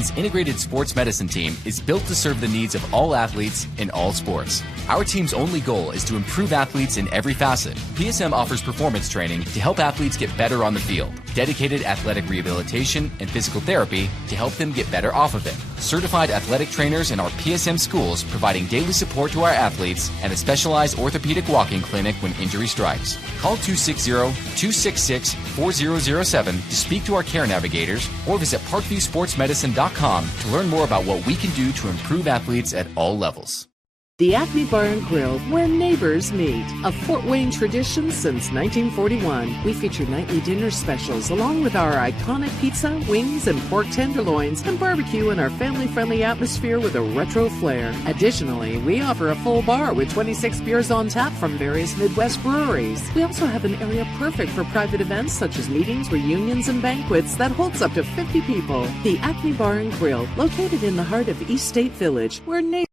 Medicine's integrated sports medicine team is built to serve the needs of all athletes in all sports. Our team's only goal is to improve athletes in every facet. PSM offers performance training to help athletes get better on the field, dedicated athletic rehabilitation and physical therapy to help them get better off of it, certified athletic trainers in our PSM schools providing daily support to our athletes, and a specialized orthopedic walk-in clinic when injury strikes. Call 260-266-4007 to speak to our care navigators or visit parkviewsportsmedicine.com to learn more about what we can do to improve athletes at all levels. The Acme Bar and Grill, where neighbors meet. A Fort Wayne tradition since 1941. We feature nightly dinner specials along with our iconic pizza, wings, and pork tenderloins, and barbecue in our family-friendly atmosphere with a retro flair. Additionally, we offer a full bar with 26 beers on tap from various Midwest breweries. We also have an area perfect for private events such as meetings, reunions, and banquets that holds up to 50 people. The Acme Bar and Grill, located in the heart of East State Village, where neighbors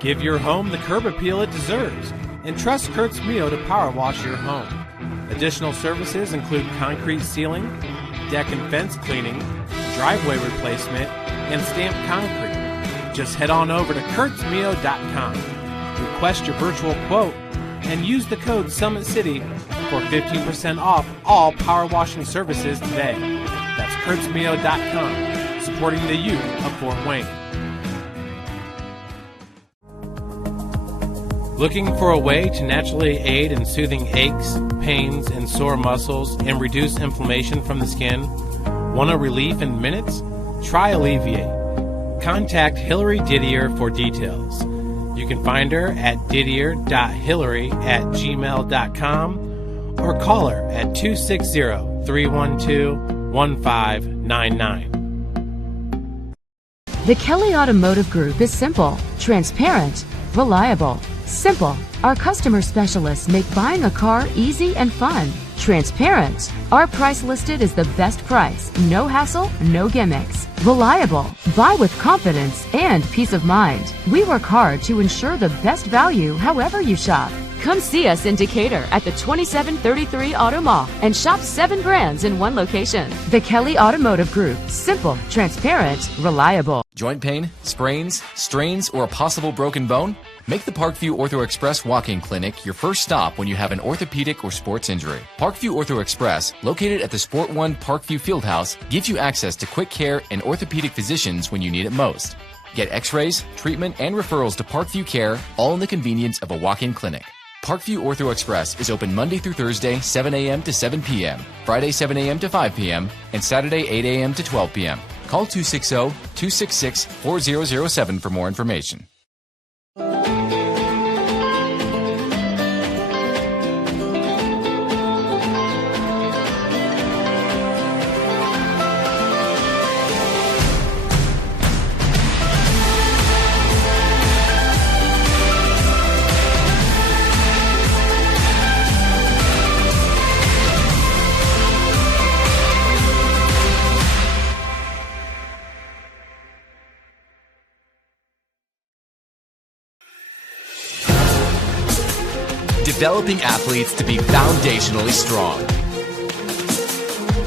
Give your home the curb appeal it deserves and trust Kurt's Mio to power wash your home. Additional services include concrete sealing, deck and fence cleaning, driveway replacement, and stamped concrete. Just head on over to kurtzmio.com. Request your virtual quote and use the code SummitCity for 15% off all power washing services today. That's kurtzmio.com, supporting the youth of Fort Wayne. Looking for a way to naturally aid in soothing aches, pains, and sore muscles and reduce inflammation from the skin? Want a relief in minutes? Try Alleviate. Contact Hillary Didier for details. You can find her at didier.hillary@gmail.com or call her at 260-312-1599. The Kelly Automotive Group is simple, transparent, reliable. Simple. Our customer specialists make buying a car easy and fun. Transparent. Our price listed is the best price. No hassle, no gimmicks. Reliable. Buy with confidence and peace of mind. We work hard to ensure the best value however you shop. Come see us in Decatur at the 2733 Auto Mall and shop 7 brands in one location. The Kelly Automotive Group. Simple, transparent, reliable. Joint pain, sprains, strains, or a possible broken bone? Make the Parkview Ortho Express walk-in clinic your first stop when you have an orthopedic or sports injury. Parkview Ortho Express, located at the Sport One Parkview Fieldhouse, gives you access to quick care and orthopedic physicians when you need it most. Get x-rays, treatment, and referrals to Parkview Care, all in the convenience of a walk-in clinic. Parkview Ortho Express is open Monday through Thursday, 7 a.m. to 7 p.m., Friday, 7 a.m. to 5 p.m., and Saturday, 8 a.m. to 12 p.m. Call 260-266-4007 for more information. Developing athletes to be foundationally strong.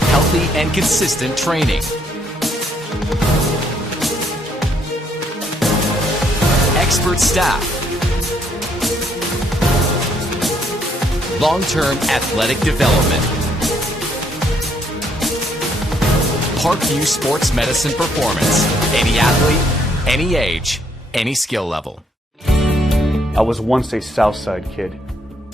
Healthy and consistent training. Expert staff. Long-term athletic development. Parkview Sports Medicine Performance. Any athlete, any age, any skill level. I was once a Southside kid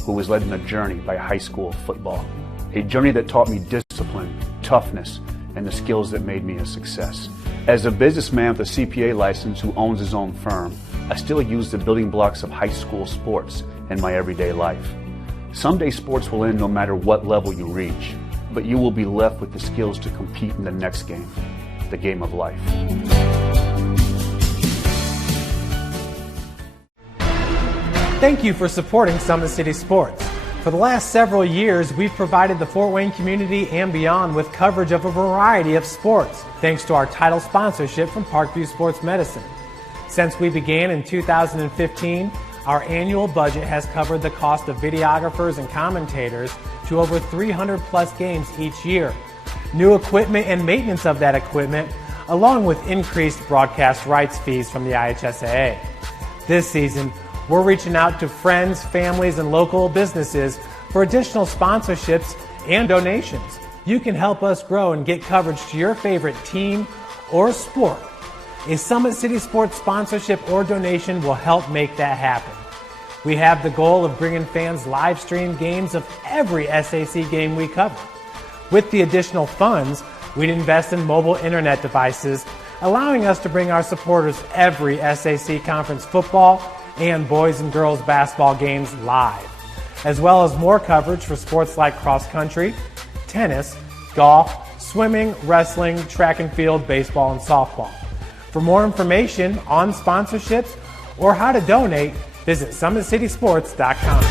who was led on a journey by high school football. A journey that taught me discipline, toughness, and the skills that made me a success. As a businessman with a CPA license who owns his own firm, I still use the building blocks of high school sports in my everyday life. Someday sports will end no matter what level you reach, but you will be left with the skills to compete in the next game. the game of life. Thank you for supporting Summit City Sports. For the last several years, we've provided the Fort Wayne community and beyond with coverage of a variety of sports, thanks to our title sponsorship from Parkview Sports Medicine. Since we began in 2015, our annual budget has covered the cost of videographers and commentators to over 300 plus games each year. New equipment and maintenance of that equipment, along with increased broadcast rights fees from the IHSAA. This season, we're reaching out to friends, families, and local businesses for additional sponsorships and donations. You can help us grow and get coverage to your favorite team or sport. A Summit City Sports sponsorship or donation will help make that happen. We have the goal of bringing fans live stream games of every SAC game we cover. With the additional funds, we'd invest in mobile internet devices, allowing us to bring our supporters every SAC conference football and boys and girls basketball games live, as well as more coverage for sports like cross country, tennis, golf, swimming, wrestling, track and field, baseball, and softball. For more information on sponsorships or how to donate, visit SummitCitySports.com.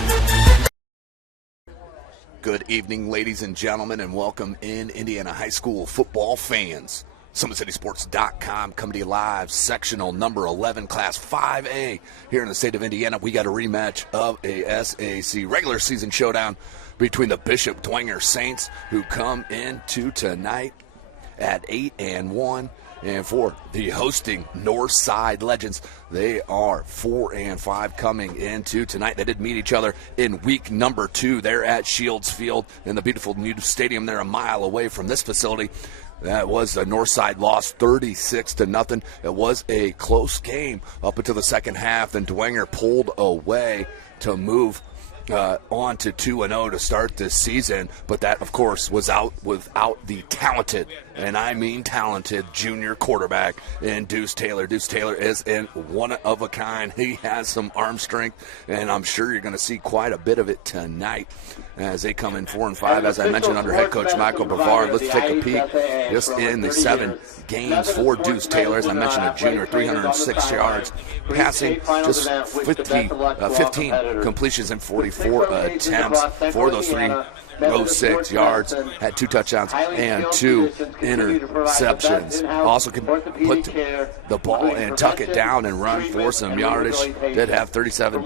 Good evening, ladies and gentlemen, and welcome in Indiana high school football fans. SummitCitySports.com coming to you live, sectional number 11, Class 5A here in the state of Indiana. We got a rematch of a SAC regular season showdown between the Bishop Dwenger Saints, who come into tonight at 8-1. And for the hosting Northside Legends, they are 4-5 coming into tonight. They did meet each other in week number 2. They're at Shields Field in the beautiful new stadium. They're a mile away from this facility. That was a Northside loss, 36-0. It was a close game up until the second half, and Dwenger pulled away to move on to 2-0 to start this season. But that, of course, was out without the talented, and I mean talented, junior quarterback in Deuce Taylor. Deuce Taylor is in one of a kind. He has some arm strength, and I'm sure you're going to see quite a bit of it tonight as they come in 4-5. As I mentioned, under head coach Michael Brevard. Let's take a peek just in the 7 games for Deuce Taylor. As I mentioned, a junior, 306 yards passing, just 15 completions and 44 attempts for those 306 yards, had 2 touchdowns and 2 interceptions. Also can put the ball and tuck it down and run for some yardage. Did have 37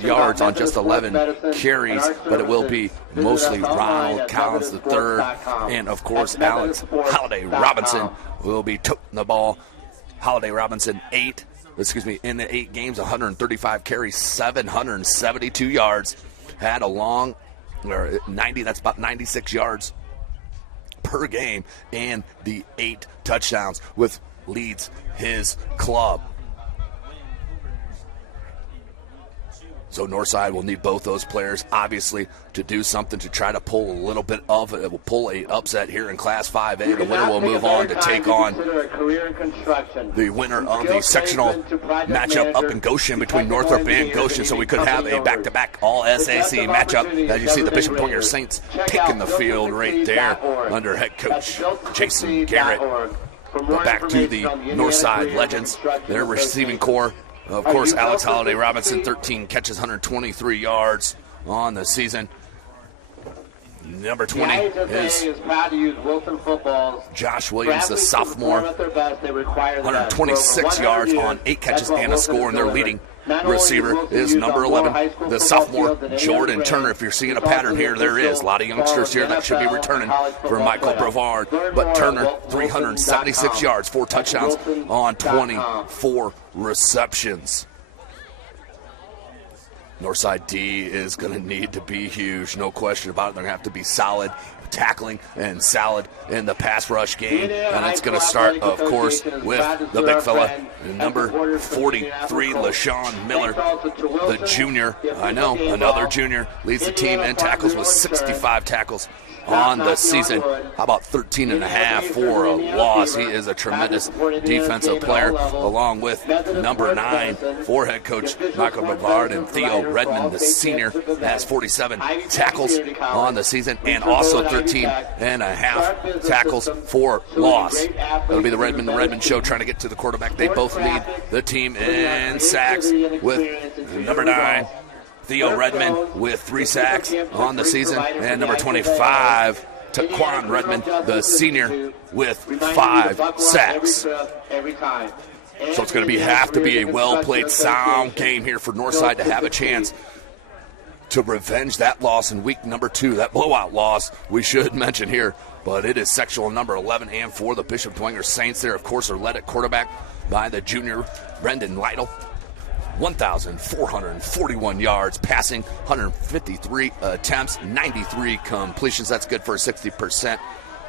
yards on just 11 carries, but it will be mostly Ronald Collins III and, of course, Alex Holiday Robinson will be toting the ball. Holiday Robinson in the 8 games, 135 carries, 772 yards. Had a long 90, that's about 96 yards per game, and the 8 touchdowns with leads his club. So Northside will need both those players, obviously, to do something to try to pull a little bit of it. It will pull a upset here in Class 5A. The winner will move on to take on the winner of the sectional matchup up in Goshen between Northrop and Goshen. So we could have a back-to-back all-SAC matchup. As you see, the Bishop Dwenger Saints taking the field right there under head coach Jason Garrett. But back to the Northside Legends, their receiving core. Of course, Alex Holiday Robinson, 13 catches, 123 yards on the season. Number 20 is Josh Williams, the sophomore, 126 yards on 8 catches and a score, and their leading receiver is number 11, the sophomore Jordan Turner. If you're seeing a pattern here, there is a lot of youngsters here that should be returning for Michael Brevard. But Turner, 376 yards, 4 touchdowns on 24 receptions. Northside D is going to need to be huge, no question about it. They're going to have to be solid tackling and solid in the pass rush game. And it's going to start, of course, with the big fella, number 43, Lashawn Miller, the junior. I know, another junior, leads the team in tackles with 65 tackles on the season. How about 13.5 for a loss? He is a tremendous defensive player, along with number 9 for head coach Michael Brevard and Theo Redmond, the senior, has 47 tackles on the season and also 13 and a half tackles for loss. That'll be the Redmond show trying to get to the quarterback. They both lead the team in sacks with number 9, Theo Redmond, with 3 sacks on the season, and number 25, Taquan Redmond, the senior, with 5 sacks. So it's going to have to be a well-played, sound game here for Northside to have a chance to revenge that loss in week number 2, that blowout loss we should mention here. But it is sectional number 11, and for the Bishop Dwenger Saints there, of course, are led at quarterback by the junior Brendan Lytle. 1,441 yards passing, 153 attempts, 93 completions. That's good for a 60%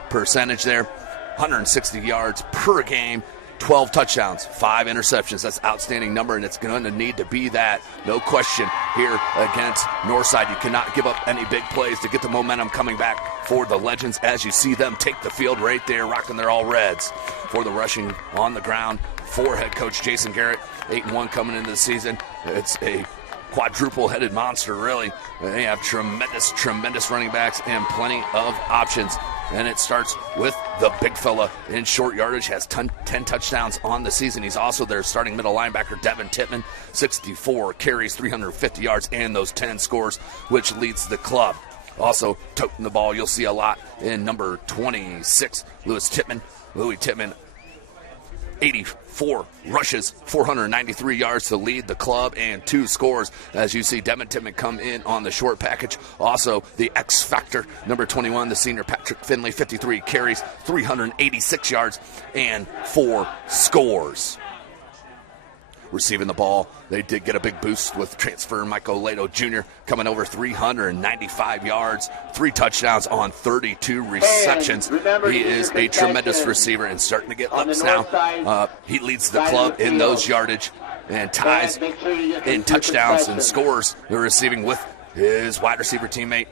percentage there. 160 yards per game, 12 touchdowns, 5 interceptions. That's an outstanding number, and it's going to need to be that. No question here against Northside. You cannot give up any big plays to get the momentum coming back for the Legends as you see them take the field right there, rocking their all reds. For the rushing on the ground for head coach Jason Garrett, 8-1 coming into the season. It's a quadruple-headed monster, really. They have tremendous running backs and plenty of options. And it starts with the big fella in short yardage, has 10 touchdowns on the season. He's also their starting middle linebacker, Devin Tippmann, 64 carries, 350 yards, and those 10 scores, which leads the club. Also, toting the ball, you'll see a lot in number 26, Louis Tippmann, 84 rushes, 493 yards to lead the club, and 2 scores. As you see Devin Tippmann come in on the short package. Also, the X Factor, number 21, the senior Patrick Finley, 53 carries, 386 yards, and 4 scores. Receiving the ball, they did get a big boost with transfer Michael Lato Jr. coming over 395 yards, 3 touchdowns on 32 receptions. He is a tremendous receiver and starting to get looks now. He leads the club in those yardage and ties in touchdowns and scores. They're receiving with his wide receiver teammate,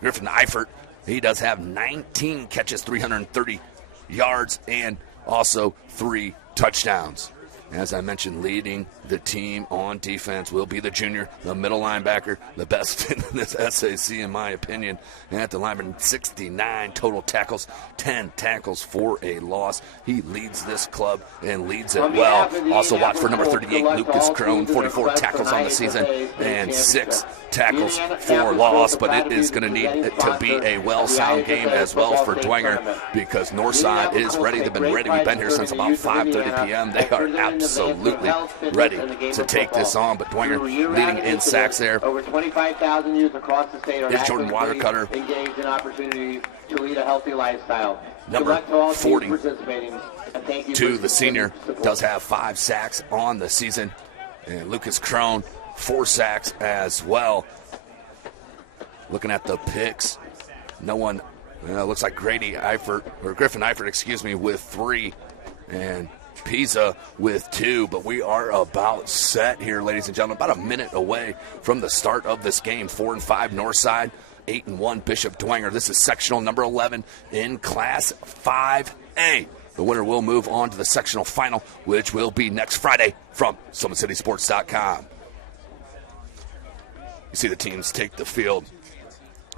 Griffin Eifert. He does have 19 catches, 330 yards, and also 3 touchdowns. As I mentioned, leading the team on defense will be the junior, the middle linebacker, the best in this SAC in my opinion. And at the lineman, 69 total tackles, 10 tackles for a loss. He leads this club and leads it well. Also watch for number 38, Lucas Crone, 44 tackles on the season and 6 tackles for loss. But it is going to need it to be a well-sound game as well for Dwenger because Northside is ready. They've been ready. We've been here since about 5:30 p.m. They are absolutely ready to take this on, but Dwenger leading in sacks there. Over 25,000 youth across the state are is Jordan Watercutter, engaged in opportunities to lead a healthy lifestyle. Number 42, the senior, does have 5 sacks on the season, and Lucas Crone, 4 sacks as well. Looking at the picks, no one, looks like Griffin Eifert, with 3, and Pisa with 2, but we are about set here, ladies and gentlemen. About a minute away from the start of this game. 4-5 Northside, 8-1 Bishop Dwenger. This is sectional number 11 in Class 5A. The winner will move on to the sectional final, which will be next Friday from SummitCitySports.com. You see the teams take the field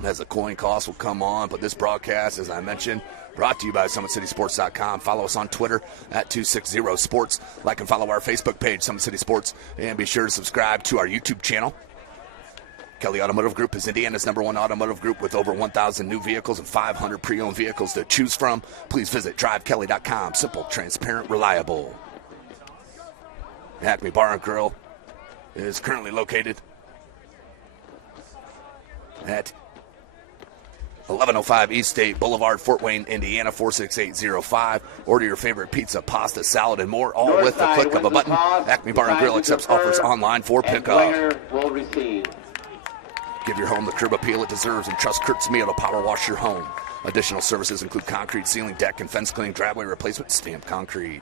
as the coin toss will come on, but this broadcast, as I mentioned, brought to you by SummitCitySports.com. Follow us on Twitter at 260sports. Like and follow our Facebook page, Summit City Sports. And be sure to subscribe to our YouTube channel. Kelly Automotive Group is Indiana's #1 automotive group with over 1,000 new vehicles and 500 pre-owned vehicles to choose from. Please visit drivekelly.com. Simple, transparent, reliable. Acme Bar and Grill is currently located at 1105 East State Boulevard, Fort Wayne, Indiana, 46805. Order your favorite pizza, pasta, salad, and more, all with the click of a button. Acme Bar and Grill accepts offers online for pickup. Give your home the curb appeal it deserves and trust Kurt's Meal to power wash your home. Additional services include concrete ceiling, deck, and fence cleaning, driveway replacement, stamped concrete.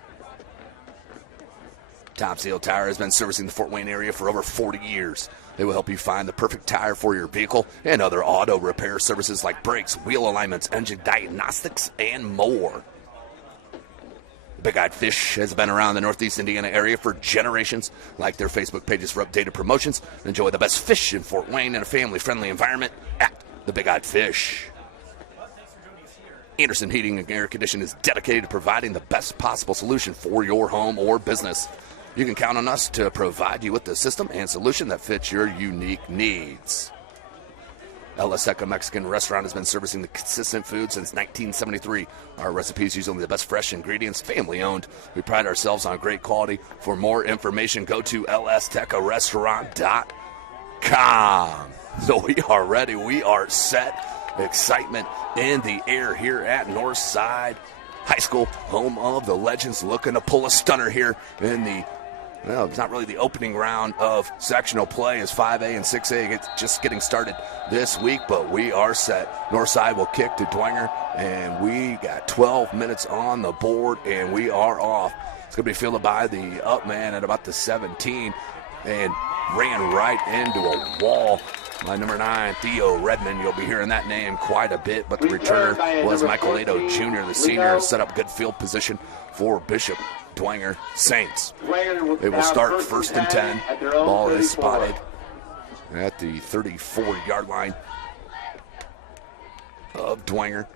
Top Seal Tire has been servicing the Fort Wayne area for over 40 years. They will help you find the perfect tire for your vehicle and other auto repair services like brakes, wheel alignments, engine diagnostics, and more. Big Eyed Fish has been around the Northeast Indiana area for generations. Like their Facebook pages for updated promotions. Enjoy the best fish in Fort Wayne in a family-friendly environment at the Big Eyed Fish. Anderson Heating and Air Conditioning is dedicated to providing the best possible solution for your home or business. You can count on us to provide you with the system and solution that fits your unique needs. El Azteca Mexican Restaurant has been servicing the consistent food since 1973. Our recipes use only the best fresh ingredients, family owned. We pride ourselves on great quality. For more information, go to elaztecarestaurant.com. So we are ready. We are set. Excitement in the air here at Northside High School, home of the Legends, looking to pull a stunner here in the, well, it's not really the opening round of sectional play as 5A and 6A it's just getting started this week, but we are set. Northside will kick to Dwenger, and we got 12 minutes on the board, and we are off. It's going to be fielded by the up man at about the 17, and ran right into a wall by number 9, Theo Redmond. You'll be hearing that name quite a bit, but the returner was Michael Nato Jr., the senior, set up good field position for Bishop Dwenger Saints. It will start first and 10. Ball is spotted at the 34-yard line of Dwenger.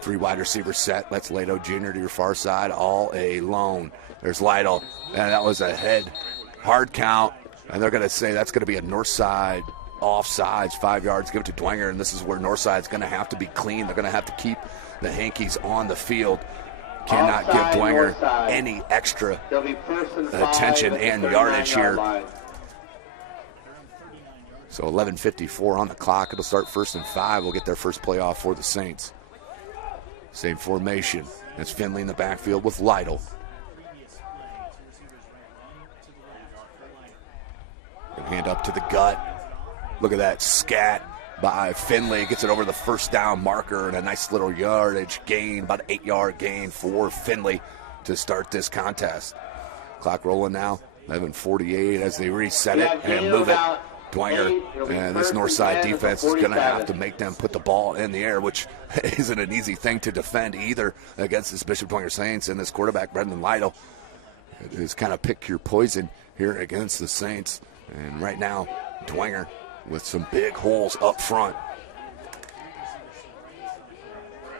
Three wide receivers set. That's Lato Jr. to your far side, all alone. There's Lytle, and that was a head hard count, and they're going to say that's going to be a north side offsides, 5 yards, give it to Dwenger, and this is where Northside's going to have to be clean. They're going to have to keep the Hankies on the field. Cannot give Dwenger any extra attention and yardage here. So 11:54 on the clock. It'll start first and 5. We'll get their first play off for the Saints. Same formation. It's Finley in the backfield with Lytle. Hand up to the gut. Look at that scat by Finley. Gets it over the first down marker and a nice little yardage gain, about an 8-yard gain for Finley to start this contest. Clock rolling now. 11:48 as they reset it and move it. Dwenger and this Northside defense is going to have to make them put the ball in the air, which isn't an easy thing to defend either against this Bishop Dwenger Saints and this quarterback, Brendan Lytle. It is kind of pick your poison here against the Saints. And right now, Dwenger with some big holes up front.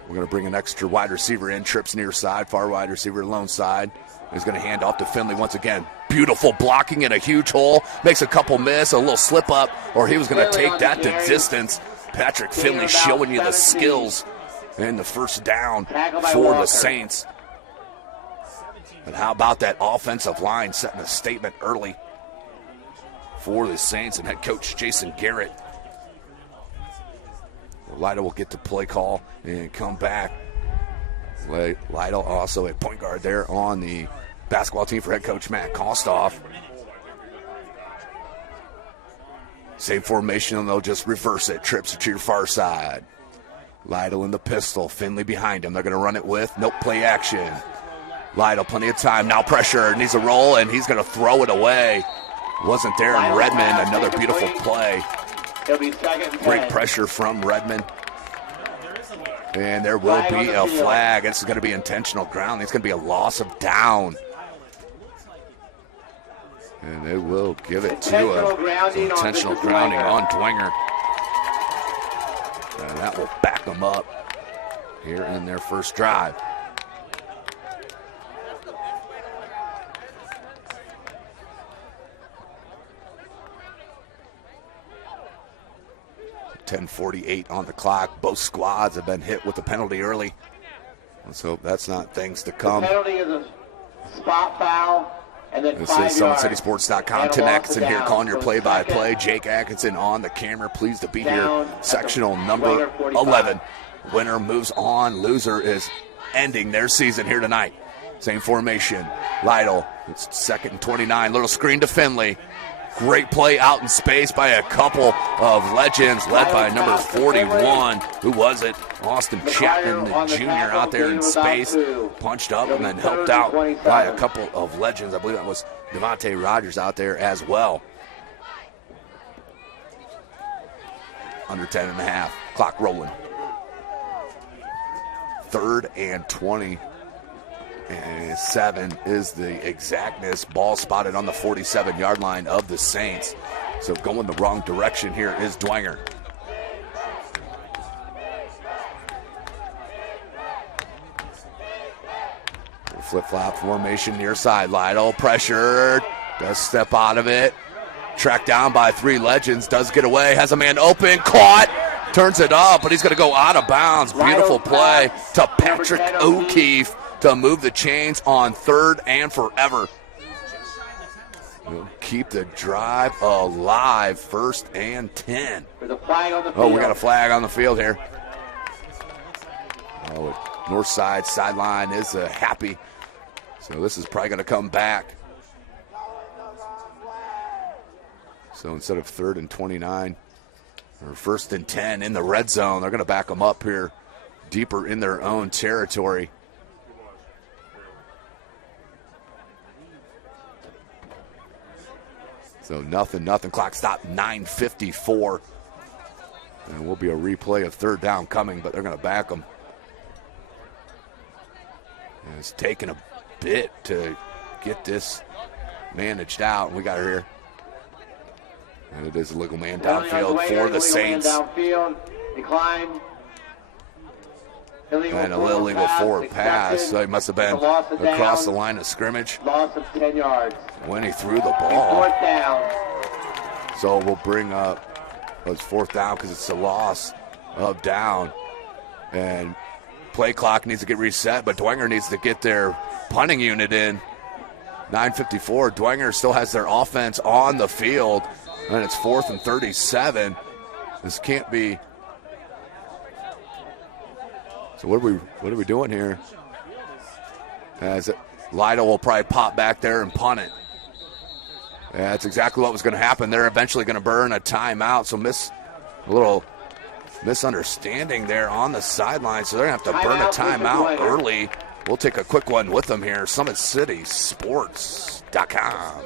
We're going to bring an extra wide receiver in. Trips near side, far wide receiver, lone side. He's going to hand off to Finley once again. Beautiful blocking in a huge hole. Makes a couple miss, a little slip up, or he was going to take that to distance. Patrick Finley showing you the skills and the first down for the Saints. But how about that offensive line setting a statement early for the Saints and head coach Jason Garrett. Lytle will get the play call and come back. Lytle also at point guard there on the basketball team for head coach Matt Kostoff. Same formation, and they'll just reverse it. Trips to your far side. Lytle in the pistol. Finley behind him. They're going to run it with nope play action. Lytle, plenty of time. Now pressure. Needs a roll, and he's going to throw it away. Wasn't there in Redmond. Another beautiful play. Great pressure from Redmond. And there will be a flag. This is going to be intentional grounding. It's going to be a loss of down. And they will give it to him. Intentional grounding on Dwenger. And that will back them up here in their first drive. .10:48 on the clock. Both squads have been hit with the penalty early. Let's hope that's not things to come. The penalty is a spot foul. And then this is SummitCitySports.com. Tim Atkinson here calling your play-by-play. Jake Atkinson on the camera. Pleased to be here. Sectional number 11. Winner moves on. Loser is ending their season here tonight. Same formation. Lytle. It's 2nd and 29. Little screen to Finley. Great play out in space by a couple of legends led by number 41. Who was it? Austin Chapman Jr. out there in space. Punched up and then helped out by a couple of legends. I believe that was Devontae Rogers out there as well. under 10 and a half. Clock rolling. 3rd and 20. And 7 is the exactness. Ball spotted on the 47-yard line of the Saints. So going the wrong direction here is Dwenger. Flip-flop formation near side. Lytle pressured. Does step out of it. Tracked down by 3 Legends. Does get away. Has a man open. Caught. Turns it up, but he's going to go out of bounds. Beautiful play to Patrick O'Keefe to move the chains on 3rd and forever. We'll keep the drive alive. 1st and 10. Oh, we got a flag on the field here. Oh, north side sideline is happy. So this is probably going to come back. So instead of 3rd and 29, or 1st and 10 in the red zone, they're going to back them up here deeper in their own territory. So nothing. Clock stop, 9:54. And will be a replay of 3rd down coming, but they're going to back them. And it's taken a bit to get this managed out. We got her here. And it is a legal man downfield for the Saints. And a illegal forward pass. So he must have been across the line of scrimmage Loss of 10 yards. when he threw the ball. 4th down. So we'll bring up, it's 4th down because it's a loss of down. And play clock needs to get reset, but Dwenger needs to get their punting unit in. 9:54. Dwenger still has their offense on the field, and it's 4th and 37. This can't be. So what are we doing here? As Lytle will probably pop back there and punt it. Yeah, that's exactly what was going to happen. They're eventually going to burn a timeout, so a little misunderstanding there on the sideline. So they're going to have to burn a timeout early. We'll take a quick one with them here. SummitCitySports.com.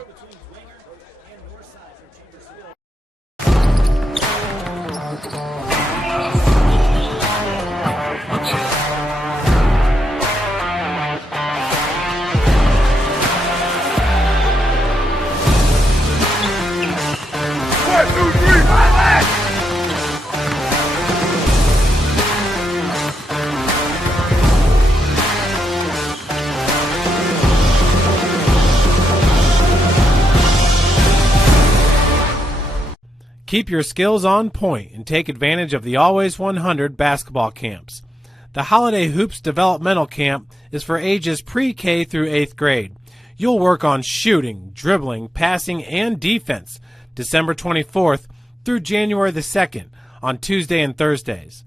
Keep your skills on point and take advantage of the Always 100 basketball camps. The Holiday Hoops Developmental Camp is for ages pre-K through 8th grade. You'll work on shooting, dribbling, passing, and defense December 24th through January the 2nd on Tuesday and Thursdays.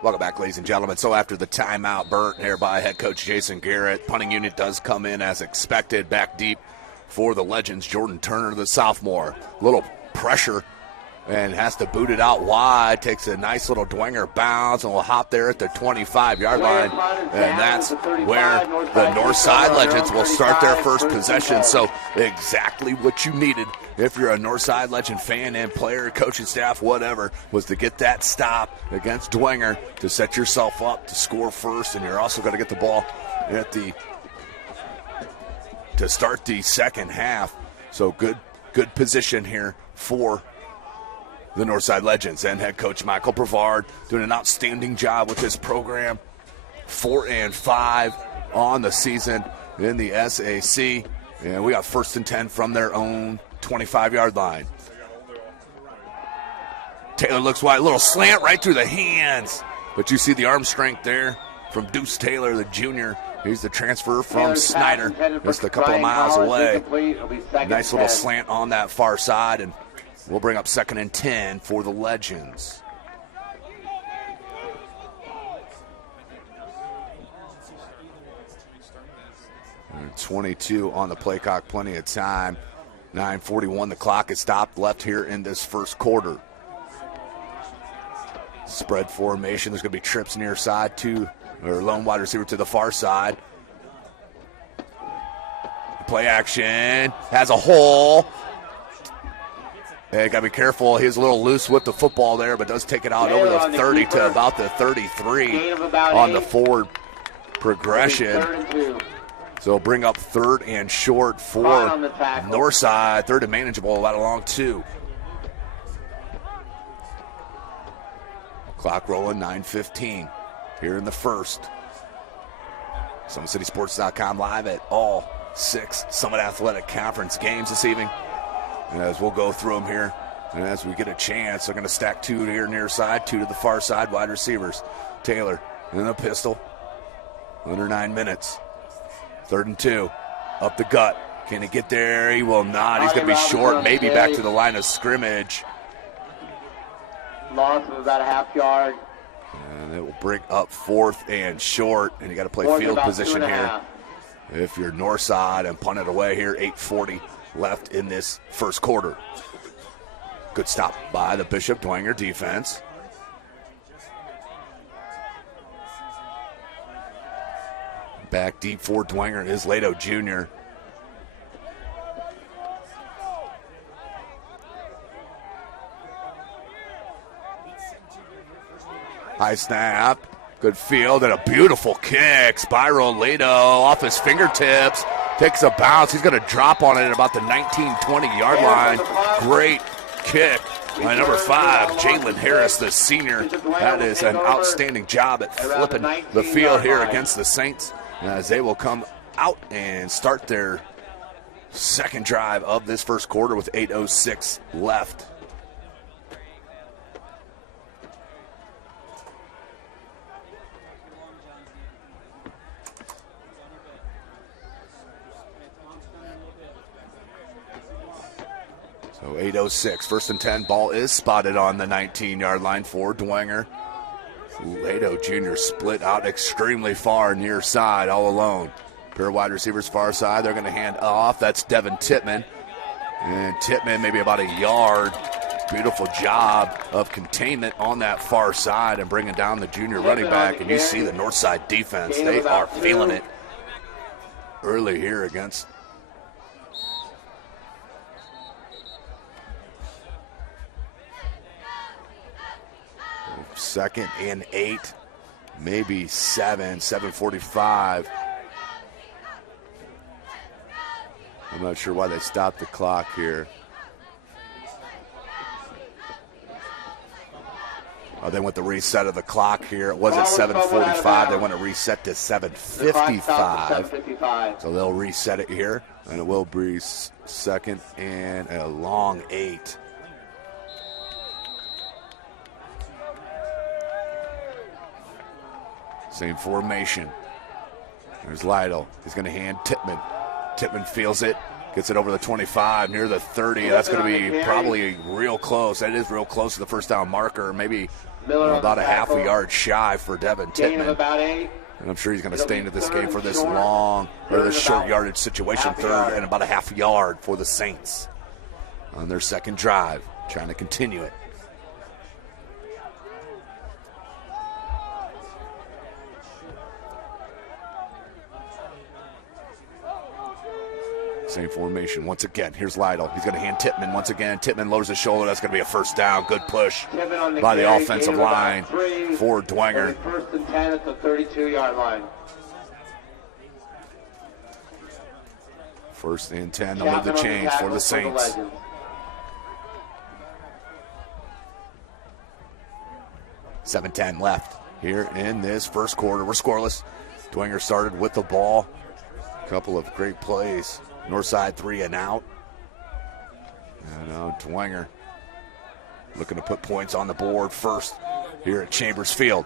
Welcome back, ladies and gentlemen. So after the timeout burnt here by head coach Jason Garrett, punting unit does come in as expected, back deep for the Legends. Jordan Turner, the sophomore. Little pressure and has to boot it out wide. Takes a nice little Dwenger bounce and will hop there at the 25-yard line. And that's where the Northside Legends will start their first possession. So exactly what you needed if you're a Northside Legend fan and player, coaching staff, whatever, was to get that stop against Dwenger to set yourself up to score first. And you're also going to get the ball at to start the second half. So good position here for the Northside Legends and head coach Michael Brevard doing an outstanding job with this program. 4-5 on the season in the SAC, and we got 1st and 10 from their own 25-yard line. Taylor looks wide, a little slant right through the hands, but you see the arm strength there from Deuce Taylor, the junior. He's the transfer from Snyder, just a couple of miles away. Nice little slant on that far side, and we'll bring up 2nd and 10 for the Legends. And 22 on the play clock, plenty of time. 9:41, the clock is stopped left here in this first quarter. Spread formation, there's going to be trips near side, lone wide receiver to the far side. Play action, has a hole. Hey, got to be careful. He's a little loose with the football there, but does take it out over the 30 to about the 33 on the forward progression. So bring up 3rd and short for Northside. 3rd and manageable, about along 2. Clock rolling, 9:15 here in the first. SummitCitySports.com live at all 6 Summit Athletic Conference games this evening. And as we'll go through them here, and as we get a chance, they're going to stack 2 here near side, 2 to the far side, wide receivers. Taylor in the pistol, under 9 minutes. 3rd and 2, up the gut. Can he get there? He will not. He's going to be short, maybe back to the line of scrimmage. Loss of about a half yard. And it will bring up 4th and short, and you got to play field position here. If you're north side and punt it away here, 8:40 left in this first quarter. Good stop by the Bishop Dwenger defense. Back deep for Dwenger is Lato Jr. High snap, good field, and a beautiful kick. Spiral Lato off his fingertips, takes a bounce. He's going to drop on it at about the 19-20 yard line. Great kick by number 5, Jalen Harris, the senior. That is an outstanding job at flipping the field here against the Saints, as they will come out and start their second drive of this first quarter with 8:06 left. So 8:06, 1st and 10, ball is spotted on the 19-yard line for Dwenger. Lato Jr. split out extremely far near side all alone. Pair of wide receivers far side, they're going to hand off. That's Devin Tippmann. And Tippmann maybe about a yard. Beautiful job of containment on that far side and bringing down the junior running back. And you see the north side defense, they are feeling it early here against 2nd and 8, maybe 7:45. I'm not sure why they stopped the clock here. Oh, they went the reset of the clock here. It was at 7:45. They want to reset to 7:55. So they'll reset it here, and it will be 2nd and a long 8. Same formation. There's Lytle. He's going to hand Tippmann. Tippmann feels it. Gets it over the 25, near the 30. That's going to be probably real close. That is real close to the first down marker. Maybe about a half a yard shy for Devin Tippmann. And I'm sure he's going to stay into this game for this long, or this short yardage situation. 3rd and about a half yard for the Saints on their second drive, trying to continue it. Same formation once again. Here's Lytle. He's going to hand Tippmann once again. Tippmann lowers his shoulder. That's going to be a first down. Good push by the offensive line for Dwenger. 1st and 10 at the 32-yard line. 1st and 10. They'll move the change for the Saints. 7:10 left here in this first quarter. We're scoreless. Dwenger started with the ball. A couple of great plays. Northside 3 and out. And now Dwenger looking to put points on the board first here at Chambers Field.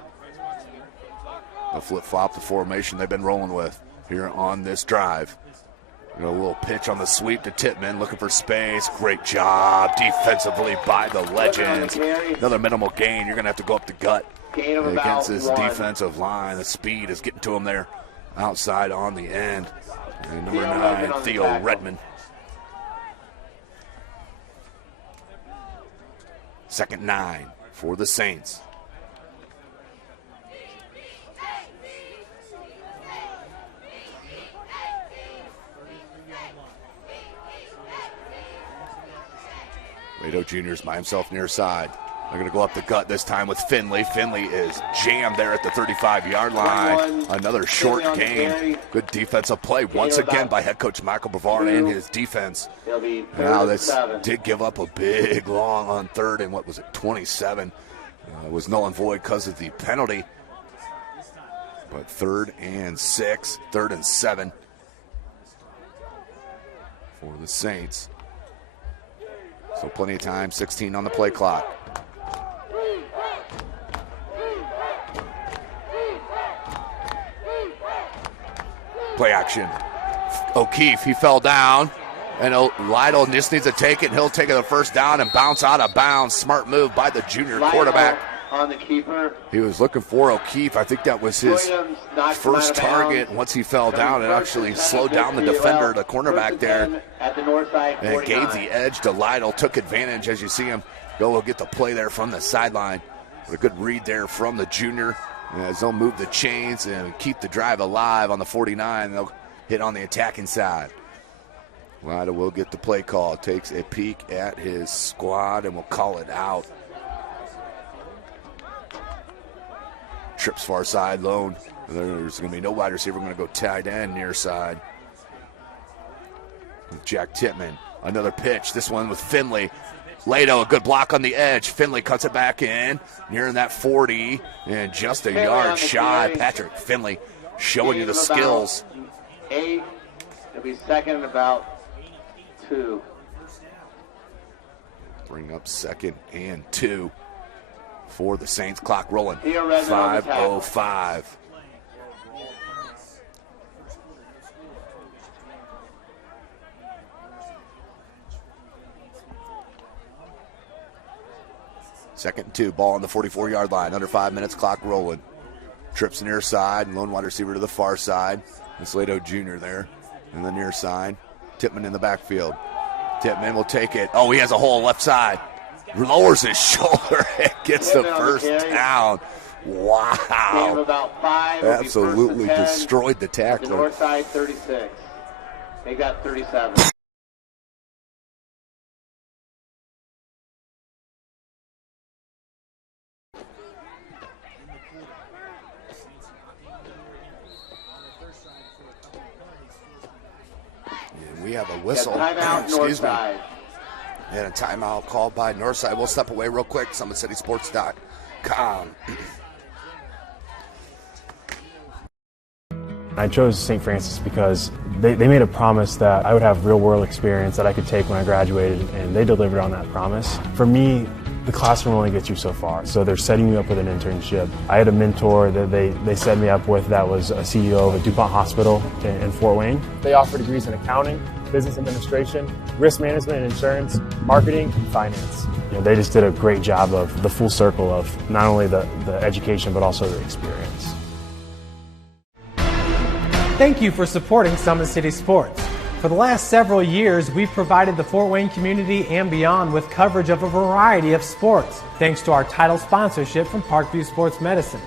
The flip-flop, the formation they've been rolling with here on this drive. A little pitch on the sweep to Tippmann, looking for space. Great job defensively by the Legends. Another minimal gain. You're going to have to go up the gut against this defensive line. The speed is getting to him there outside on the end. And number 9, Theo Redmond. 2nd 9 for the Saints. Lato Jr.'s by himself near side. They're going to go up the gut this time with Finley. Finley is jammed there at the 35-yard line. Another short gain. Good defensive play once again by head coach Michael Brevard and his defense. Now this did give up a big long on third and 27. It was null and void because of the penalty. But 3rd and 6, 3rd and 7 for the Saints. So plenty of time, 16 on the play clock. Play action. O'Keefe, he fell down. And Lytle just needs to take it. He'll take it the first down and bounce out of bounds. Smart move by the junior quarterback. On the keeper. He was looking for O'Keefe. I think that was his first target. Once he fell down, it actually slowed down the defender, the cornerback there. At the north side, and it gave the edge to Lytle. Took advantage as you see him go get the play there from the sideline. But a good read there from the junior. As they'll move the chains and keep the drive alive on the 49. They'll hit on the attacking side. Lytle will get the play call. Takes a peek at his squad and will call it out. Trips far side, lone. There's going to be no wide receiver. Going to go tight end near side. With Jack Tippmann. Another pitch. This one with Finley. Lato, a good block on the edge. Finley cuts it back in. Nearing that 40. And just a yard shy. Patrick Finley showing you the skills. 8. It'll be second and about 2. Bring up 2nd and 2. For the Saints. Clock rolling. 5:05. Second and 2. Ball on the 44-yard line. Under 5 minutes. Clock rolling. Trips near side. Lone wide receiver to the far side. It's Lato Jr. there. In the near side. Tippmann in the backfield. Tippmann will take it. Oh, he has a hole left side. Lowers his shoulder and gets the first down. Wow. About 5. Absolutely destroyed the tackler. The north side, 36. They got 37. And we have a whistle. Timeout, Excuse me. Northside. And a timeout called by Northside. We'll step away real quick. SummitCitySports.com. I chose St. Francis because they made a promise that I would have real-world experience that I could take when I graduated, and they delivered on that promise. For me, the classroom only gets you so far, so they're setting you up with an internship. I had a mentor that they set me up with that was a CEO of a DuPont hospital in Fort Wayne. They offer degrees in accounting, business administration, risk management and insurance, marketing, and finance. You know, they just did a great job of the full circle of not only the education but also the experience. Thank you for supporting Summit City Sports. For the last several years, we've provided the Fort Wayne community and beyond with coverage of a variety of sports, thanks to our title sponsorship from Parkview Sports Medicine.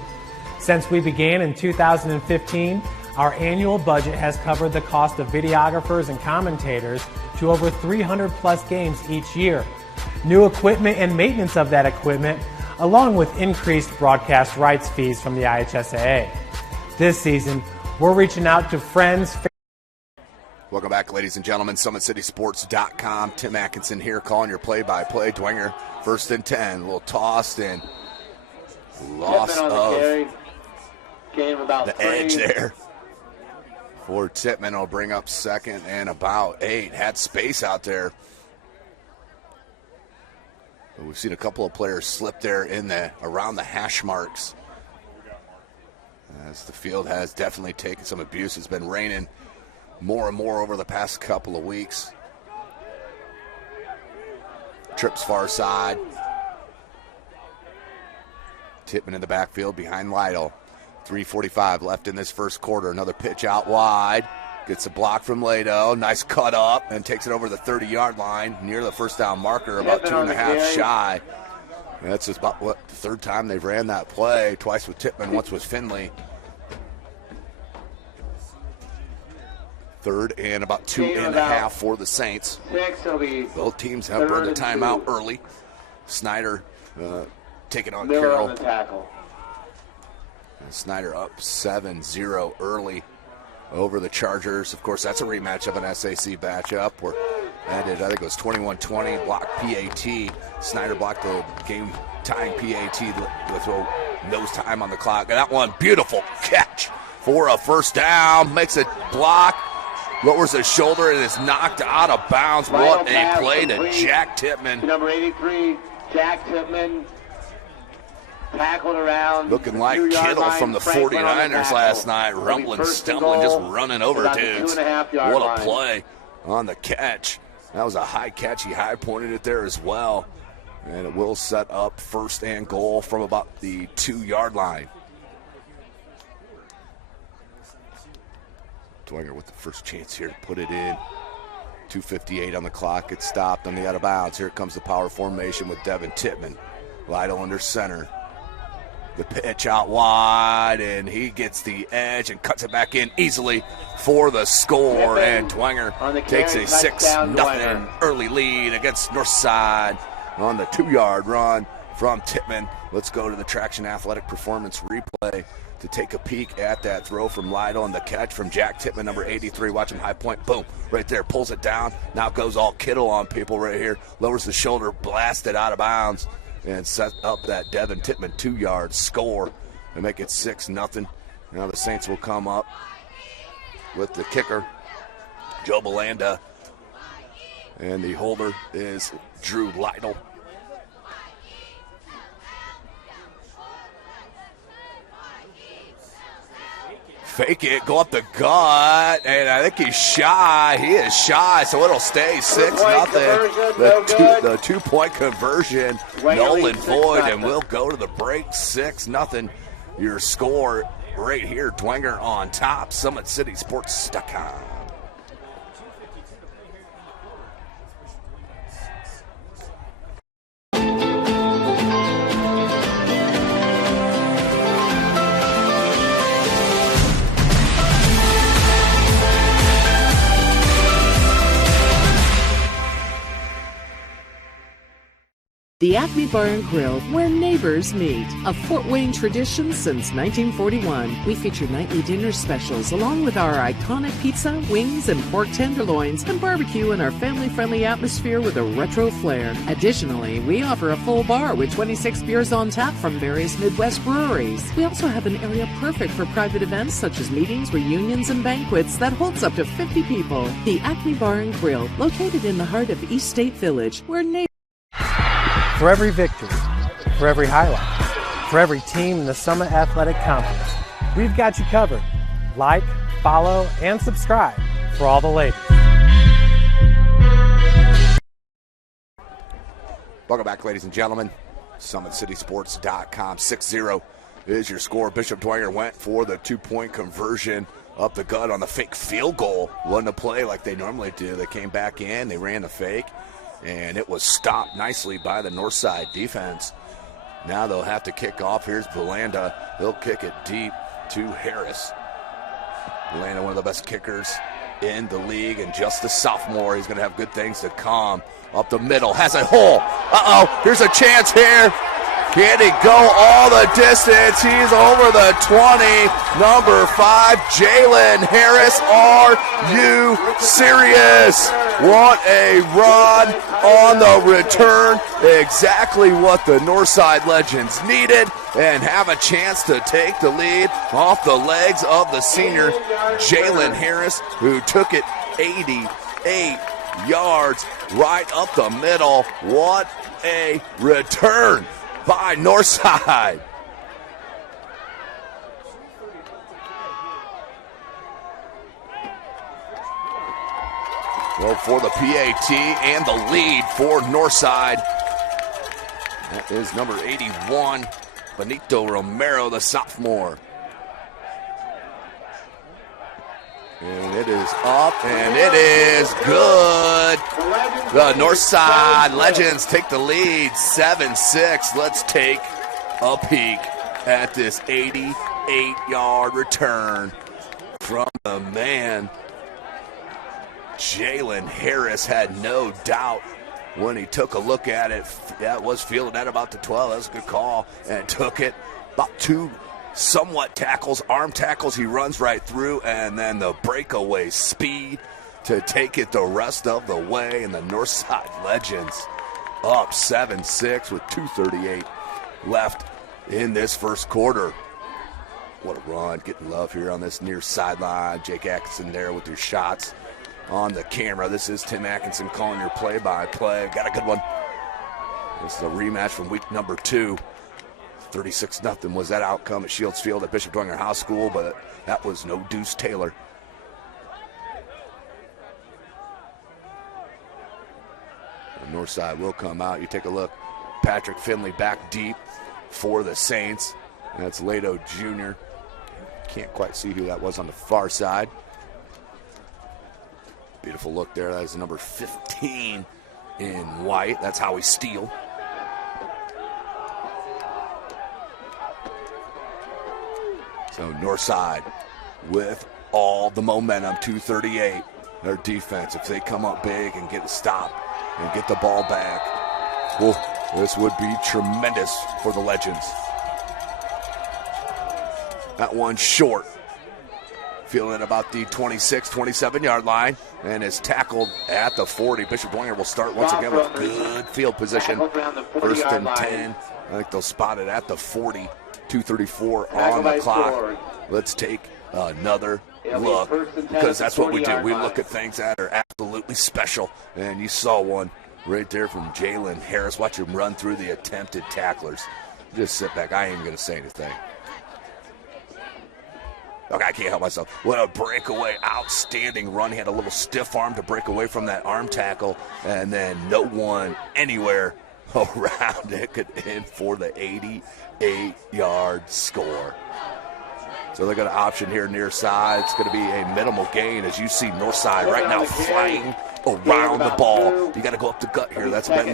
Since we began in 2015, our annual budget has covered the cost of videographers and commentators to over 300 plus games each year. New equipment and maintenance of that equipment, along with increased broadcast rights fees from the IHSAA. This season, we're reaching out to friends. Welcome back, ladies and gentlemen. SummitCitySports.com. Tim Atkinson here calling your play-by-play. Dwenger, 1st and 10. A little tossed and loss of the edge there. For Tippmann will bring up 2nd and about 8. Had space out there. But we've seen a couple of players slip there in around the hash marks. As the field has definitely taken some abuse. It's been raining more and more over the past couple of weeks. Trips far side. Tippmann in the backfield behind Lytle. 3:45 left in this first quarter. Another pitch out wide. Gets a block from Lato. Nice cut up and takes it over the 30-yard line near the first down marker, about 2.5 shy. And that's just about the 3rd time they've ran that play. Twice with Tippmann, once with Finley. Third and about 2.5 for the Saints. Both teams have burned a timeout early. Snyder taking on Miller Carroll. on the tackle. And Snyder up 7-0 early over the Chargers. Of course, that's a rematch of an SAC matchup where ended, I think it was 21-20, blocked PAT. Snyder blocked the game-tying PAT with no time on the clock. And that one, beautiful catch for a first down. Makes a block, lowers his shoulder, and is knocked out of bounds. What a play to Jack Tippmann. Number 83, Jack Tippmann. Tackled around. Looking like Kittle from the 49ers last night, rumbling, stumbling, just running over dudes. What a play on the catch. That was a high catch. He high pointed it there as well. And it will set up first and goal from about the 2-yard line. Dwenger with the first chance here to put it in. 2:58 on the clock. It's stopped on the out of bounds. Here comes the power formation with Devin Tippmann. Lytle under center. The pitch out wide, and he gets the edge and cuts it back in easily for the score. And Dwenger takes a 6-0 early lead against Northside on the 2-yard run from Tippmann. Let's go to the Traction Athletic Performance replay to take a peek at that throw from Lytle and the catch from Jack Tippmann, number 83. Watch him high point. Boom. Right there. Pulls it down. Now goes all Kittle on people right here. Lowers the shoulder. Blasted out of bounds. And set up that Devin Tippmann 2-yard score and make it 6-0. Now the Saints will come up with the kicker, Joe Belanda. And the holder is Drew Lytle. Fake it, go up the gut, and I think he's shy. He is shy, so it'll stay 6-0. The 2-point conversion, null and void, and we'll go to the break 6-0. Your score right here, Dwenger on top, SummitCitySports.com. The Acme Bar and Grill, where neighbors meet. A Fort Wayne tradition since 1941. We feature nightly dinner specials along with our iconic pizza, wings, and pork tenderloins, and barbecue in our family-friendly atmosphere with a retro flair. Additionally, we offer a full bar with 26 beers on tap from various Midwest breweries. We also have an area perfect for private events such as meetings, reunions, and banquets that holds up to 50 people. The Acme Bar and Grill, located in the heart of East State Village, where neighbors... For every victory, for every highlight, for every team in the Summit Athletic Conference, we've got you covered. Like, follow, and subscribe for all the latest. Welcome back, ladies and gentlemen. SummitCitySports.com. 6-0 is your score. Bishop Dwenger went for the 2-point conversion up the gut on the fake field goal. Wasn't a play like they normally do. They came back in, they ran the fake, and it was stopped nicely by the Northside defense. Now they'll have to kick off. Here's Belanda. He'll kick it deep to Harris. Belanda, one of the best kickers in the league, and just a sophomore. He's going to have good things to come. Up the middle, has a hole. Uh-oh, here's a chance here. Can he go all the distance? He's over the 20. Number 5, Jalen Harris. Are you serious? What a run on the return. Exactly what the Northside Legends needed, and have a chance to take the lead off the legs of the senior Jalen Harris, who took it 88 yards right up the middle. What a return by Northside. Well, for the PAT and the lead for Northside. That is number 81, Benito Romero, the sophomore. And it is up, and it is good. The Northside Legends take the lead, 7-6. Let's take a peek at this 88-yard return from the man Jalen Harris had no doubt when he took a look at it. That was fielded at about the 12. That was a good call, and took it about 2 somewhat tackles, arm tackles. He runs right through, and then the breakaway speed to take it the rest of the way. And the Northside Legends up 7-6 with 2:38 left in this first quarter. What a run. Getting love here on this near sideline. Jake Atkinson there with your shots on the camera. This is Tim Atkinson calling your play-by-play. Got a good one. This is a rematch from week number 2. 36-0 was that outcome at Shields Field at Bishop Dwenger High School, but that was no Deuce Taylor. The north side will come out. You take a look. Patrick Finley back deep for the Saints. And that's Lato Jr. Can't quite see who that was on the far side. Beautiful look there. That is number 15 in white. That's Howie Steele. So Northside with all the momentum, 2:38. Their defense, if they come up big and get a stop and get the ball back, whoa, this would be tremendous for the Legends. That one short. Feeling about the 26, 27-yard line, and is tackled at the 40. Bishop Dwenger will start once again with good field position. First and 10. I think they'll spot it at the 40. 2:34 on the clock. Let's take another look, because that's what we do. We look at things that are absolutely special, and you saw one right there from Jalen Harris. Watch him run through the attempted tacklers. Just sit back. I ain't even going to say anything. Okay, I can't help myself. What a breakaway, outstanding run. He had a little stiff arm to break away from that arm tackle, and then no one anywhere around it could end for the 88-yard score. So they're going to option here near side. It's going to be a minimal gain, as you see Northside right now flying around the ball. You got to go up the gut here. That's been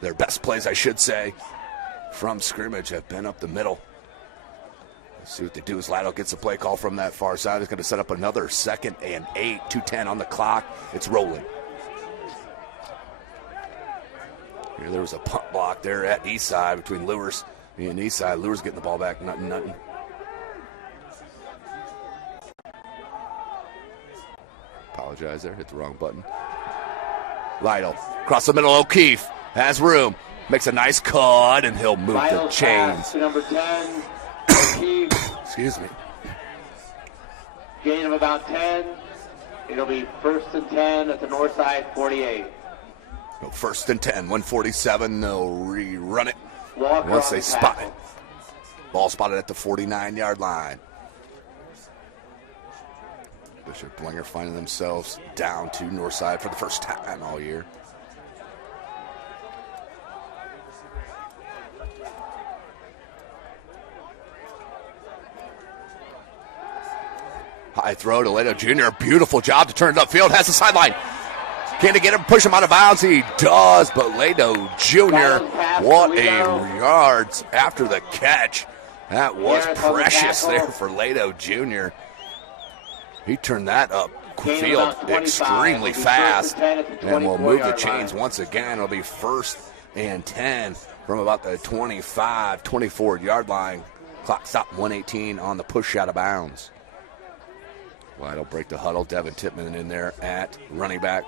their best plays, I should say, from scrimmage have been up the middle. Let's see what they do as Lato gets a play call from that far side. It's going to set up another 2nd and 8, 2:10 on the clock. It's rolling. Here, there was a punt block there at east side between Lewis and east side. Lewis getting the ball back, nothing. Apologize there, hit the wrong button. Lytle, across the middle, O'Keefe has room, makes a nice cut, and he'll move the chains. Number 10, O'Keefe. Excuse me. Gain of about 10. It'll be 1st and 10 at the north side, 48. No, 1st and 10, 147. They'll rerun it Walker once they the spot tackle. it. Ball spotted at the 49-yard line. Bishop Dwenger finding themselves down to Northside for the first time all year. High throw to Lato Jr. Beautiful job to turn it upfield. Has the sideline. Can he get him, push him out of bounds? He does, but Lato Jr., what a yards after the catch. That was precious there for Lato Jr. He turned that up field extremely fast, and will move the chains once again. It'll be 1st and 10 from about the 25, 24-yard line. Clock stopped 1:18 on the push out of bounds. Lato break the huddle. Devin Tippmann in there at running back.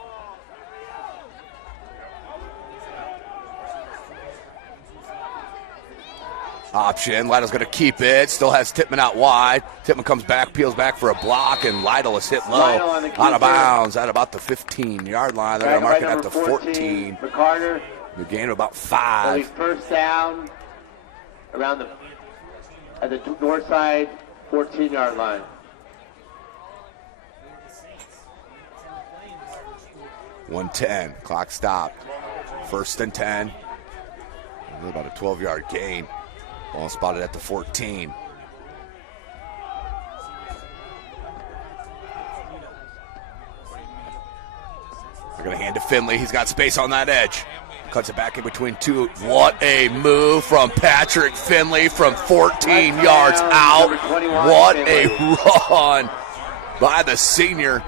Option. Lytle's going to keep it. Still has Tippmann out wide. Tippmann comes back, peels back for a block, and Lytle is hit low. Out of bounds at about the 15-yard line. They're going to mark it at the 14. McCarter. The gain of about 5. First down around at the north side, 14-yard line. .110. Clock stopped. 1st and 10. About a 12-yard gain. Ball spotted at the 14. They're going to hand to Finley. He's got space on that edge. Cuts it back in between two. What a move from Patrick Finley from 14 yards out. What a run. by the senior.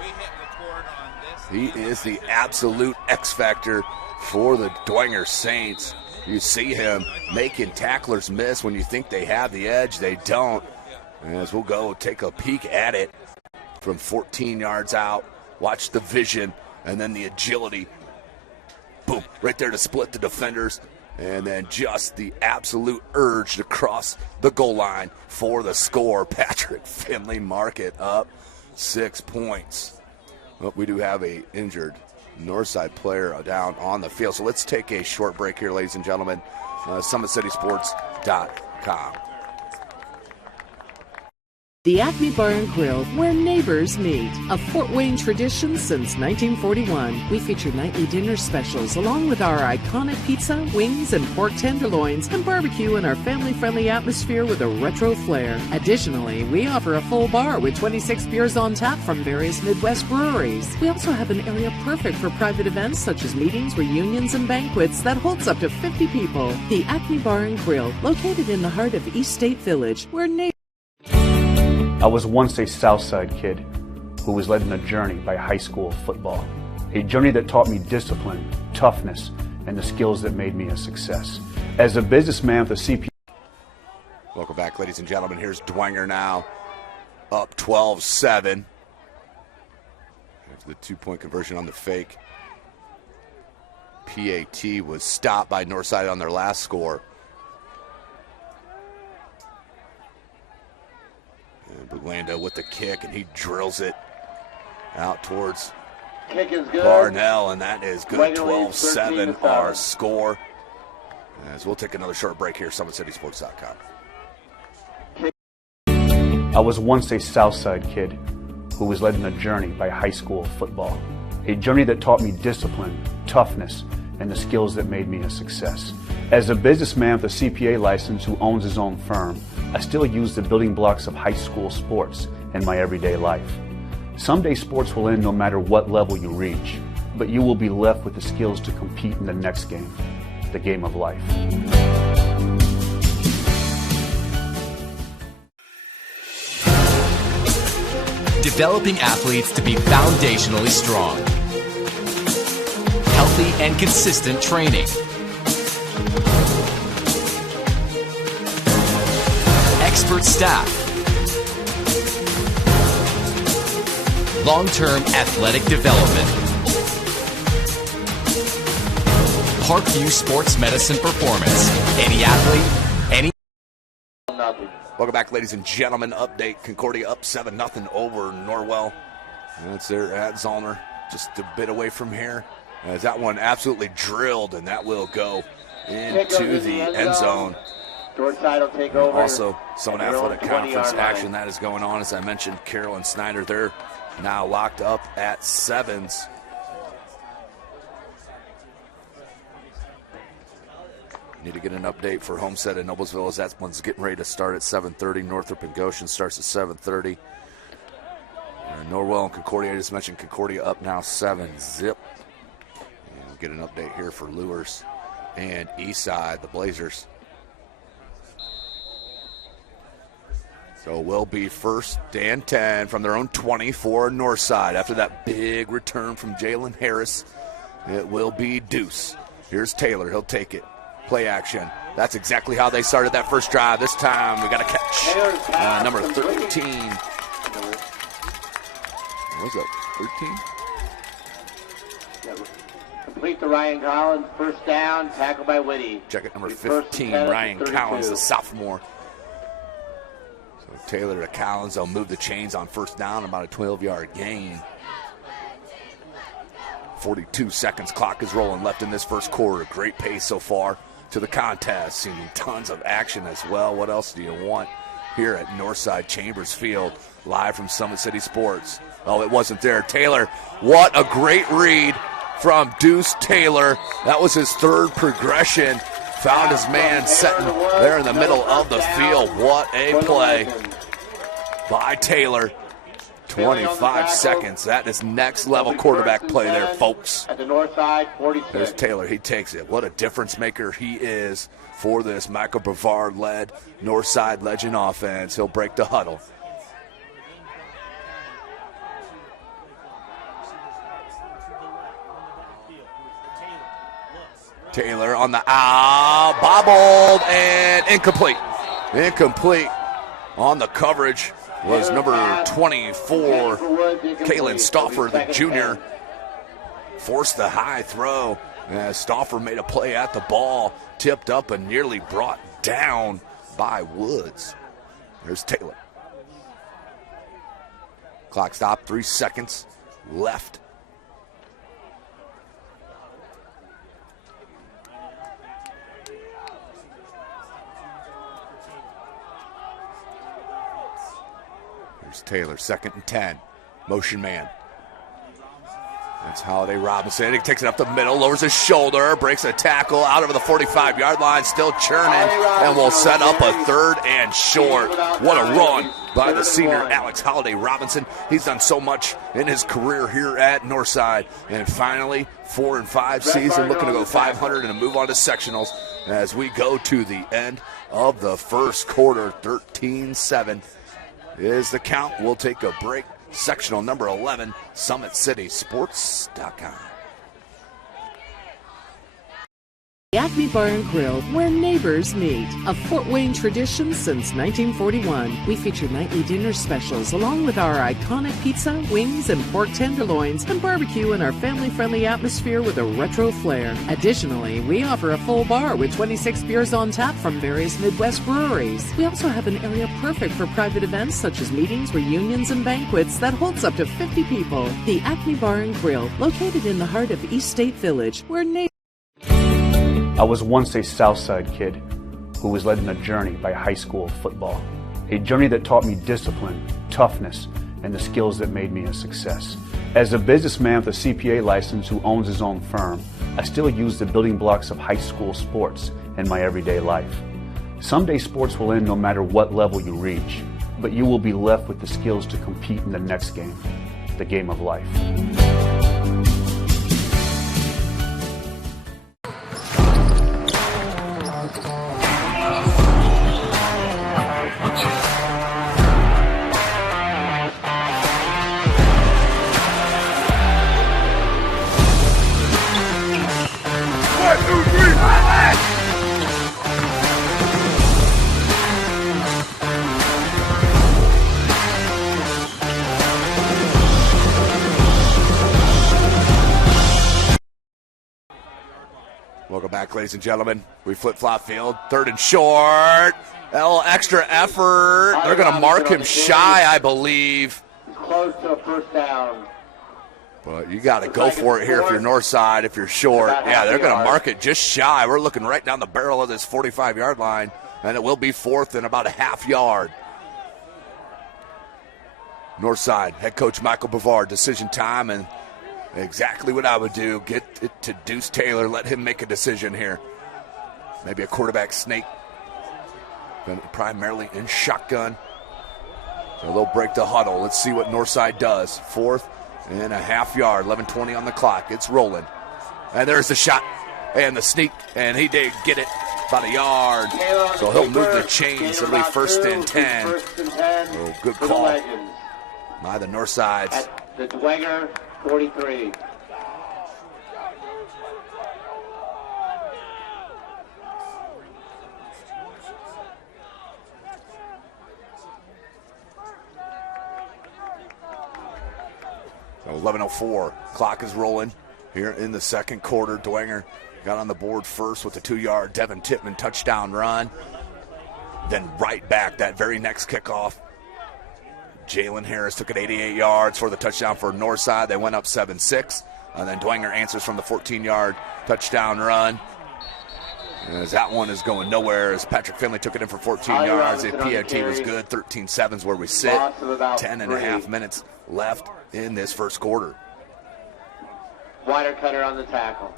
He is the absolute X factor for the Dwenger Saints. You see him making tacklers miss when you think they have the edge. They don't. As we'll go take a peek at it from 14 yards out. Watch the vision and then the agility. Boom, right there to split the defenders. And then just the absolute urge to cross the goal line for the score. Patrick Finley mark it up 6 points. Well, we do have a injured Northside player down on the field. So let's take a short break here, ladies and gentlemen. SummitCitySports.com. The Acme Bar and Grill, where neighbors meet. A Fort Wayne tradition since 1941. We feature nightly dinner specials along with our iconic pizza, wings, and pork tenderloins, and barbecue in our family-friendly atmosphere with a retro flair. Additionally, we offer a full bar with 26 beers on tap from various Midwest breweries. We also have an area perfect for private events such as meetings, reunions, and banquets that holds up to 50 people. The Acme Bar and Grill, located in the heart of East State Village, where neighbors... I was once a Southside kid who was led on a journey by high school football. A journey that taught me discipline, toughness, and the skills that made me a success. As a businessman with a CPA. Welcome back, ladies and gentlemen. Here's Dwenger now, up 12-7. The 2-point conversion on the fake. PAT was stopped by Northside on their last score. Bulanda with the kick, and he drills it out towards Barnell, and that is good. 12-7 our score. As we'll take another short break here, SummitCitySports.com. I was once a Southside kid who was led on a journey by high school football. A journey that taught me discipline, toughness, and the skills that made me a success. As a businessman with a CPA license who owns his own firm, I still use the building blocks of high school sports in my everyday life. Someday sports will end no matter what level you reach, but you will be left with the skills to compete in the next game, the game of life. Developing athletes to be foundationally strong. Healthy and consistent training. Expert staff. Long-term athletic development. Parkview Sports Medicine Performance. Any athlete, any... Welcome back, ladies and gentlemen. Update, Concordia up 7-0 over Norwell. That's there at Zollner, just a bit away from here. As that one absolutely drilled, and that will go into the end zone. Northside will take over. Also, some athletic conference action that is going on. As I mentioned, Carroll and Snyder, they're now locked up at 7s. Need to get an update for Homestead and Noblesville as that one's getting ready to start at 7:30. Northrop and Goshen starts at 7:30. Norwell and Concordia, I just mentioned Concordia up now 7-0. And we'll get an update here for Lures and Eastside, the Blazers. So will be first and 10 from their own 20 for Northside. After that big return from Jalen Harris, it will be Deuce. Here's Taylor. He'll take it. Play action. That's exactly how they started that first drive. This time we got a catch. Number 13. What was that, 13? Complete to Ryan Collins. First down. Tackled by Whitty. Check it, number 15, Ryan Collins, the sophomore. So Taylor to Collins. They'll move the chains on first down, about a 12-yard gain. 42 seconds. Clock is rolling left in this first quarter. Great pace so far to the contest. Seeing tons of action as well. What else do you want here at Northside Chambers Field? Live from Summit City Sports. Oh, it wasn't there. Taylor, what a great read from Deuce Taylor. That was his third progression. Found his man sitting there in the middle of the field. What a play by Taylor. 25 seconds. That is next level quarterback play there, folks. At the north side, 46. There's Taylor. He takes it. What a difference maker he is for this Michael Brevard-led Northside Legend offense. He'll break the huddle. Taylor on the out, bobbled, and incomplete. Incomplete on the coverage was number 24, Kalen Stauffer, the junior. Forced the high throw as Stauffer made a play at the ball, tipped up and nearly brought down by Woods. There's Taylor. Clock stop, 3 seconds left. Here's Taylor, 2nd and 10. Motion man. That's Holiday Robinson. He takes it up the middle, lowers his shoulder, breaks a tackle out over the 45-yard line, still churning, and will set up a 3rd and short. What a run by the senior Alex Holiday Robinson. He's done so much in his career here at Northside. And finally, 4-5 season, looking to go 500 and move on to sectionals as we go to the end of the first quarter. 13-7 is the count. We'll take a break. Sectional number 11, SummitCitySports.com. The Acme Bar and Grill, where neighbors meet. A Fort Wayne tradition since 1941. We feature nightly dinner specials along with our iconic pizza, wings, and pork tenderloins, and barbecue in our family-friendly atmosphere with a retro flair. Additionally, we offer a full bar with 26 beers on tap from various Midwest breweries. We also have an area perfect for private events such as meetings, reunions, and banquets that holds up to 50 people. The Acme Bar and Grill, located in the heart of East State Village, where neighbors... I was once a Southside kid who was led on a journey by high school football. A journey that taught me discipline, toughness, and the skills that made me a success. As a businessman with a CPA license who owns his own firm, I still use the building blocks of high school sports in my everyday life. Someday sports will end no matter what level you reach, but you will be left with the skills to compete in the next game, the game of life. Welcome back, ladies and gentlemen. We flip-flop field, 3rd and short. A little extra effort. They're going to mark him shy, I believe. He's close to a 1st down. But you got to go for it here if you're north side, if you're short. Yeah, they're going to mark it just shy. We're looking right down the barrel of this 45-yard line, and it will be 4th and about a half yard. North side, head coach Michael Bavard, decision time, and exactly what I would do. Get it to Deuce Taylor. Let him make a decision here. Maybe a quarterback snake. Primarily in shotgun. So they'll break the huddle. Let's see what Northside does. 4th and a half yard. 11:20 on the clock. It's rolling. And there's the shot and the sneak. And he did get it about a yard. So he'll move the chains. It'll be 1st and 10. Oh, good call by the Northsides. At the Dwenger 43. So 11:04. Clock is rolling here in the second quarter. Dwenger got on the board first with a 2-yard Devin Tippmann touchdown run. Then right back that very next kickoff. Jalen Harris took it 88 yards for the touchdown for Northside. They went up 7-6. And then Dwenger answers from the 14-yard touchdown run. As that one is going nowhere, as Patrick Finley took it in for 14 yards. The PAT was good. 13-7 is where we sit. 10.5 minutes left in this first quarter. Wider cutter on the tackle.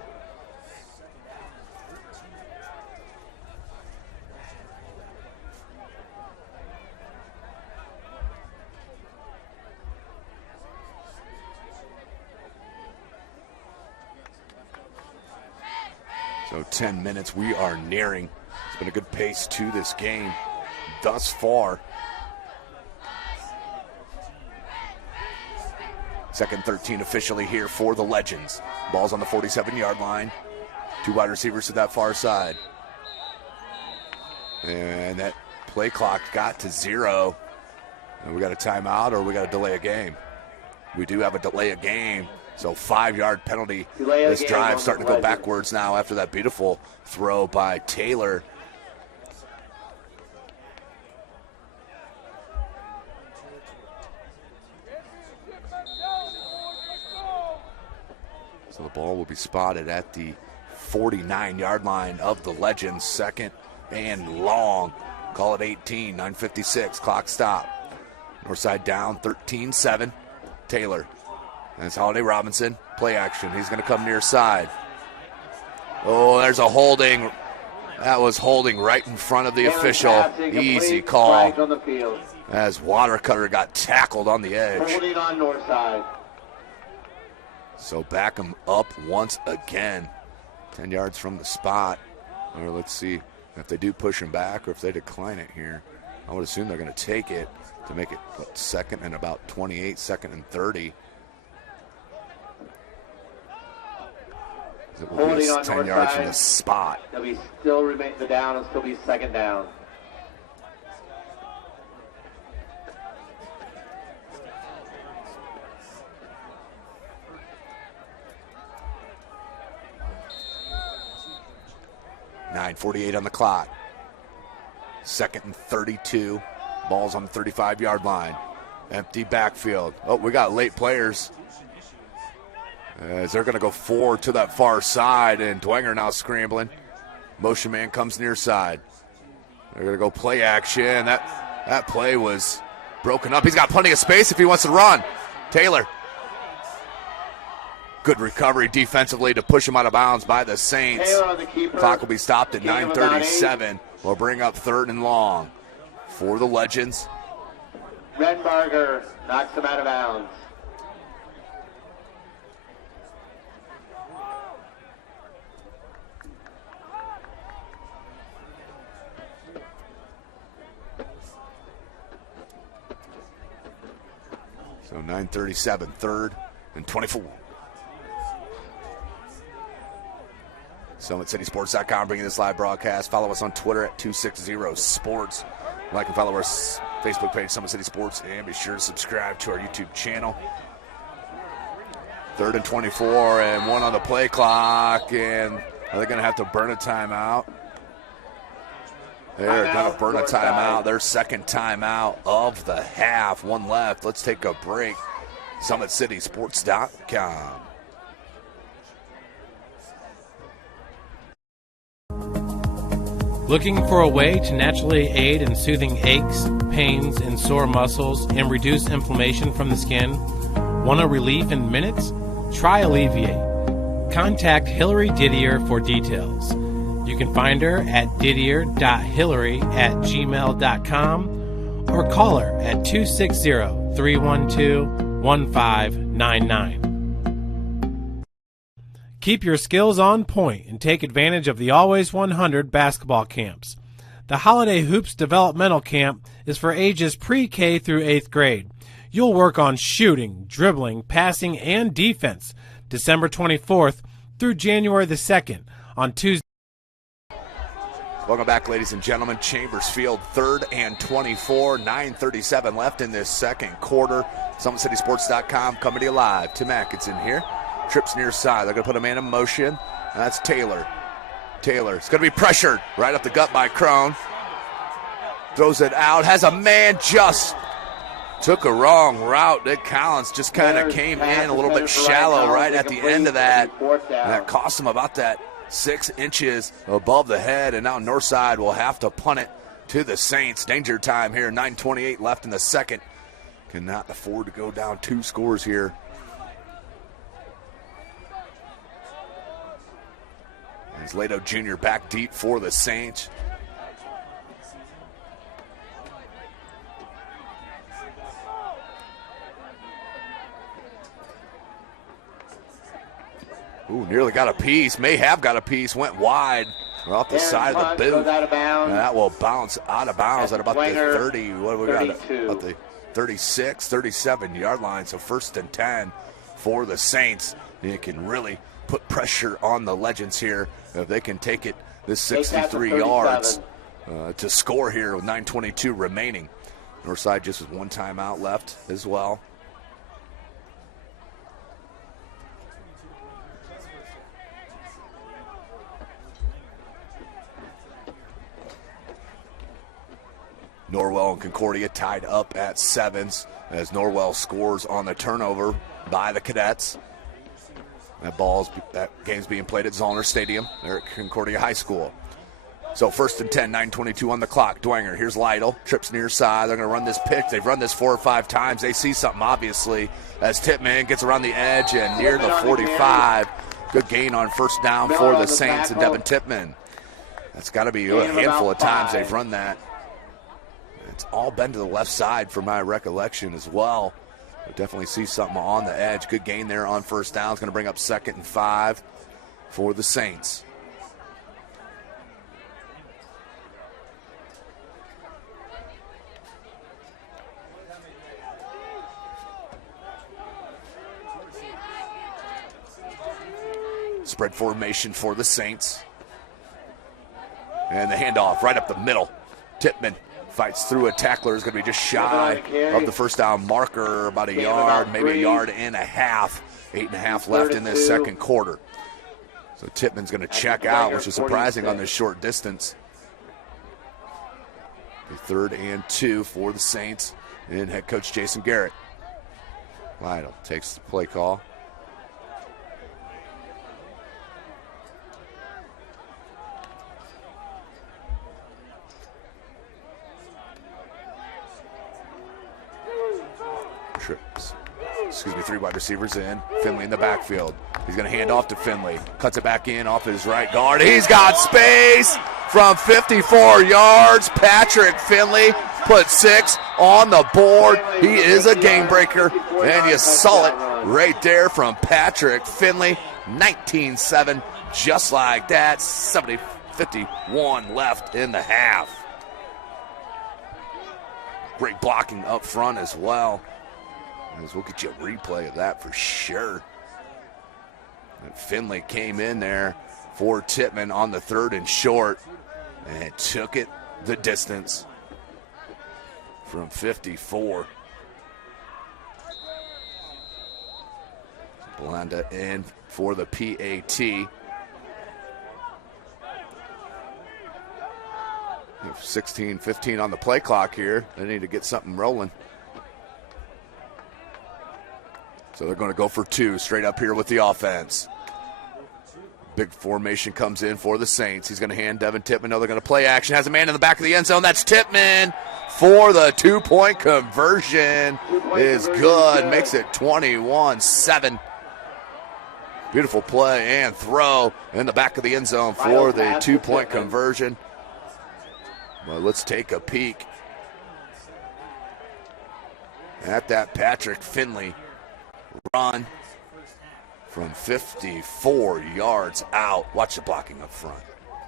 So 10 minutes we are nearing. It's been a good pace to this game thus far. 2nd 13 officially here for the Legends. Ball's on the 47-yard line. Two wide receivers to that far side. And that play clock got to 0. And we got a timeout or we got to delay a game. We do have a delay a game. So 5-yard penalty. This drive starting to go backwards now after that beautiful throw by Taylor. So the ball will be spotted at the 49-yard line of the Legends. Second and long. Call it 18, 9:56, clock stop. Northside down 13-7. Taylor. And it's Holiday Robinson. Play action. He's going to come near side. Oh, there's a holding. That was holding right in front of the official. Easy call. As Watercutter got tackled on the edge. Holding on Northside. So back him up once again. 10 yards from the spot. Or let's see if they do push him back or if they decline it here. I would assume they're going to take it to make it second and about 28, second and 30. It will be 10 yards from the spot. They'll be still remain the down and still be second down. .48 on the clock. Second and 32. Ball's on the 35-yard line. Empty backfield. Oh, we got late players. As they're going to go forward to that far side, and Dwenger now scrambling. Motion man comes near side. They're going to go play action. That play was broken up. He's got plenty of space if he wants to run. Taylor. Good recovery defensively to push him out of bounds by the Saints. Taylor on the keeper. Clock will be stopped at 9:37. We'll bring up third and long for the Legends. Renbarger knocks him out of bounds. So 9:37, third and 24. SummitCitySports.com bringing this live broadcast. Follow us on Twitter at 260sports. Like and follow our Facebook page, Summit City Sports, and be sure to subscribe to our YouTube channel. Third and 24, and one on the play clock, and are they going to have to burn a timeout? They're going to burn a timeout. Their second timeout of the half. One left. Let's take a break. SummitCitySports.com. Looking for a way to naturally aid in soothing aches, pains, and sore muscles and reduce inflammation from the skin? Want a relief in minutes? Try Alleviate. Contact Hillary Didier for details. You can find her at didier.hillary@gmail.com or call her at 260-312-1599. Keep your skills on point and take advantage of the Always 100 basketball camps. The Holiday Hoops Developmental Camp is for ages pre-K through 8th grade. You'll work on shooting, dribbling, passing, and defense December 24th through January the 2nd on Tuesday. Welcome back, ladies and gentlemen. Chambers Field, third and 24, 9:37 left in this second quarter. SummitCitySports.com coming to you live. Tim Atkinson here. Trips near side. They're going to put a man in motion. And that's Taylor. Taylor's going to be pressured right up the gut by Crone. Throws it out. Has a man, just took a wrong route. Nick Collins just kind of came in a little bit shallow right at the end of that. And that cost him about that 6 inches above the head. And now Northside will have to punt it to the Saints. Danger time here. 9:28 left in the second. Cannot afford to go down 2 scores here. As Lato Jr. back deep for the Saints. Ooh, nearly got a piece. May have got a piece. Went wide. Off the side of the boot. And that will bounce out of bounds at about the 30. What do we got? About the 36, 37 yard line. So first and 10 for the Saints. You can really put pressure on the Legends here. If they can take it this 63 yards to score here with 9:22 remaining. Northside just with one timeout left as well. Norwell and Concordia tied up at 7s as Norwell scores on the turnover by the Cadets. That game's being played at Zollner Stadium there at Concordia High School. So 1st and 10, 9:22 on the clock. Dwenger, here's Lytle, trips near side. They're going to run this pitch. They've run this 4 or 5 times. They see something, obviously, as Tippmann gets around the edge and near the 45. Good gain on first down for the Saints and Devin Tippmann. That's got to be a handful of times they've run that. It's all been to the left side from my recollection as well. I definitely see something on the edge. Good gain there on first down. It's going to bring up 2nd and 5 for the Saints. Spread formation for the Saints. And the handoff right up the middle. Tippmann fights through a tackler. Is going to be just shy of the first down marker, about a yard, maybe a yard and a half. 8.5 left in this second quarter. So Tippmann's going to check out, which is surprising on this short distance. 3rd and 2 for the Saints and head coach Jason Garrett. Lytle takes the play call. Three wide receivers in. Finley in the backfield. He's going to hand off to Finley. Cuts it back in off his right guard. He's got space from 54 yards. Patrick Finley put 6 on the board. He is a game breaker, and you saw it right there from Patrick Finley. 19-7, just like that. 51 left in the half. Great blocking up front as well. We'll get you a replay of that for sure. And Finley came in there for Tippmann on the 3rd and short and took it the distance from 54. Blanda in for the PAT. 16-15 on the play clock here. They need to get something rolling. So they're going to go for 2 straight up here with the offense. Big formation comes in for the Saints. He's going to hand Devin Tippmann. No, they're going to play action. Has a man in the back of the end zone. That's Tippmann for the 2-point conversion. Is good. Makes it 21-7. Beautiful play and throw in the back of the end zone for the 2-point conversion. Well, let's take a peek at that Patrick Finley run from 54 yards out. Watch the blocking up front.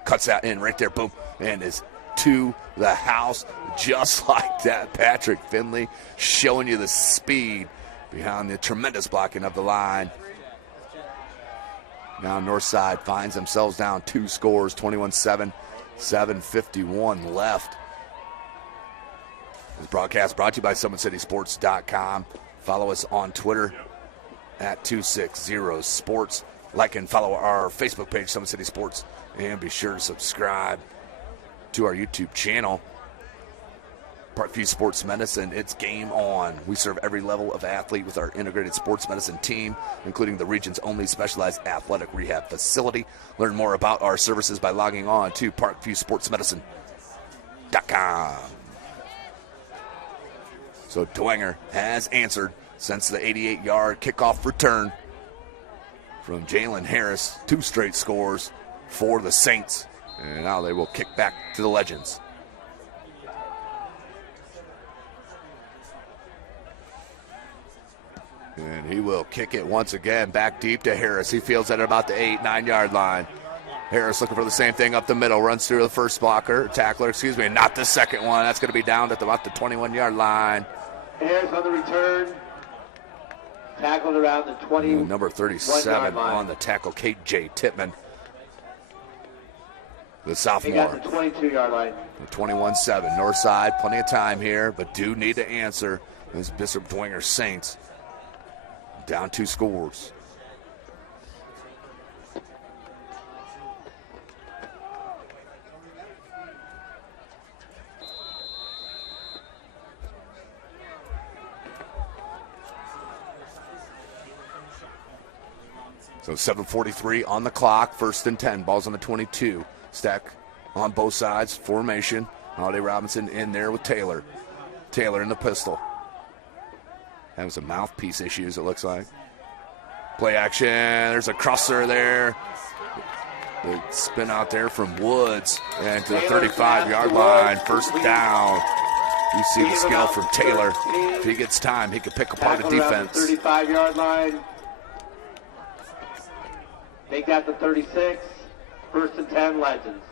Cuts that in right there, boom, and is to the house just like that. Patrick Finley showing you the speed behind the tremendous blocking of the line. Now Northside finds themselves down 2 scores, 21-7, 7:51 left. This broadcast brought to you by SummitCitySports.com. Follow us on Twitter at 260sports. Like and follow our Facebook page, Summit City Sports, and be sure to subscribe to our YouTube channel. Parkview Sports Medicine, it's game on. We serve every level of athlete with our integrated sports medicine team, including the region's only specialized athletic rehab facility. Learn more about our services by logging on to parkviewsportsmedicine.com. So Dwenger has answered since the 88-yard kickoff return from Jalen Harris. 2 straight scores for the Saints. And now they will kick back to the Legends. And he will kick it once again back deep to Harris. He fields at about the 8-9 yard line. Harris looking for the same thing up the middle. Runs through the first tackler, and not the second one. That's going to be down at about the 21-yard line. Harris on the return. Tackled around the 20. Number 37 on the tackle, Devin Tippmann. The sophomore. They got the 22-yard line. 21-7, north side, plenty of time here, but do need to answer. This Bishop Dwenger Saints down 2 scores. So 7:43 on the clock, 1st and 10, balls on the 22. Stack on both sides, formation. Holiday Robinson in there with Taylor. Taylor in the pistol. Having some mouthpiece issues, it looks like. Play action, there's a crosser there. The spin out there from Woods and to the 35-yard line, 1st down. You see the skill from Taylor. If he gets time, he could pick apart a defense. 35-yard line. Take that to 36. 1st and 10, Legends.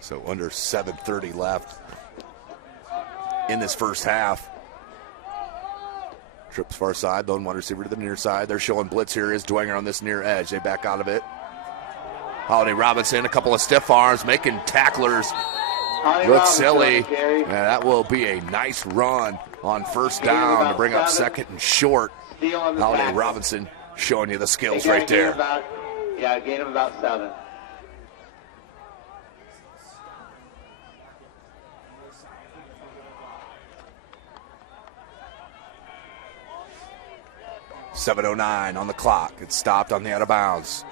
So under 7:30 left in this first half. Trips far side, lone wide receiver to the near side. They're showing blitz here. Is Dwenger on this near edge. They back out of it. Holiday Robinson, a couple of stiff arms, making tacklers look silly. Yeah, that will be a nice run on 1st down to bring up 2nd and short. Holiday Robinson showing you the skills right there. Gain of about 7. .709 on the clock. It's stopped on the out of bounds.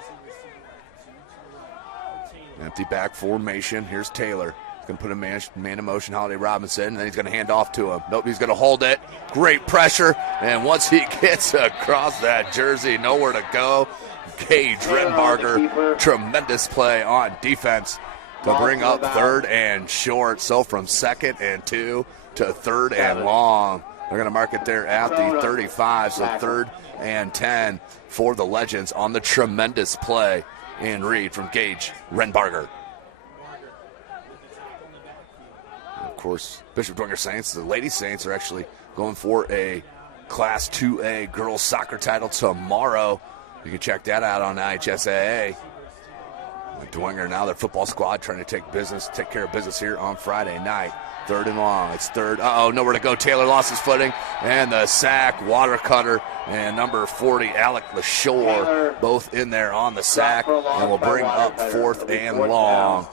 Empty back formation. Here's Taylor. He's going to put a man in motion, Holiday Robinson, and then he's going to hand off to him. Nope, he's going to hold it. Great pressure, and once he gets across that jersey, nowhere to go. Gage Renbarger, tremendous play on defense to bring up 3rd and short. So from 2nd and 2 to 3rd and long. They're going to mark it there at the 35, so 3rd and 10 for the Legends on the tremendous play in read from Gage Renbarger. Of course, Bishop Dwenger Saints, the Lady Saints, are actually going for a Class 2A girls soccer title tomorrow. You can check that out on IHSAA. Dwenger, now their football squad, trying to take care of business here on Friday night. 3rd and long. It's 3rd. Nowhere to go. Taylor lost his footing. And the sack, water cutter, and number 40, Alec LaShore, both in there on the sack. And will bring up 4th and long.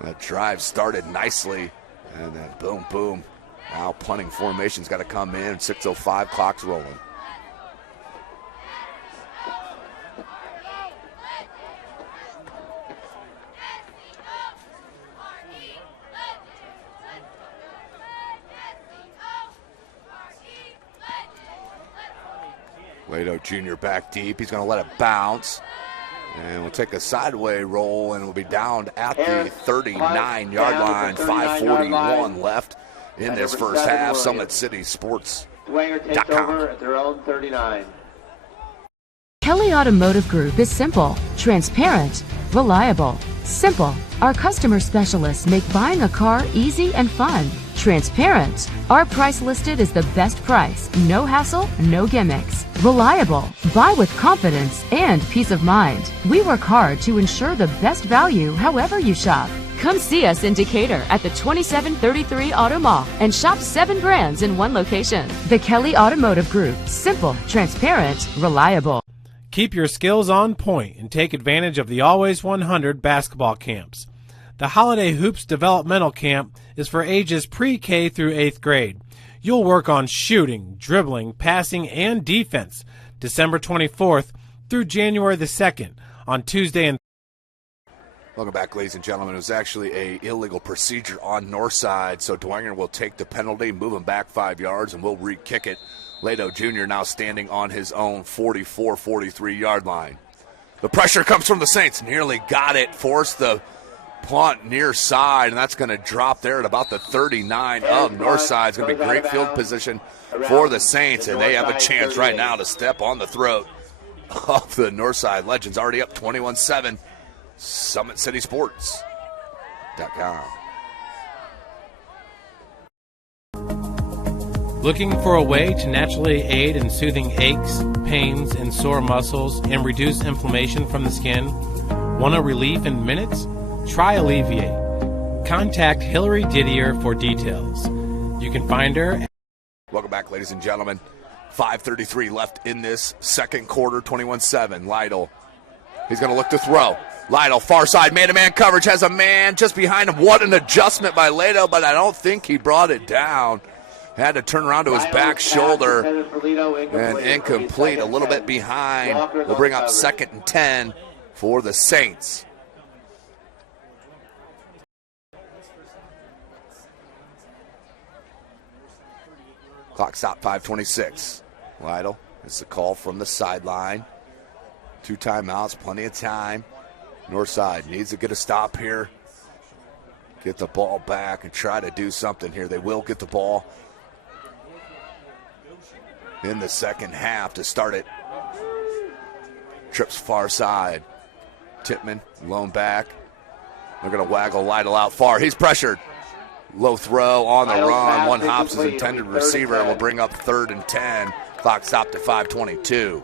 That drive started nicely. And then boom, boom. Now punting formation's got to come in. 6:05, clock's rolling. Lato Jr. back deep. He's going to let it bounce. And we'll take a sideway roll, and we'll be down at the 39-yard line. 5:41 left in this first half. SummitCitySports.com. Over at their own 39. Kelly Automotive Group is simple, transparent, reliable. Simple. Our customer specialists make buying a car easy and fun. Transparent. Our price listed is the best price. No hassle, no gimmicks. Reliable. Buy with confidence and peace of mind. We work hard to ensure the best value however you shop. Come see us in Decatur at the 2733 Auto Mall and shop 7 brands in one location. The Kelly Automotive Group. Simple, transparent, reliable. Keep your skills on point and take advantage of the Always 100 basketball camps. The Holiday Hoops Developmental Camp is for ages pre-K through 8th grade. You'll work on shooting, dribbling, passing, and defense December 24th through January the 2nd on Tuesday and Welcome back, ladies and gentlemen. It was actually a illegal procedure on north side, so Dwenger will take the penalty, move him back 5 yards, and we'll re-kick it. Lato Jr. now standing on his own 44-43-yard line. The pressure comes from the Saints. Nearly got it. Forced the punt near side, and that's going to drop there at about the 39 of north side. It's going to be great field position for the Saints, and they have a chance right now to step on the throat of the north side Legends. Already up 21-7. SummitCitySports.com. Looking for a way to naturally aid in soothing aches, pains, and sore muscles and reduce inflammation from the skin? Want a relief in minutes? Try Alleviate. Contact Hillary Didier for details. You can find her. Welcome back, ladies and gentlemen. 5:33 left in this second quarter, 21-7. Lytle, he's going to look to throw. Lytle, far side, man-to-man coverage, has a man just behind him. What an adjustment by Lytle, but I don't think he brought it down. Had to turn around to his back shoulder, and incomplete, a little bit behind. We'll bring up 2nd and 10 for the Saints. Clock stop, 5:26. Lytle, it's a call from the sideline. 2 timeouts, plenty of time. North side needs to get a stop here. Get the ball back and try to do something here. They will get the ball in the second half to start it. Trips far side. Tippmann, lone back. They're going to waggle Lytle out far. He's pressured. Low throw on the run. One hops his intended receiver. Will bring up 3rd and 10. Clock stopped at 5:22.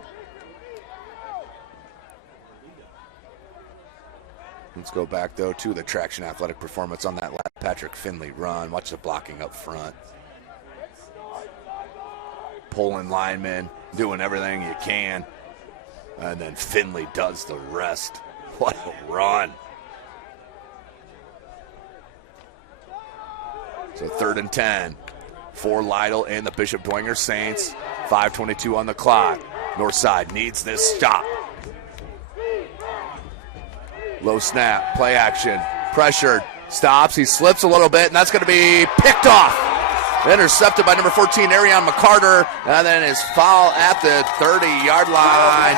Let's go back, though, to the traction athletic performance on that Patrick Finley run. Watch the blocking up front. Pulling linemen, doing everything you can. And then Finley does the rest. What a run. So 3rd and 10 for Lytle and the Bishop Dwenger Saints. 5:22 on the clock. North side needs this stop. Low snap, play action, pressured, stops, he slips a little bit, and that's going to be picked off. Intercepted by number 14, Arion McCarter, and then his foul at the 30-yard line.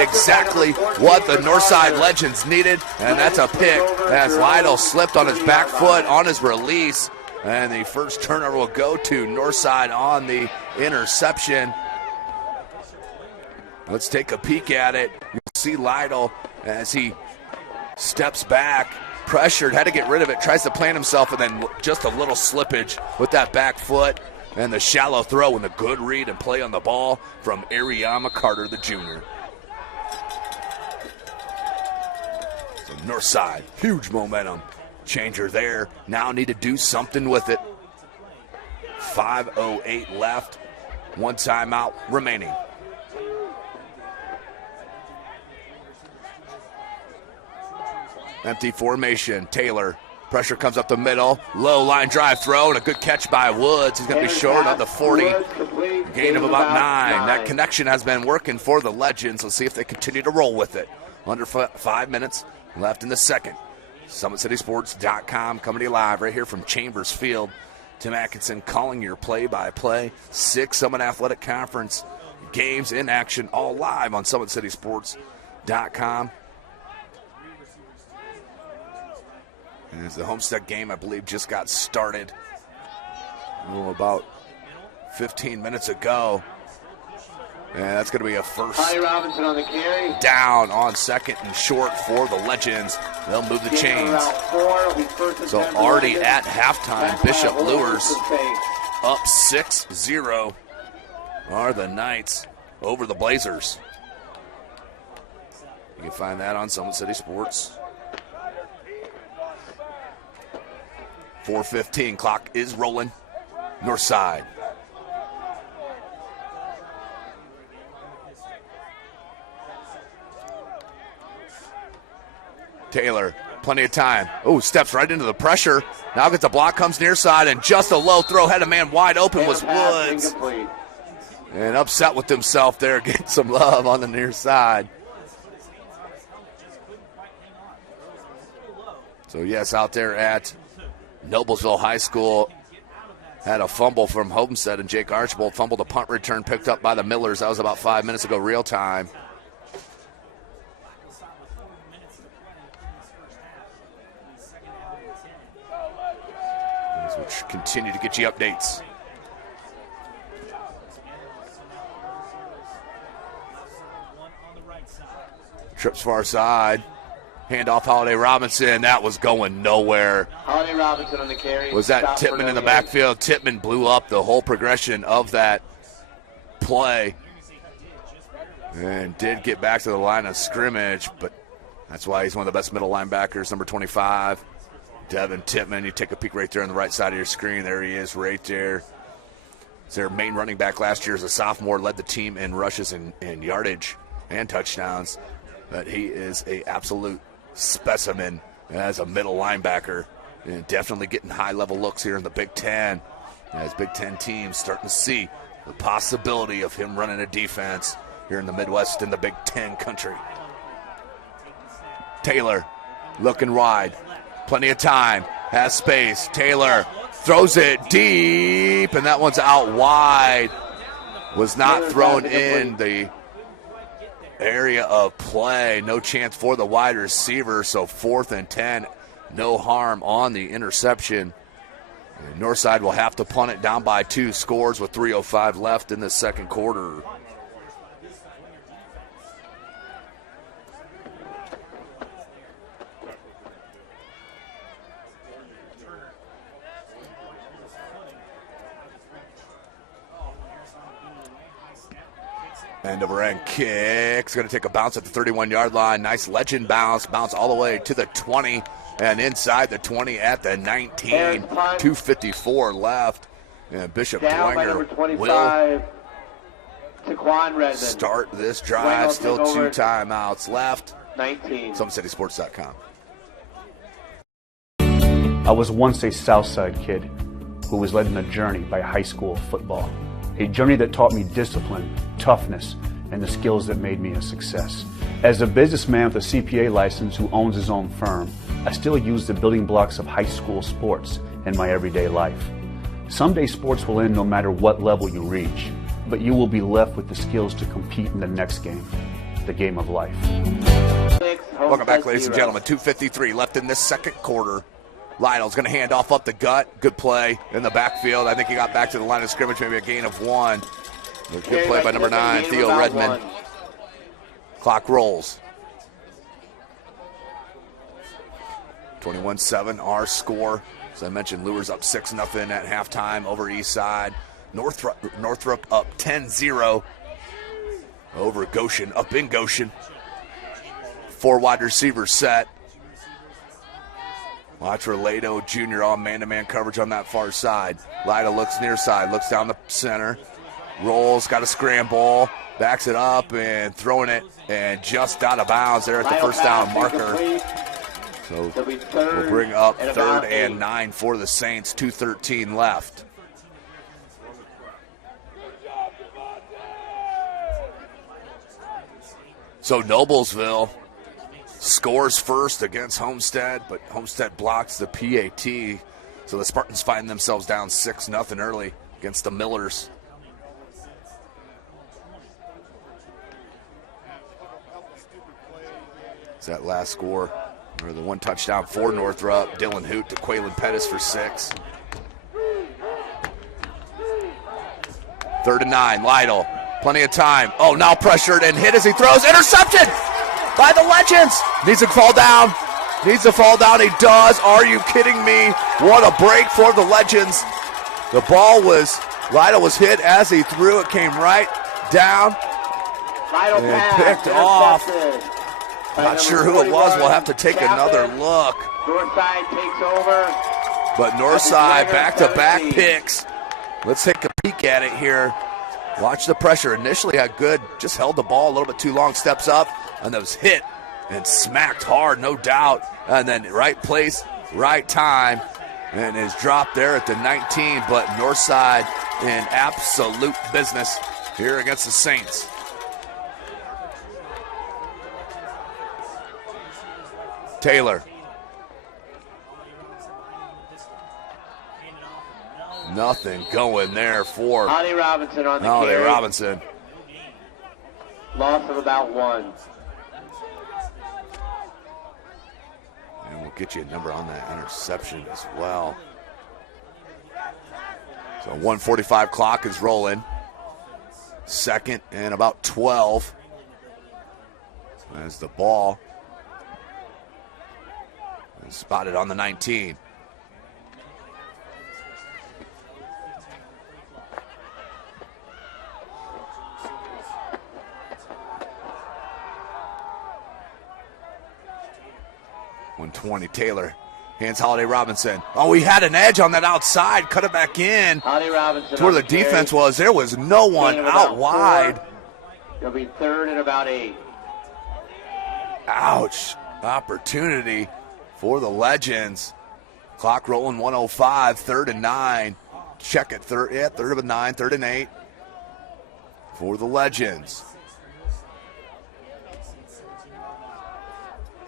Exactly what the Northside Legends needed, and that's a pick as Lytle slipped on his back foot on his release, and the first turnover will go to Northside on the interception. Let's take a peek at it. You see Lytle as he steps back, pressured, had to get rid of it, tries to plant himself, and then just a little slippage with that back foot and the shallow throw and the good read and play on the ball from Arion McCarter, the junior. So north side, huge momentum changer there. Now need to do something with it. 5:08 left, 1 timeout remaining. Empty formation. Taylor. Pressure comes up the middle. Low line drive throw and a good catch by Woods. He's going to be short of the 40. Gain of about 9. That connection has been working for the Legends. Let's see if they continue to roll with it. Under 5 minutes left in the second. SummitCitySports.com coming to you live right here from Chambers Field. Tim Atkinson calling your play-by-play. 6 Summit Athletic Conference games in action, all live on SummitCitySports.com. As the Homestead game, I believe, just got started about 15 minutes ago. And that's going to be a first Robinson on the carry. Down on 2nd and short for the Legends. They'll move the chains. So already at halftime, Bishop Lures up 6-0 are the Knights over the Blazers. You can find that on Summit City Sports. 4:15, clock is rolling. North side. Taylor, plenty of time. Oh, steps right into the pressure. Now gets the block, comes near side, and just a low throw. Had a man wide open was Woods. And upset with himself there, getting some love on the near side. So yes, out there at Noblesville High School, had a fumble from Homestead, and Jake Archibald fumbled a punt return picked up by the Millers. That was about 5 minutes ago, real time. Which continue to get you updates. Trips far side. Handoff Holiday Robinson. That was going nowhere. Holiday Robinson on the carry. Was that Tippmann in the backfield? Tippmann blew up the whole progression of that play and did get back to the line of scrimmage, but that's why he's one of the best middle linebackers, number 25. Devin Tippmann. You take a peek right there on the right side of your screen. There he is right there. He's their main running back last year as a sophomore, led the team in rushes and yardage and touchdowns. But he is an absolute specimen as a middle linebacker, and definitely getting high-level looks here in the Big Ten as Big Ten teams starting to see the possibility of him running a defense here in the Midwest in the Big Ten country. Taylor looking wide, plenty of time, has space. Taylor throws it deep, and that one's out wide. Was not thrown in the area of play. No chance for the wide receiver, so 4th and 10. No harm on the interception. And Northside will have to punt it down by 2 scores with 3:05 left in the second quarter. End over end kick. It's going to take a bounce at the 31-yard line. Nice legend bounce. Bounce all the way to the 20 and inside the 20 at the 19. 2:54 left. And Bishop Dwenger will start this drive. Still 2 timeouts left. 19. SummitCitySports.com. I was once a Southside kid who was led on a journey by high school football. A journey that taught me discipline, toughness, and the skills that made me a success. As a businessman with a CPA license who owns his own firm, I still use the building blocks of high school sports in my everyday life. Someday sports will end no matter what level you reach, but you will be left with the skills to compete in the next game, the game of life. Welcome back, ladies and gentlemen. 2:53 left in this second quarter. Lytle's going to hand off up the gut. Good play in the backfield. I think he got back to the line of scrimmage, maybe a gain of 1. Good play by number 9, Theo Redmond. Clock rolls. 21-7, our score. As I mentioned, Lures up 6-0 at halftime over Eastside. Northrop up 10-0 over Goshen, up in Goshen. 4 wide receivers set. Watch for Lado Jr. on man-to-man coverage on that far side. Lytle looks near side, looks down the center, rolls, got a scramble, backs it up and throwing it, and just out of bounds there at the first down marker. So we'll bring up 3rd and 9 for the Saints, 2:13 left. So Noblesville scores first against Homestead, but Homestead blocks the PAT. So the Spartans find themselves down 6-0 early against the Millers. It's that last score, or the 1 touchdown for Northrop. Dylan Hoot to Quaylen Pettis for 6. 3rd and 9, Lytle, plenty of time. Oh, now pressured and hit as he throws. Interception by the Legends. Needs to fall down. Needs to fall down. He does. Are you kidding me? What a break for the Legends. The ball was, Lytle was hit as he threw. It came right down and picked off. Not sure who it was. We'll have to take another look. Northside takes over. But Northside back-to-back picks. Let's take a peek at it here. Watch the pressure. Initially had good, just held the ball a little bit too long, steps up, and was hit and smacked hard, no doubt. And then right place, right time, and is dropped there at the 19. But Northside in absolute business here against the Saints. Taylor. Nothing going there for Holiday Robinson on the carry. Robinson. Loss of about 1. And we'll get you a number on that interception as well. So 1:45 clock is rolling. 2nd and about 12. As the ball spotted on the 19. Taylor hands Holiday Robinson. Oh, he had an edge on that outside. Cut it back in. Holiday Robinson to where the defense was. There was no one out wide. It'll be third and about 8. Ouch. Opportunity for the Legends. Clock rolling 1:05. 3rd and 9. Check it. Third and 9. 3rd and 8 for the Legends.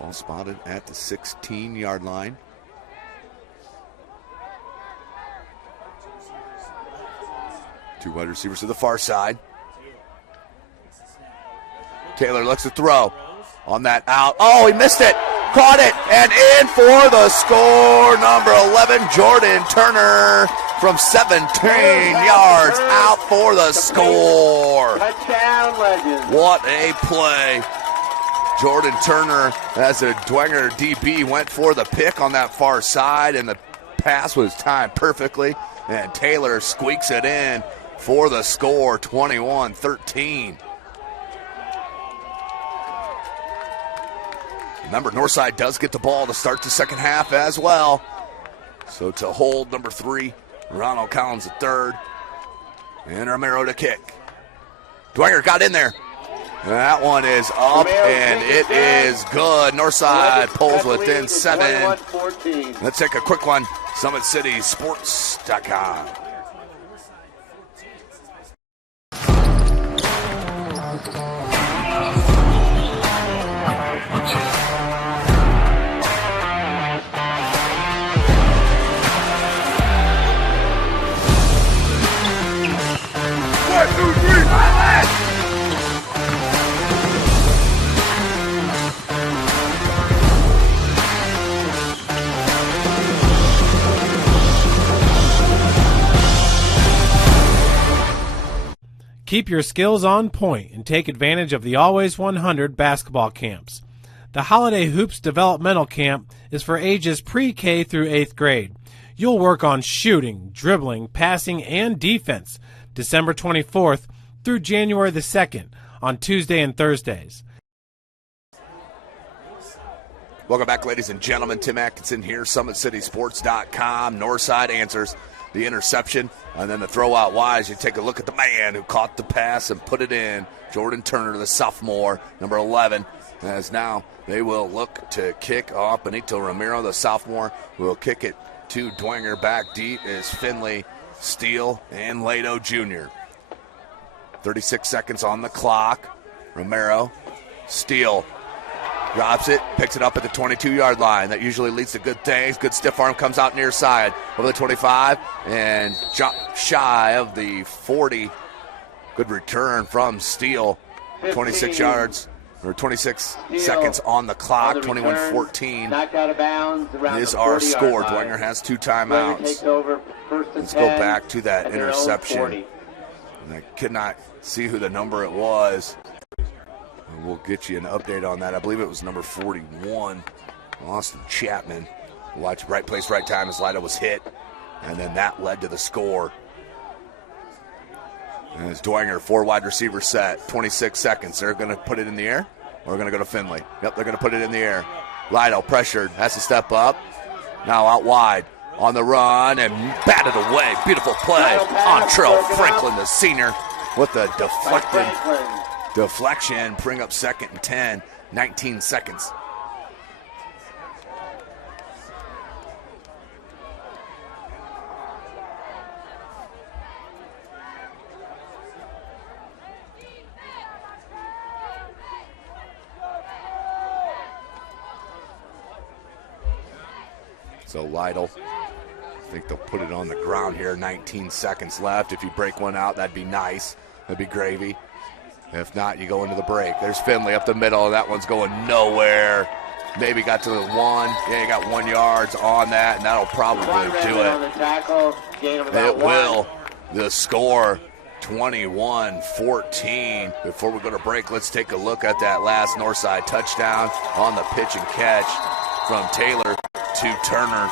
Ball spotted at the 16-yard line. Two wide receivers to the far side. Taylor looks to throw on that out. Oh, he missed it. Caught it. And in for the score. Number 11, Jordan Turner from 17 yards out for the score. Touchdown, Legends. What a play. Jordan Turner, as a Dwenger DB, went for the pick on that far side, and the pass was timed perfectly. And Taylor squeaks it in for the score, 21-13. Remember, Northside does get the ball to start the second half as well. So to hold, number 3, Ronald Collins III, and Romero to kick. Dwenger got in there. That one is up, and it is good. Northside pulls within 7. Let's take a quick one. SummitCitySports.com. Keep your skills on point and take advantage of the Always 100 basketball camps. The Holiday Hoops Developmental Camp is for ages pre-K through 8th grade. You'll work on shooting, dribbling, passing, and defense December 24th through January the 2nd on Tuesday and Thursdays. Welcome back, ladies and gentlemen. Tim Atkinson here, SummitCitySports.com. Northside answers the interception, and then the throw out wide. As you take a look at the man who caught the pass and put it in, Jordan Turner, the sophomore, number 11, as now they will look to kick off. Benito Romero, the sophomore, will kick it to Dwenger. Back deep is Finley, Steele, and Lato Jr. 36 seconds on the clock. Romero, Steele, drops it, picks it up at the 22-yard line. That usually leads to good things. Good stiff arm comes out near side over the 25 and shy of the 40. Good return from Steele. 26 yards or 26 seconds on the clock. 21-14 knocked out of bounds is our score. Dwenger has 2 timeouts. Let's go back to that interception. And I could not see who the number it was. We'll get you an update on that. I believe it was number 41, Austin Chapman. Watch, right place, right time as Lida was hit. And then that led to the score. And as Dwenger, 4 wide receiver set, 26 seconds. They're going to put it in the air, or they're going to go to Finley. Yep, they're going to put it in the air. Lido pressured, has to step up. Now out wide on the run and batted away. Beautiful play. Ontrell Franklin, the senior, with the deflection, bring up 2nd and 10, 19 seconds. So Lytle, I think they'll put it on the ground here. 19 seconds left. If you break one out, that'd be nice. That'd be gravy. If not, you go into the break. There's Finley up the middle. That one's going nowhere. Maybe got to the 1. Yeah, you got 1 yard on that, and that'll probably do it. It will. The score, 21-14. Before we go to break, let's take a look at that last Northside touchdown on the pitch and catch from Taylor. to Turner.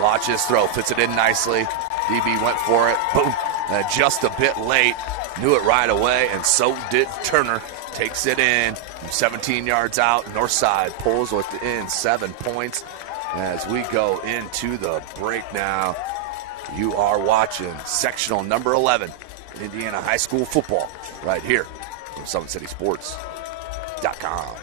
Watch his throw, fits it in nicely. DB went for it, boom, just a bit late. Knew it right away, and so did Turner. Takes it in from 17 yards out, north side, pulls within 7 points. As we go into the break now, you are watching sectional number 11 in Indiana high school football right here from SummitCitySports.com.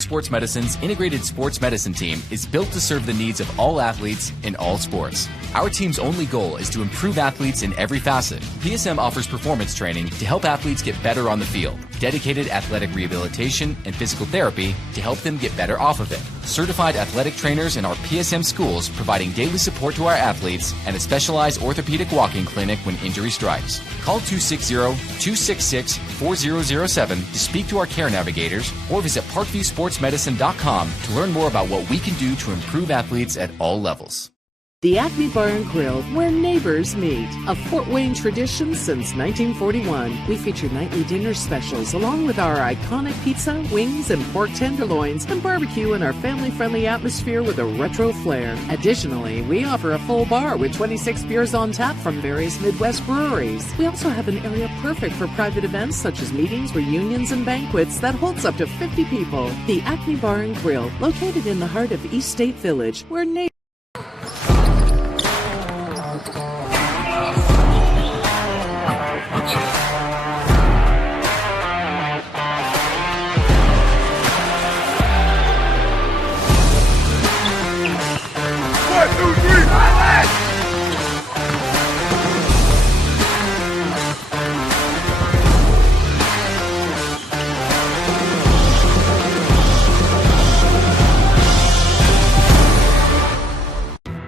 Sports Medicine's integrated sports medicine team is built to serve the needs of all athletes in all sports. Our team's only goal is to improve athletes in every facet. PSM offers performance training to help athletes get better on the field, dedicated athletic rehabilitation and physical therapy to help them get better off of it, certified athletic trainers in our PSM schools providing daily support to our athletes, and a specialized orthopedic walking clinic when injury strikes. Call 260-266-4007 to speak to our care navigators or visit ParkviewSportsMedicine.com to learn more about what we can do to improve athletes at all levels. The Acme Bar and Grill, where neighbors meet. A Fort Wayne tradition since 1941. We feature nightly dinner specials along with our iconic pizza, wings, and pork tenderloins, and barbecue in our family-friendly atmosphere with a retro flair. Additionally, we offer a full bar with 26 beers on tap from various Midwest breweries. We also have an area perfect for private events such as meetings, reunions, and banquets that holds up to 50 people. The Acme Bar and Grill, located in the heart of East State Village, where neighbors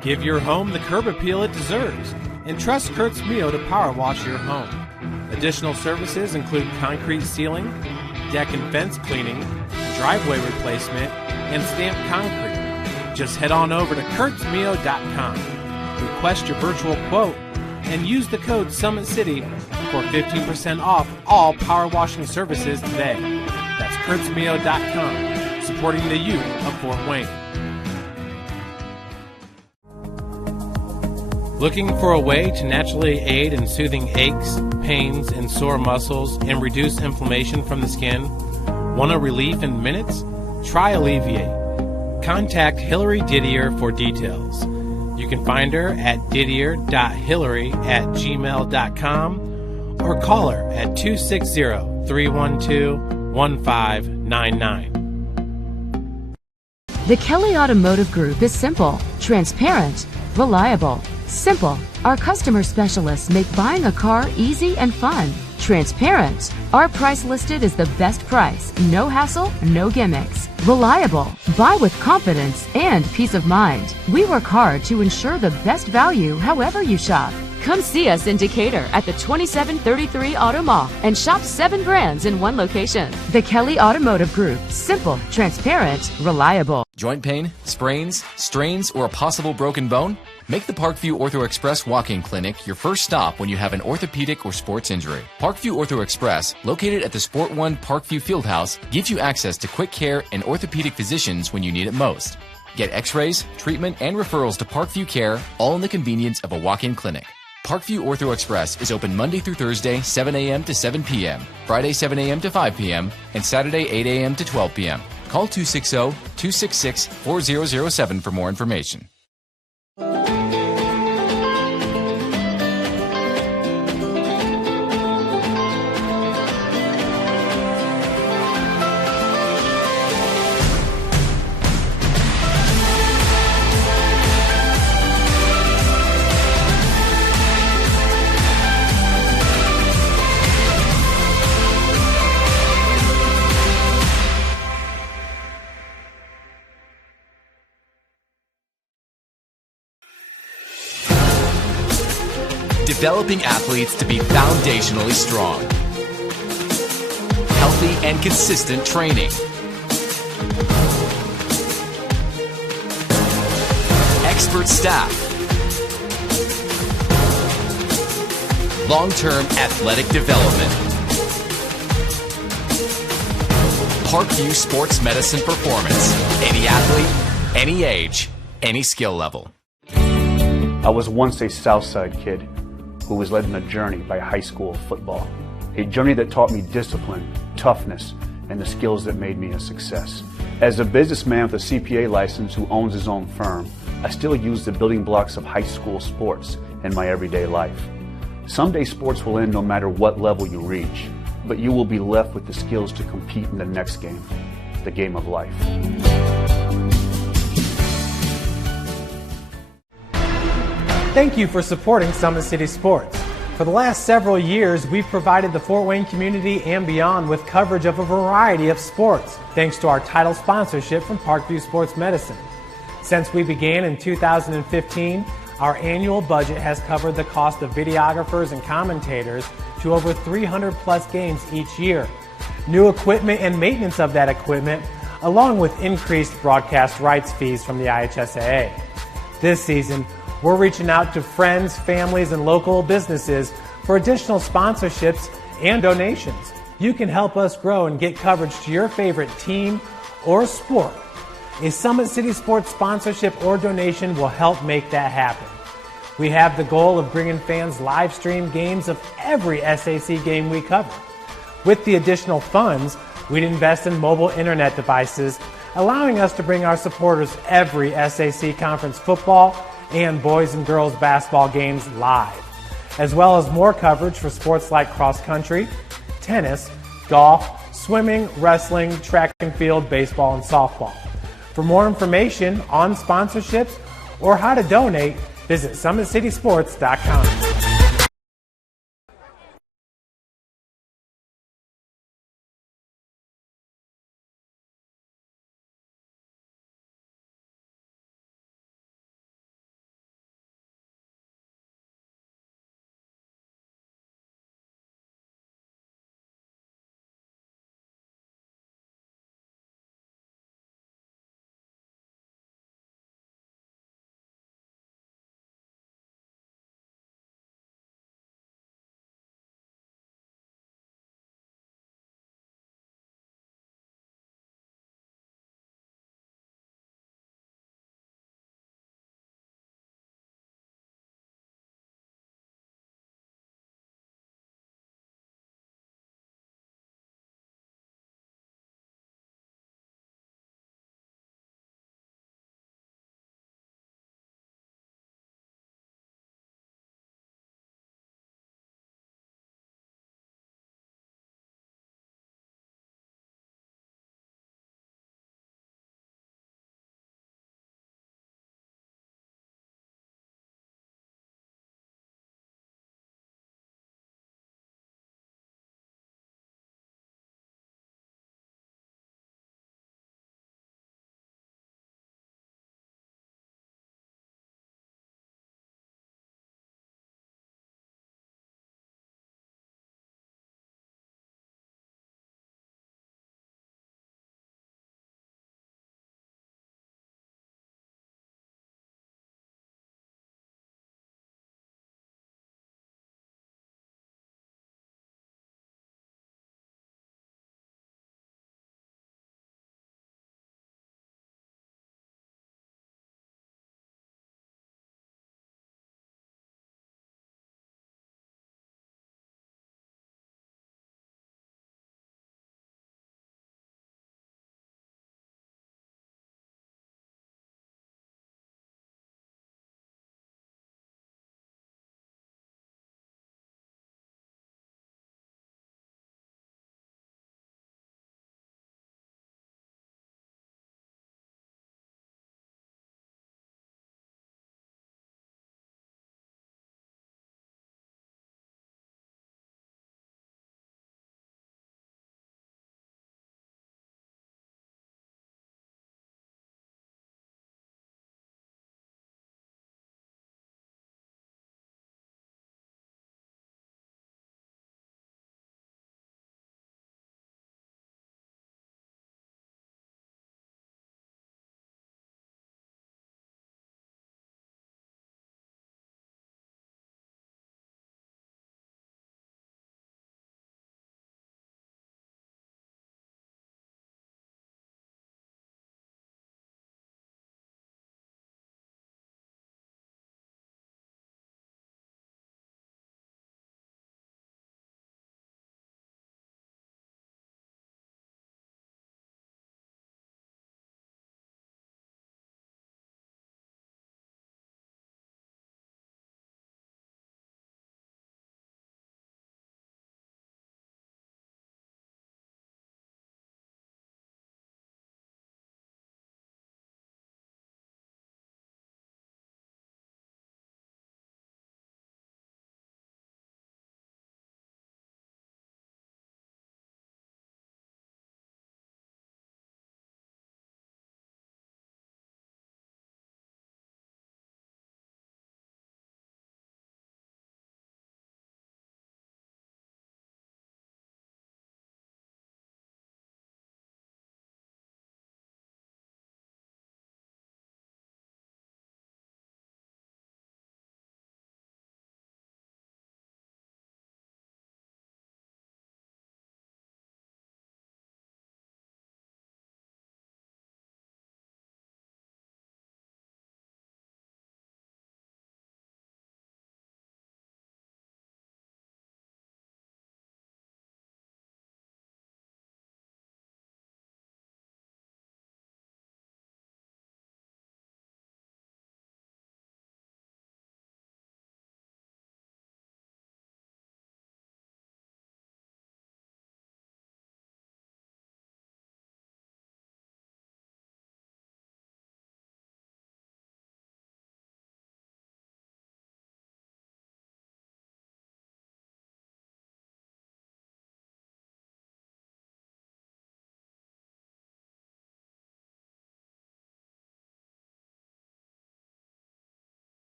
Give your home the curb appeal it deserves, and trust Kurt's Mio to power wash your home. Additional services include concrete sealing, deck and fence cleaning, driveway replacement, and stamped concrete. Just head on over to kurtzmio.com, request your virtual quote, and use the code SummitCity for 15% off all power washing services today. That's kurtzmio.com, supporting the youth of Fort Wayne. Looking for a way to naturally aid in soothing aches, pains, and sore muscles and reduce inflammation from the skin? Want a relief in minutes? Try Alleviate. Contact Hillary Didier for details. You can find her at didier.hillary@gmail.com or call her at 260-312-1599. The Kelly Automotive Group is simple, transparent, reliable. Simple. Our customer specialists make buying a car easy and fun. Transparent. Our price listed is the best price. No hassle, no gimmicks. Reliable. Buy with confidence and peace of mind. We work hard to ensure the best value however you shop. Come see us in Decatur at the 2733 Auto Mall and shop 7 brands in one location. The Kelly Automotive Group. Simple, transparent, reliable. Joint pain, sprains, strains, or a possible broken bone? Make the Parkview Ortho Express walk-in clinic your first stop when you have an orthopedic or sports injury. Parkview Ortho Express, located at the Sport 1 Parkview Fieldhouse, gives you access to quick care and orthopedic physicians when you need it most. Get x-rays, treatment, and referrals to Parkview Care, all in the convenience of a walk-in clinic. Parkview Ortho Express is open Monday through Thursday, 7 a.m. to 7 p.m., Friday, 7 a.m. to 5 p.m., and Saturday, 8 a.m. to 12 p.m. Call 260-266-4007 for more information. Developing athletes to be foundationally strong. Healthy and consistent training. Expert staff. Long-term athletic development. Parkview Sports Medicine Performance. Any athlete, any age, any skill level. I was once a Southside kid who was led on a journey by high school football. A journey that taught me discipline, toughness, and the skills that made me a success. As a businessman with a CPA license who owns his own firm, I still use the building blocks of high school sports in my everyday life. Someday sports will end no matter what level you reach, but you will be left with the skills to compete in the next game, the game of life. Thank you for supporting Summit City Sports. For the last several years, we've provided the Fort Wayne community and beyond with coverage of a variety of sports, thanks to our title sponsorship from Parkview Sports Medicine. Since we began in 2015, our annual budget has covered the cost of videographers and commentators to over 300 plus games each year. New equipment and maintenance of that equipment, along with increased broadcast rights fees from the IHSAA. This season, we're reaching out to friends, families, and local businesses for additional sponsorships and donations. You can help us grow and get coverage to your favorite team or sport. A Summit City Sports sponsorship or donation will help make that happen. We have the goal of bringing fans live stream games of every SAC game we cover. With the additional funds, we'd invest in mobile internet devices, allowing us to bring our supporters every SAC conference football and boys and girls basketball games live, as well as more coverage for sports like cross country, tennis, golf, swimming, wrestling, track and field, baseball, and softball. For more information on sponsorships or how to donate, visit SummitCitySports.com.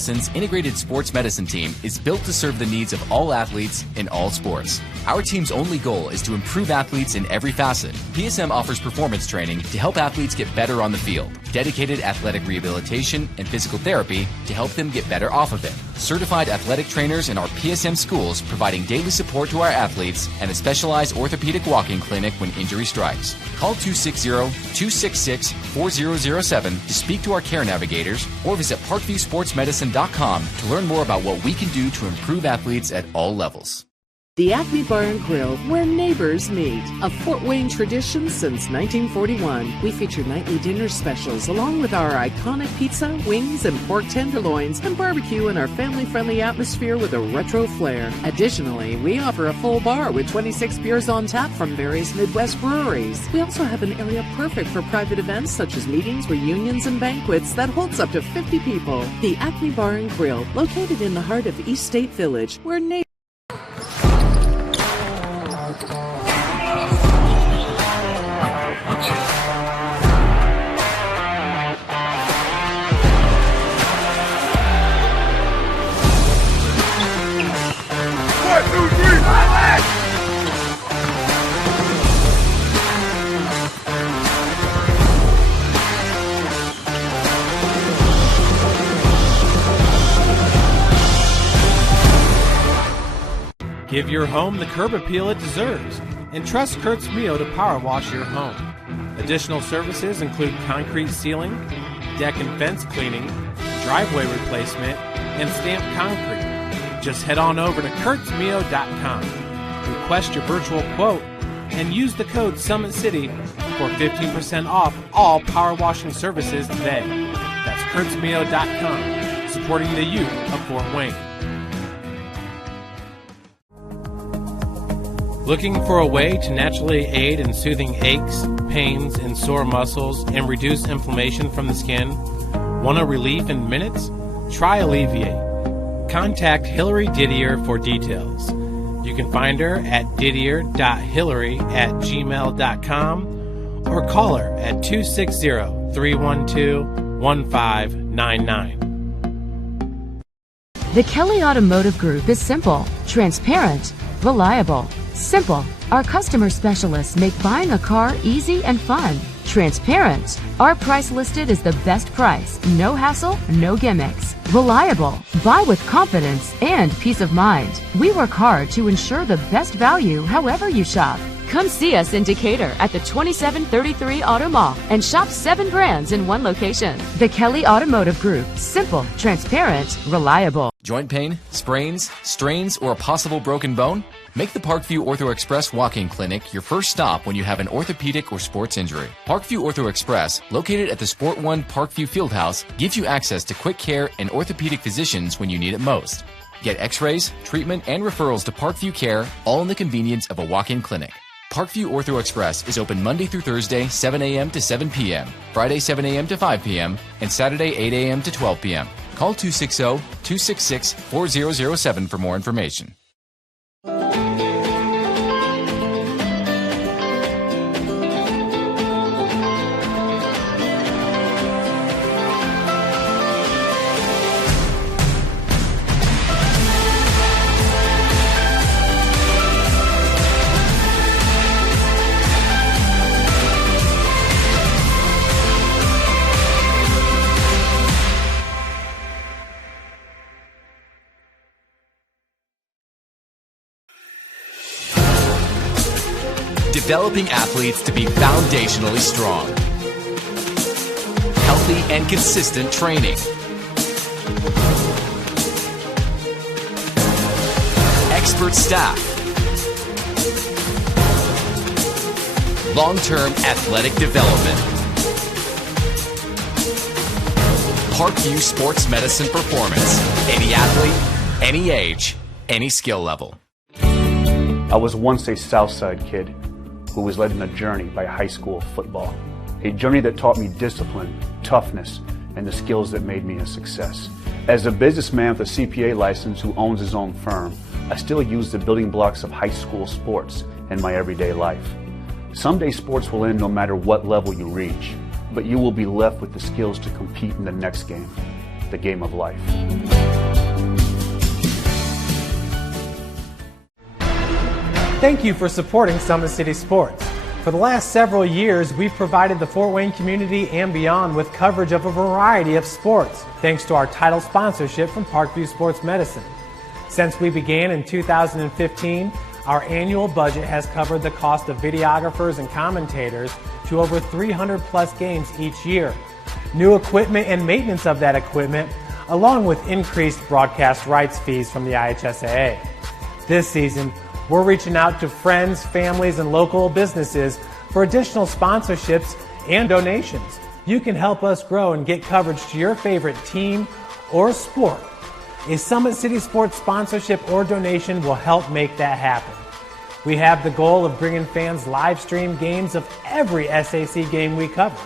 Medicine's integrated sports medicine team is built to serve the needs of all athletes in all sports. Our team's only goal is to improve athletes in every facet. PSM offers performance training to help athletes get better on the field, dedicated athletic rehabilitation and physical therapy to help them get better off of it, certified athletic trainers in our PSM schools providing daily support to our athletes, and a specialized orthopedic walk-in clinic when injury strikes. Call 260-266-4007 to speak to our care navigators or visit parkviewsportsmedicine.com to learn more about what we can do to improve athletes at all levels. The Acme Bar and Grill, where neighbors meet. A Fort Wayne tradition since 1941. We feature nightly dinner specials along with our iconic pizza, wings, and pork tenderloins, and barbecue in our family-friendly atmosphere with a retro flair. Additionally, we offer a full bar with 26 beers on tap from various Midwest breweries. We also have an area perfect for private events such as meetings, reunions, and banquets that holds up to 50 people. The Acme Bar and Grill, located in the heart of East State Village, where neighbors Give your home the curb appeal it deserves, and trust Kurt's Mio to power wash your home. Additional services include concrete ceiling, deck and fence cleaning, driveway replacement, and stamped concrete. Just head on over to kurtzmio.com, request your virtual quote, and use the code SummitCity for 15% off all power washing services today. That's kurtzmio.com, supporting the youth of Fort Wayne. Looking for a way to naturally aid in soothing aches, pains, and sore muscles and reduce inflammation from the skin? Want a relief in minutes? Try Alleviate. Contact Hillary Didier for details. You can find her at didier.hillary@gmail.com or call her at 260-312-1599. The Kelly Automotive Group is simple, transparent, reliable. Simple. Our customer specialists make buying a car easy and fun. Transparent. Our price listed is the best price. No hassle, no gimmicks. Reliable. Buy with confidence and peace of mind. We work hard to ensure the best value however you shop. Come see us in Decatur at the 2733 Auto Mall and shop 7 brands in one location. The Kelly Automotive Group. Simple, transparent, reliable. Joint pain, sprains, strains, or a possible broken bone? Make the Parkview Ortho Express walk-in clinic your first stop when you have an orthopedic or sports injury. Parkview Ortho Express, located at the Sport One Parkview Fieldhouse, gives you access to quick care and orthopedic physicians when you need it most. Get x-rays, treatment, and referrals to Parkview Care, all in the convenience of a walk-in clinic. Parkview Ortho Express is open Monday through Thursday, 7 a.m. to 7 p.m., Friday, 7 a.m. to 5 p.m., and Saturday, 8 a.m. to 12 p.m. Call 260-266-4007 for more information. Developing athletes to be foundationally strong. Healthy and consistent training. Expert staff. Long-term athletic development. Parkview Sports Medicine Performance. Any athlete, any age, any skill level. I was once a Southside kid who was led on a journey by high school football. A journey that taught me discipline, toughness, and the skills that made me a success. As a businessman with a CPA license who owns his own firm, I still use the building blocks of high school sports in my everyday life. Someday sports will end no matter what level you reach, but you will be left with the skills to compete in the next game. the game of life. Thank you for supporting Summit City Sports. For the last several years, we've provided the Fort Wayne community and beyond with coverage of a variety of sports, thanks to our title sponsorship from Parkview Sports Medicine. Since we began in 2015, our annual budget has covered the cost of videographers and commentators to over 300 plus games each year. New equipment and maintenance of that equipment, along with increased broadcast rights fees from the IHSAA. This season, we're reaching out to friends, families, and local businesses for additional sponsorships and donations. You can help us grow and get coverage to your favorite team or sport. A Summit City Sports sponsorship or donation will help make that happen. We have the goal of bringing fans live stream games of every SAC game we cover.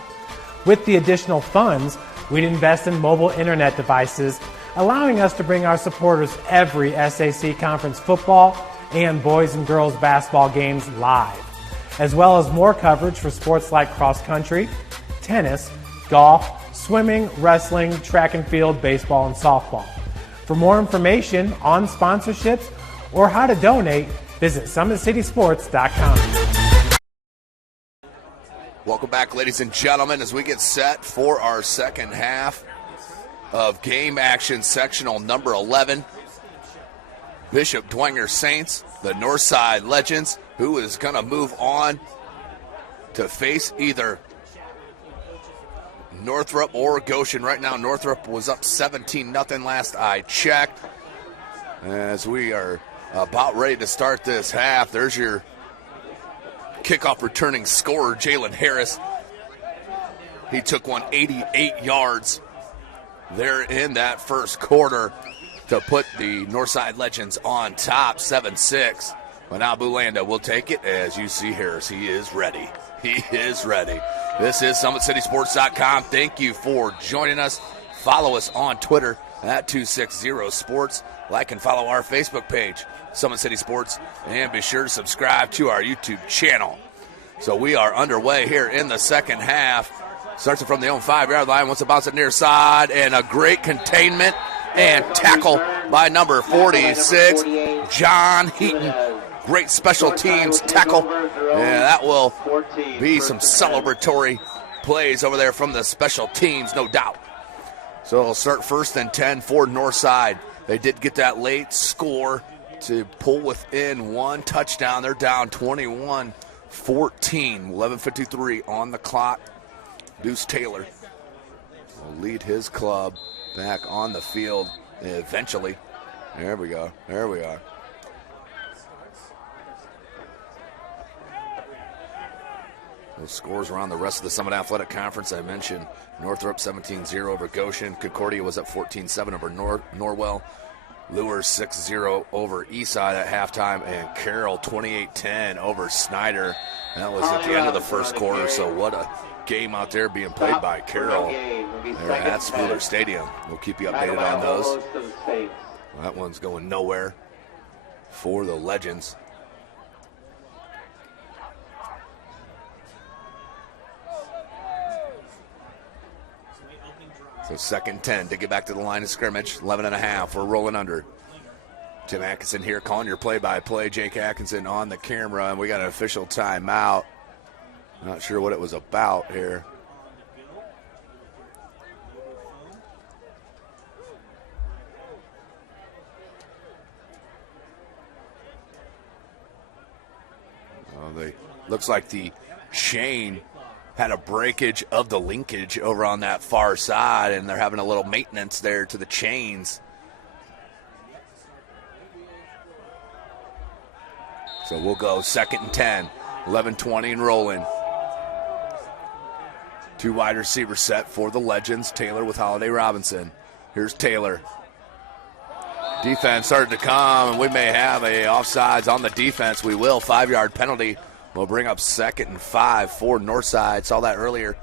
With the additional funds, we'd invest in mobile internet devices, allowing us to bring our supporters every SAC conference football and boys and girls basketball games live, as well as more coverage for sports like cross country, tennis, golf, swimming, wrestling, track and field, baseball, and softball. For more information on sponsorships or how to donate, visit SummitCitySports.com. Welcome back, ladies and gentlemen, as we get set for our second half of game action sectional number 11. Bishop Dwenger Saints, the Northside Legends, who is going to move on to face either Northrop or Goshen. Right now, Northrop was up 17-0 last I checked. As we are about ready to start this half, there's your kickoff returning scorer, Jalen Harris. He took one 88 yards there in that first quarter to put the Northside Legends on top, 7-6. But now Bulanda will take it as you see Harris. He is ready. He is ready. This is SummitCitySports.com. Thank you for joining us. Follow us on Twitter at 260sports. Like and follow our Facebook page, Summit City Sports, and be sure to subscribe to our YouTube channel. So we are underway here in the second half. Starts it from the own 5-yard line. Wants to bounce it near side, and a great containment and tackle by number 46, John Heaton. Great special teams tackle. And that will be some celebratory plays over there from the special teams, no doubt. So it'll start 1st and 10 for Northside. They did get that late score to pull within one touchdown. They're down 21-14, 11:53 on the clock. Deuce Taylor will lead his club back on the field eventually. There we go. There we are. Those scores around the rest of the Summit Athletic Conference. I mentioned Northrop 17-0 over Goshen. Concordia was up 14-7 over Norwell. Lures 6-0 over Eastside at halftime. And Carroll 28-10 over Snyder. That was at the end of the first quarter. So what a game out there being played by Carroll. They're at Spooler Stadium. We'll keep you updated on those. That one's going nowhere for the Legends. So 2nd 10 to get back to the line of scrimmage. 11.5. We're rolling under. Tim Atkinson here calling your play-by-play. Jake Atkinson on the camera, and we got an official timeout. Not sure what it was about here. Looks like the chain had a breakage of the linkage over on that far side, and they're having a little maintenance there to the chains. So we'll go 2nd and 10, 11:20 and rolling. Two wide receiver set for the Legends. Taylor with Holiday Robinson. Here's Taylor. Defense started to come, and we may have a offsides on the defense. We will. 5-yard penalty. We'll bring up 2nd and 5 for Northside. Saw that earlier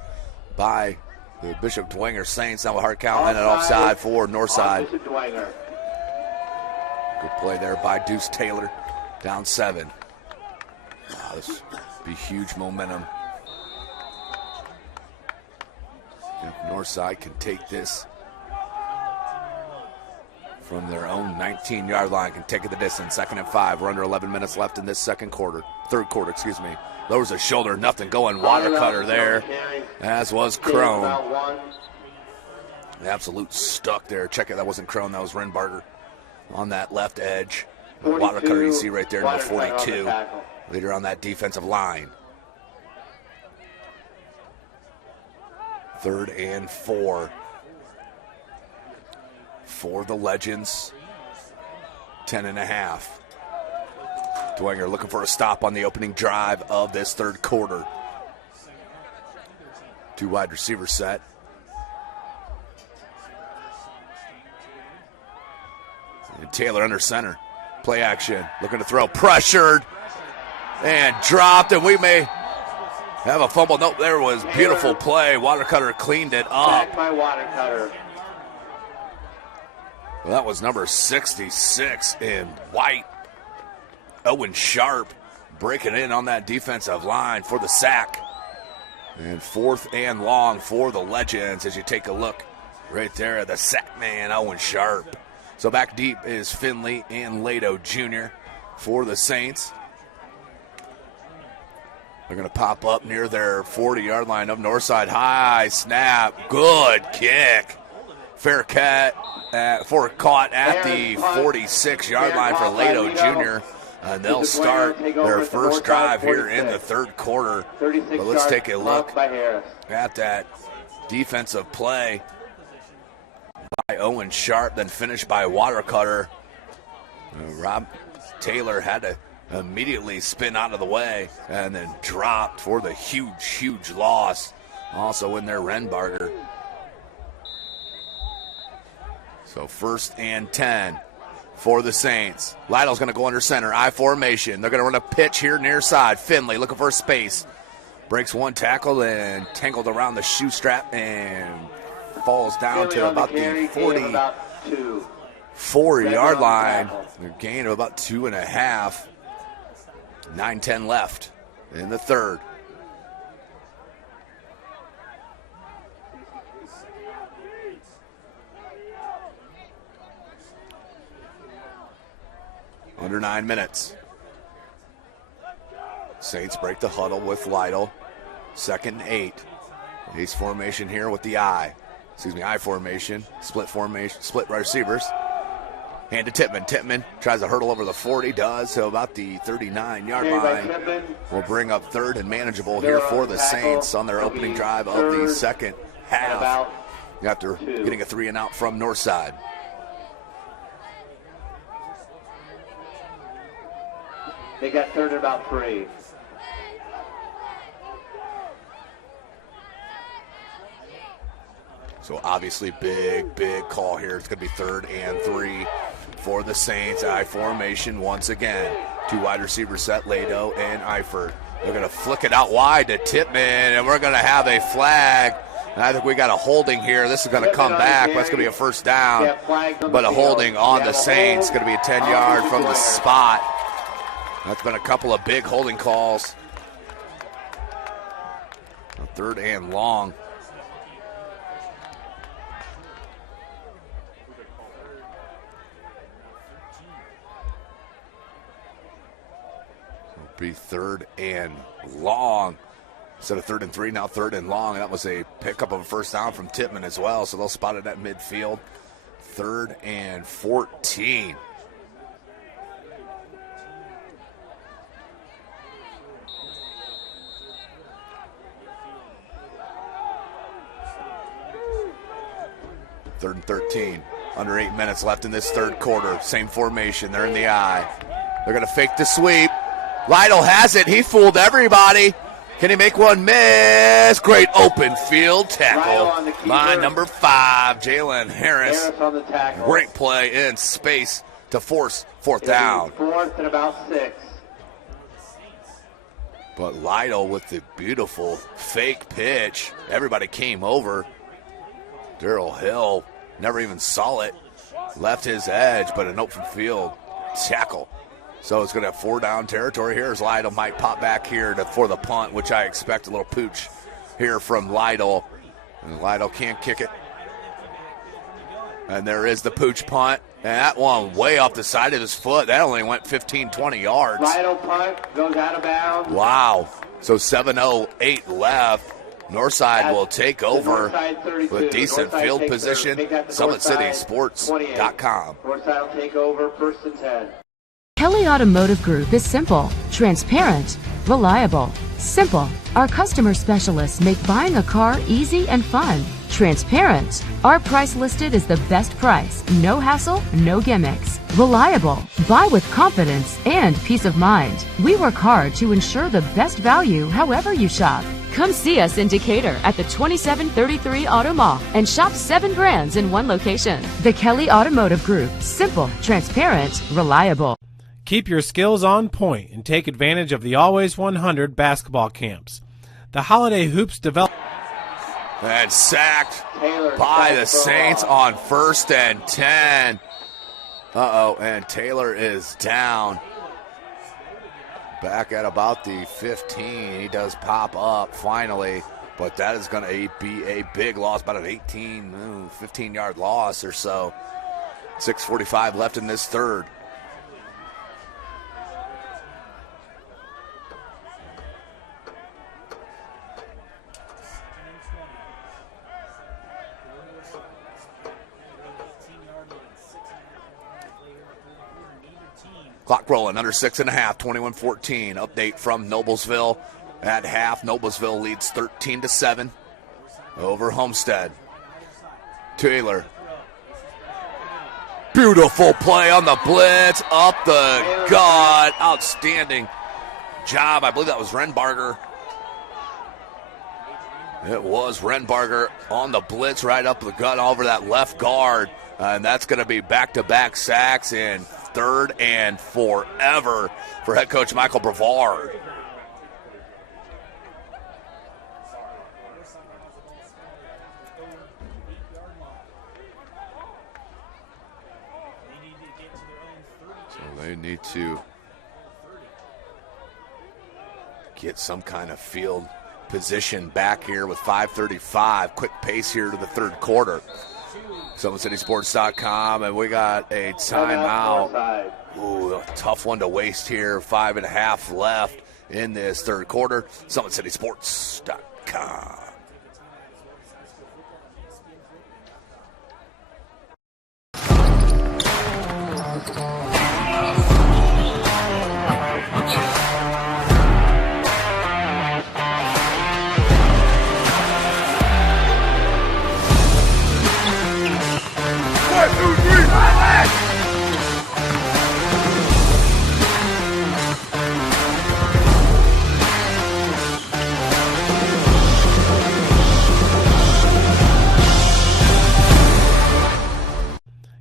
by the Bishop Dwenger Saints. Now a hard count and an offside for Northside. Good play there by Deuce Taylor. Down 7. Wow, this would be huge momentum. If Northside can take this from their own 19-yard line can take it the distance. 2nd and 5. We're under 11 minutes left in this third quarter, Lowers a shoulder, nothing going. Water cutter there, as was Crone. Absolute stuck there. Check it, that wasn't Crone, that was Renbarger on that left edge. Water cutter you see right there, number 42. Leader on that defensive line. 3rd and 4 for the Legends. 10.5. Dwenger looking for a stop on the opening drive of this third quarter. 2 wide receiver set. And Taylor under center. Play action. Looking to throw. Pressured. And dropped. And we may have a fumble. Nope, there was beautiful play. Watercutter cleaned it up. Back by Watercutter. Well, that was number 66 in white. Owen Sharp breaking in on that defensive line for the sack. And 4th and long for the Legends as you take a look right there at the sack man, Owen Sharp. So back deep is Finley and Lato Jr. for the Saints. They're going to pop up near their 40-yard line of Northside. High snap. Good kick. Fair cut. Caught at the 46-yard line for Lato Jr. And they'll start their first drive here in the third quarter. But let's take a look at that defensive play by Owen Sharp, then finished by Watercutter. Rob Taylor had to immediately spin out of the way and then dropped for the huge loss. Also in there, Renbarger. So 1st and 10 for the Saints. Lytle's going to go under center, I formation. They're going to run a pitch here near side. Finley looking for a space. Breaks one tackle and tangled around the shoe strap and falls down to about the 44-yard line. A gain of about 2.5. 9-10 left in the third. Under 9 minutes. Saints break the huddle with Lytle. 2nd and 8. Ace formation here with the I formation. Split formation, split right receivers. Hand to Tippmann. Tippmann tries to hurdle over the 40, does, so about the 39-yard line. Will bring up 3rd and manageable here for the Saints on their opening drive of the second half. After getting a 3-and-out from Northside. They got 3rd and about 3. So obviously big call here. It's going to be 3rd and 3 for the Saints. I formation once again. 2 wide receivers set, Lato and Eifert. They're going to flick it out wide to Tippmann, and we're going to have a flag. And I think we got a holding here. This is going to come back. That's going to be a first down. But a holding on the Saints. Going to be a 10-yard from the spot. That's been a couple of big holding calls. 3rd and long. It'll be 3rd and long. Instead of 3rd and 3, now 3rd and long. And that was a pickup of a first down from Tippmann as well. So they'll spot it at midfield. 3rd and 14. Third and 13. Under 8 minutes left in this third quarter. Same formation. They're in the I. They're going to fake the sweep. Lytle has it. He fooled everybody. Can he make one miss? Great open field tackle by number 5, Jalen Harris. On the tackle. Great play in space to force 4th down. 4th and about 6. But Lytle with the beautiful fake pitch. Everybody came over. Darrell Hill never even saw it. Left his edge, but an open field tackle. So it's going to have 4-down territory here as Lytle might pop back here for the punt, which I expect a little pooch here from Lytle. And Lytle can't kick it. And there is the pooch punt. And that one way off the side of his foot. That only went 15, 20 yards. Final punt goes out of bounds. Wow. So 7:08 left. Northside will take over with decent field position. SummitCitySports.com. Northside will take over 1st and 10. Kelly Automotive Group is simple, transparent, reliable. Simple. Our customer specialists make buying a car easy and fun. Transparent. Our price listed is the best price. No hassle, no gimmicks. Reliable. Buy with confidence and peace of mind. We work hard to ensure the best value however you shop. Come see us in Decatur at the 2733 Auto Mall and shop 7 brands in one location. The Kelly Automotive Group. Simple, transparent, reliable. Keep your skills on point and take advantage of the Always 100 basketball camps. The Holiday Hoops develop. And sacked by the Saints on 1st and 10. And Taylor is down. Back at about the 15. He does pop up finally, but that is going to be a big loss, about an 15-yard loss or so. 6:45 left in this third. Clock rolling, under 6.5, 21-14. Update from Noblesville at half. Noblesville leads 13-7 over Homestead. Taylor. Beautiful play on the blitz, up the gut. Outstanding job. I believe that was Renbarger. It was Renbarger on the blitz right up the gut over that left guard. And that's going to be back-to-back sacks in 3rd and forever for head coach Michael Brevard. So they need to get some kind of field position back here with 5:35. Quick pace here to the third quarter. SummitCitySports.com, and we got a timeout. Ooh, a tough one to waste here. 5.5 left in this third quarter. SummitCitySports.com.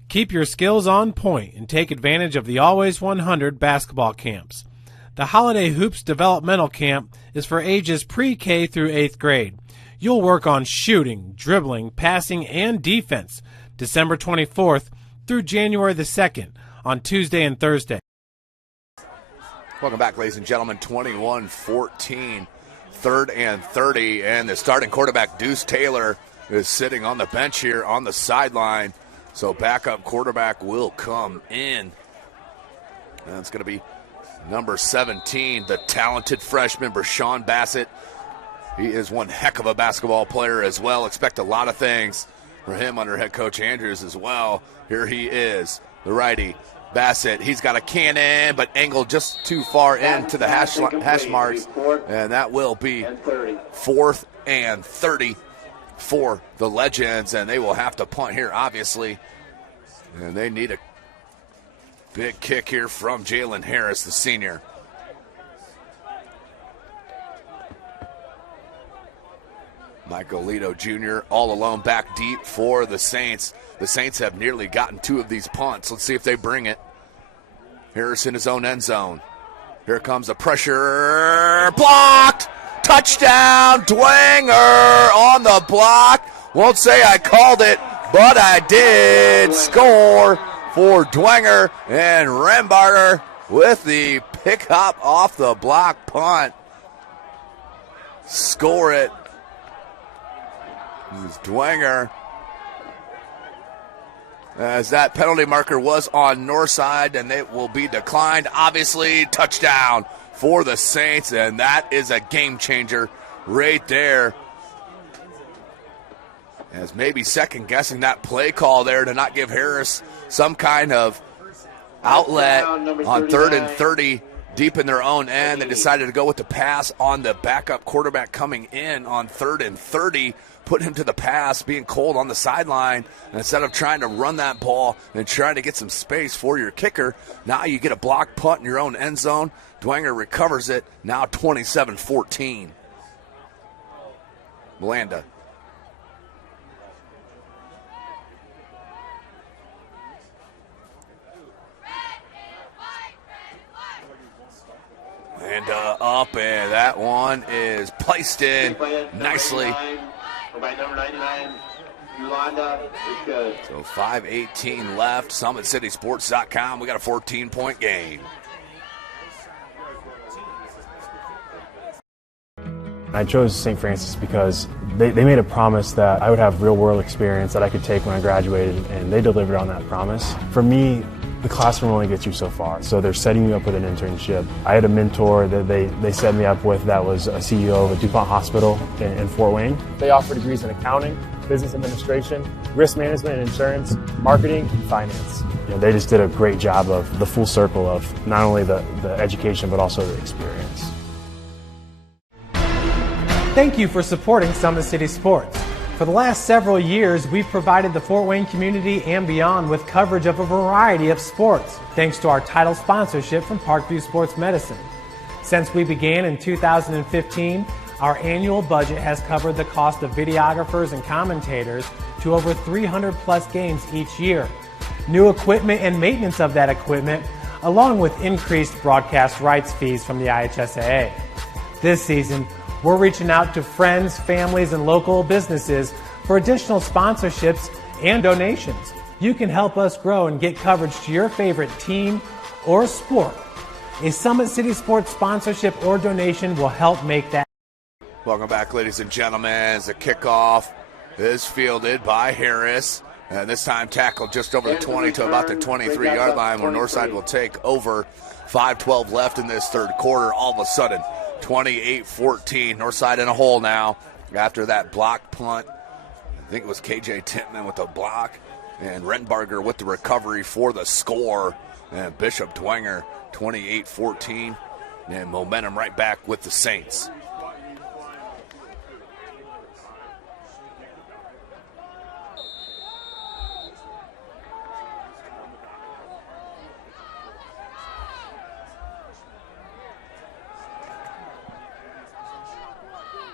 Keep your skills on point and take advantage of the Always 100 basketball camps. The Holiday Hoops Developmental Camp is for ages pre-K through 8th grade. You'll work on shooting, dribbling, passing, and defense December 24th through January the 2nd on Tuesday and Thursday. Welcome back, ladies and gentlemen. 21-14, 3rd and 30, and the starting quarterback, Deuce Taylor, is sitting on the bench here on the sideline. So backup quarterback will come in. And it's going to be number 17, the talented freshman, Brashawn Bassett. He is one heck of a basketball player as well. Expect a lot of things for him under head coach Andrews as well. Here he is, the righty, Bassett. He's got a cannon, but angled just too far into the hash marks. And that will be 4th and 30 for the Legends, and they will have to punt here, obviously. And they need a big kick here from Jalen Harris, the senior. Michael Lito Jr. all alone back deep for the Saints. The Saints have nearly gotten 2 of these punts. Let's see if they bring it. Harris in his own end zone. Here comes the pressure. Blocked! Touchdown, Dwenger on the block. Won't say I called it, but I did. Score for Dwenger, and Renbarger with the pick-up off the block punt. Score it. It's Dwenger. as that penalty marker was on north side, and it will be declined. Obviously, touchdown for the Saints, and that is a game changer right there. As maybe second-guessing that play call there to not give Harris some kind of outlet on 3rd and 30 deep in their own end. They decided to go with the pass on the backup quarterback coming in on 3rd and 30, put him to the pass, being cold on the sideline. And instead of trying to run that ball and trying to get some space for your kicker, now you get a blocked punt in your own end zone. Dwenger recovers it, now 27-14. Blanda. And up, and that one is placed in nicely. By number 99, Yolanda is good. So 5:18 left. SummitCitySports.com. We got a 14-point game. I chose St. Francis because they made a promise that I would have real-world experience that I could take when I graduated, and they delivered on that promise. For me, the classroom only gets you so far, so they're setting you up with an internship. I had a mentor that they set me up with that was a CEO of a DuPont hospital in Fort Wayne. They offer degrees in accounting, business administration, risk management and insurance, marketing, and finance. You know, they just did a great job of the full circle of not only the education but also the experience. Thank you for supporting Summit City Sports. For the last several years, we've provided the Fort Wayne community and beyond with coverage of a variety of sports, thanks to our title sponsorship from Parkview Sports Medicine. Since we began in 2015, our annual budget has covered the cost of videographers and commentators to over 300 plus games each year. New equipment and maintenance of that equipment, along with increased broadcast rights fees from the IHSAA. This season, we're reaching out to friends, families, and local businesses for additional sponsorships and donations. You can help us grow and get coverage to your favorite team or sport. A Summit City Sports sponsorship or donation will help make that. Welcome back, ladies and gentlemen, as the kickoff is fielded by Harris. And this time tackled just over the 20 to about the 23-yard line, where Northside will take over. 5:12 left in this third quarter. All of a sudden, 28-14. Northside in a hole now after that block punt. I think it was KJ Tippmann with the block, and Renbarger with the recovery for the score. And Bishop Dwenger, 28-14. And momentum right back with the Saints.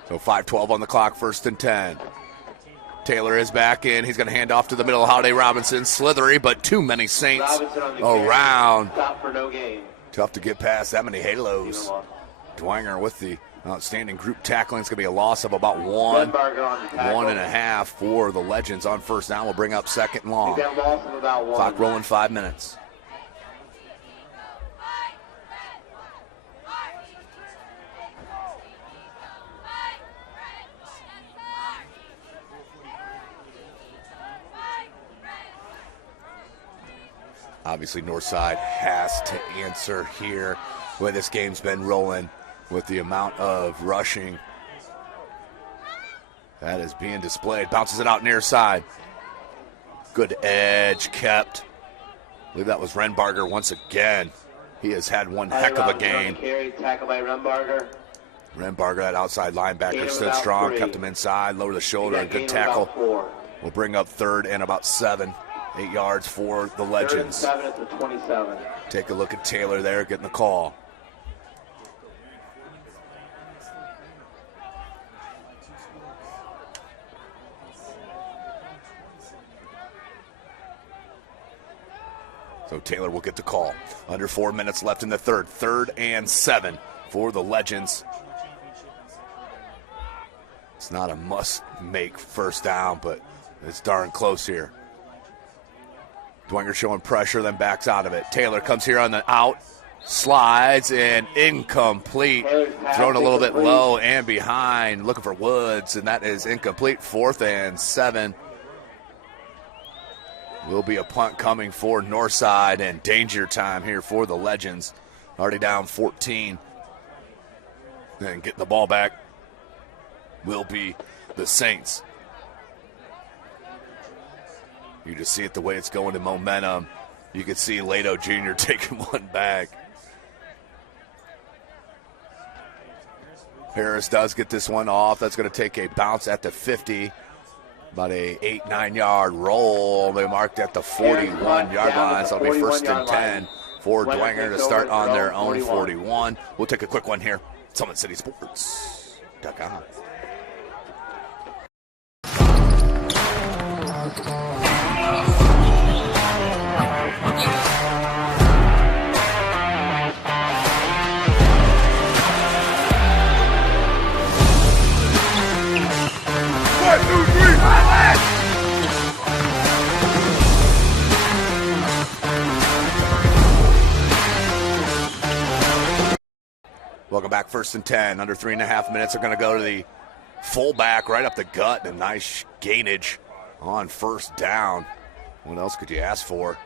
So 5:12 on the clock, 1st and 10. Taylor is back in. He's going to hand off to the middle of Holiday Robinson. Slithery, but too many Saints around. Tough to get past that many halos. Dwenger with the outstanding group tackling. It's going to be a loss of about 1.5 for the Legends on first down. We'll bring up 2nd and long. Clock rolling 5 minutes. Obviously, Northside has to answer here, where this game's been rolling with the amount of rushing that is being displayed. Bounces it out near side. Good edge kept. I believe that was Renbarger once again. He has had one heck of a game. Tackle by Renbarger. Renbarger, that outside linebacker, stood strong, kept him inside, lowered the shoulder, a good tackle. We'll bring up 3rd and about 7. 8 yards for the Legends. 7 at the 27. Take a look at Taylor there getting the call. So Taylor will get the call. Under 4 minutes left in the third. 3rd and 7 for the Legends. It's not a must-make first down, but it's darn close here. Dwenger showing pressure, then backs out of it. Taylor comes here on the out, slides, and incomplete. Thrown a little bit low and behind, looking for Woods, and that is incomplete. 4th and 7. Will be a punt coming for Northside, and danger time here for the Legends. Already down 14. And getting the ball back will be the Saints. You just see it the way it's going in momentum. You can see Lato Jr. taking one back. Harris does get this one off. That's going to take a bounce at the 50. About a 8-9 yard roll. They marked at the 41 yard line, so it'll be 1st and 10 for Dwenger to start on their own 41. We'll take a quick one here. SummitCitySports.com. Welcome back, 1st and 10. Under 3.5 minutes are going to go to the fullback right up the gut. And a nice gainage on 1st down. What else could you ask for?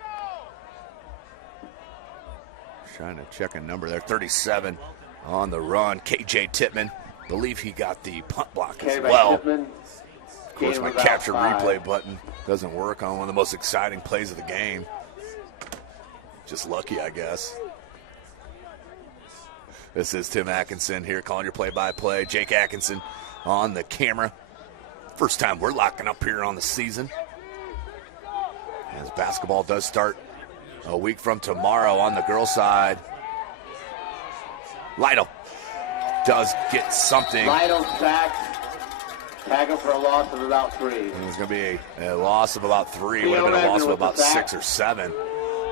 Trying to check a number there. 37 on the run. KJ Tippmann. Believe he got the punt block as well. Of course, my capture replay button doesn't work on one of the most exciting plays of the game. Just lucky, I guess. This is Tim Atkinson here calling your play-by-play. Jake Atkinson on the camera. First time we're locking up here on the season. As basketball does start a week from tomorrow on the girls' side. Lytle does get something. Lytle sacked. Tackle for a loss of about 3. It's going to be a loss of about 3. Would have been a loss of about 6 or 7.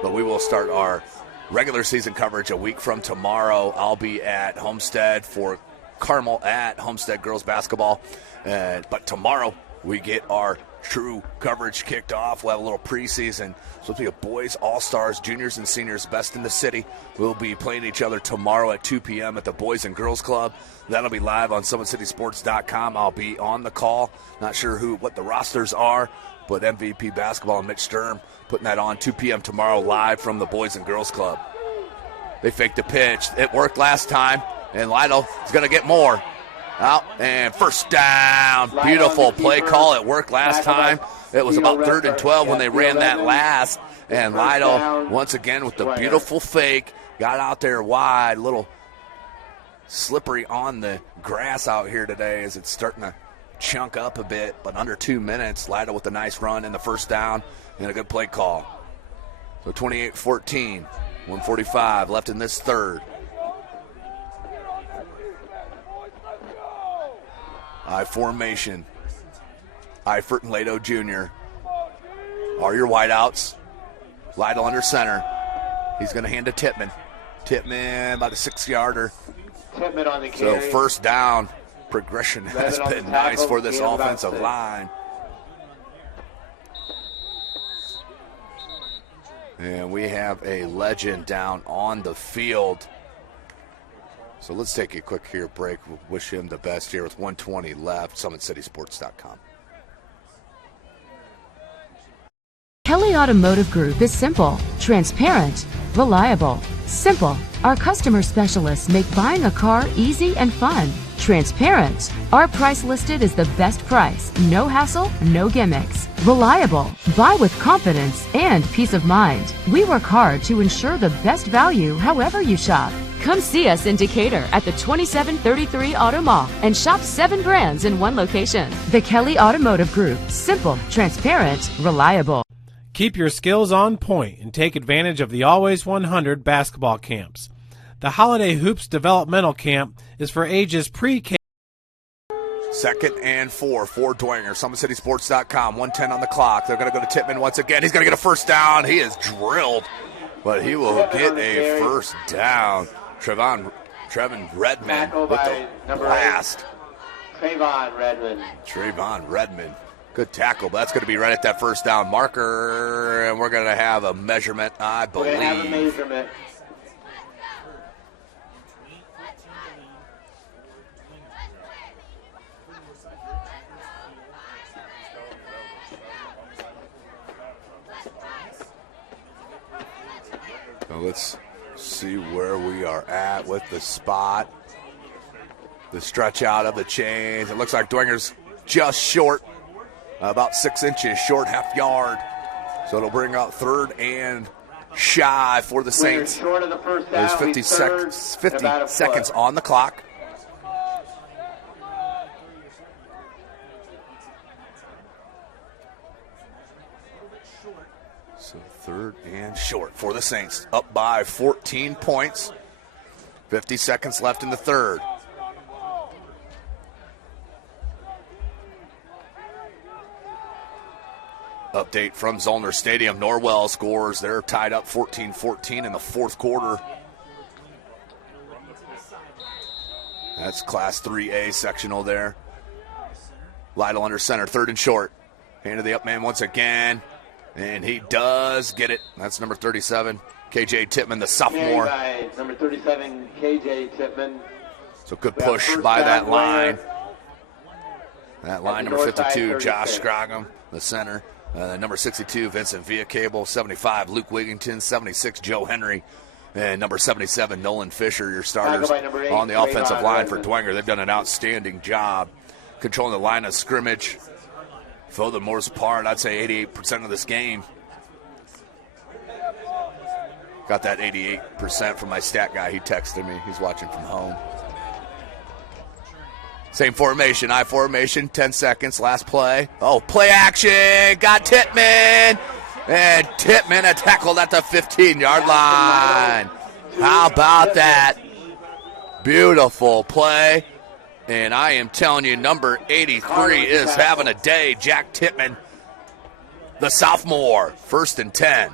But we will start our regular season coverage a week from tomorrow. I'll be at Homestead for Carmel at Homestead girls basketball. But tomorrow we get our true coverage kicked off. We'll have a little preseason. So it'll be a boys, all-stars, juniors, and seniors, best in the city. We'll be playing each other tomorrow at 2 p.m. at the Boys and Girls Club. That'll be live on SummitCitySports.com. I'll be on the call. Not sure what the rosters are, but MVP Basketball and Mitch Sturm putting that on 2 p.m. tomorrow live from the Boys and Girls Club. They faked the pitch. It worked last time, and Lytle is going to get more. Out and 1st down. Beautiful play call. It worked last time. It was about 3rd and 12 when they ran that last. And Lytle, once again, with the beautiful fake, got out there wide. A little slippery on the grass out here today as it's starting to chunk up a bit. But under 2 minutes, Lytle with a nice run and the 1st down and a good play call. So 28-14, 1:45 left in this third. I formation. Eifert and Lato Jr. are your wideouts. Lytle under center. He's going to hand to Tippmann. Tippmann about a 6-yarder. Tippmann on the carry. So 1st down progression has been nice for this offensive line. And we have a legend down on the field. So let's take a quick break. We'll wish him the best here with 1:20 left. SummitCitySports.com. Kelly Automotive Group is simple, transparent, reliable. Simple. Our customer specialists make buying a car easy and fun. Transparent. Our price listed is the best price. No hassle, no gimmicks. Reliable. Buy with confidence and peace of mind. We work hard to ensure the best value however you shop. Come see us in Decatur at the 2733 Auto Mall and shop 7 brands in one location. The Kelly Automotive Group. Simple, transparent, reliable. Keep your skills on point and take advantage of the Always 100 basketball camps. The Holiday Hoops Developmental Camp is for ages pre-K. 2nd and 4 for Dwenger. SummitCitySports.com. 1:10 on the clock. They're going to go to Tippmann once again. He's going to get a 1st down. He is drilled, but he will get a 1st down. Trevin Redmond with the blast. Trayvon Redmond. Good tackle, but that's going to be right at that 1st down marker, and we're going to have a measurement, I believe. We're going to have a measurement. So let's see where we are at with the spot. The stretch out of the chains. It looks like Dwenger's just short, about 6 inches short, half yard. So it'll bring up 3rd and shy for the Saints. Short of the first There's down, 50 seconds on the clock. So 3rd and short for the Saints. Up by 14 points. 50 seconds left in the 3rd. Update from Zollner Stadium. Norwell scores. They're tied up 14-14 in the 4th quarter. That's Class 3A sectional there. Lytle under center, 3rd and short. Hand to the up man once again. And he does get it. That's number 37, KJ Tippmann, the sophomore. By number 37, KJ Tippmann. So good push by that line. That line, number 52, Josh Scroggum, the center. Number 62, Vincent Villacable. 75, Luke Wigington. 76, Joe Henry. And number 77, Nolan Fisher, your starters on the offensive line for Dwenger. They've done an outstanding job controlling the line of scrimmage. For the most part, I'd say 88% of this game. Got that 88% from my stat guy. He texted me. He's watching from home. Same formation, I formation, 10 seconds, last play. Oh, play action, got Tippmann. And Tippmann a tackle at the 15-yard line. How about that? Beautiful play. And I am telling you, number 83 is having a day. Jack Tippmann, the sophomore, 1st and 10.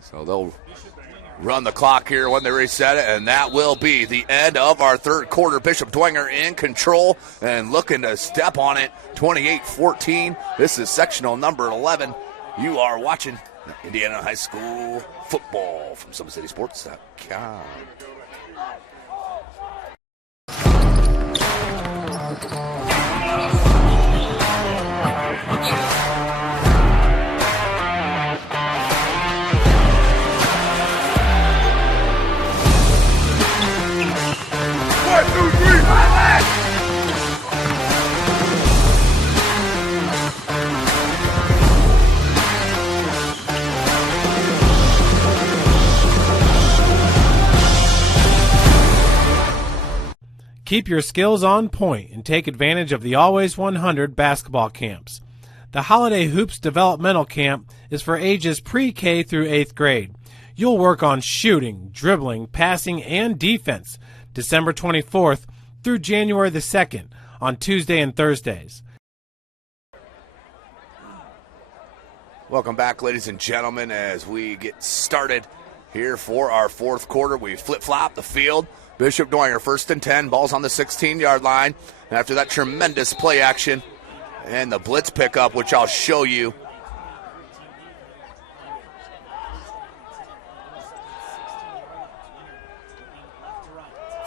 So they'll run the clock here when they reset it, and that will be the end of our 3rd quarter. Bishop Dwenger in control and looking to step on it, 28-14. This is sectional number 11. You are watching Indiana High School football from SummitCitySports.com. Keep your skills on point and take advantage of the Always 100 basketball camps. The Holiday Hoops Developmental Camp is for ages pre-K through 8th grade. You'll work on shooting, dribbling, passing, and defense December 24th through January the 2nd on Tuesday and Thursdays. Welcome back, ladies and gentlemen, as we get started here for our 4th quarter. We flip-flop the field. Bishop Dwenger, 1st and 10, ball's on the 16-yard line. And after that tremendous play action and the blitz pickup, which I'll show you.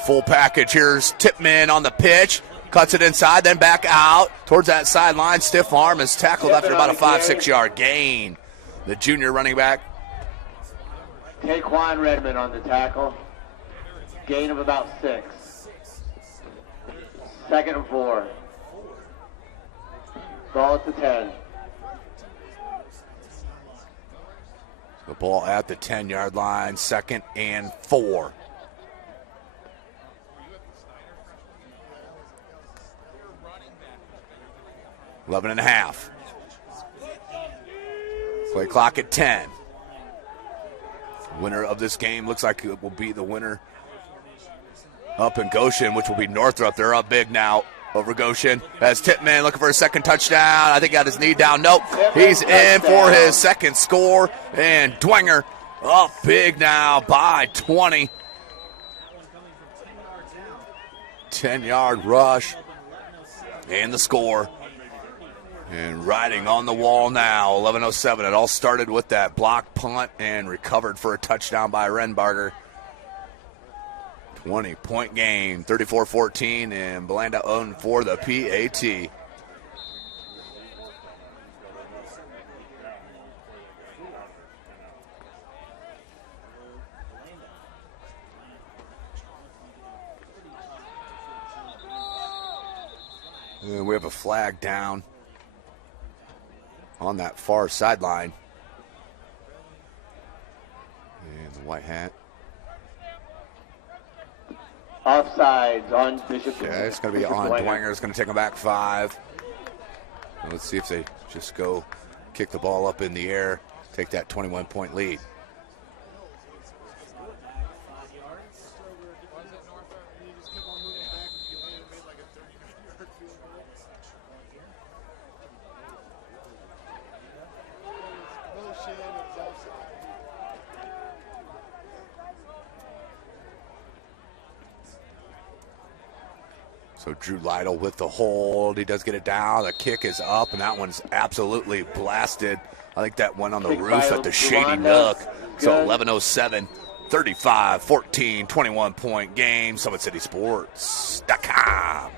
Full package. Here's Tippmann on the pitch. Cuts it inside, then back out towards that sideline. Stiff arm is tackled after about a 5-6 yard gain. The junior running back. Taquan Redmond on the tackle. Gain of about 6. 2nd and 4. Ball at the 10. The ball at the 10-yard line. 2nd and 4. Eleven and a half. Play clock at 10. Winner of this game looks like it will be the winner up in Goshen, which will be Northrop. They're up big now over Goshen. As Tippmann looking for a 2nd touchdown. I think got his knee down. Nope. He's in for his 2nd score. And Dwenger up big now by 20. 10-yard rush. And the score. And riding on the wall now, 11:07. It all started with that block punt and recovered for a touchdown by Renbarger. 20-point game, 34-14, and Belanda owned for the PAT. And we have a flag down on that far sideline. And the white hat. Offsides on Bishop. Yeah, it's going to be on Dwenger. It's going to take them back 5. And let's see if they just go kick the ball up in the air, take that 21-point lead. So Drew Lytle with the hold. He does get it down. The kick is up, and that one's absolutely blasted. I think that went on the roof at the Shady Nook. So 11:07, 35-14, 21-point game. SummitCitySports.com.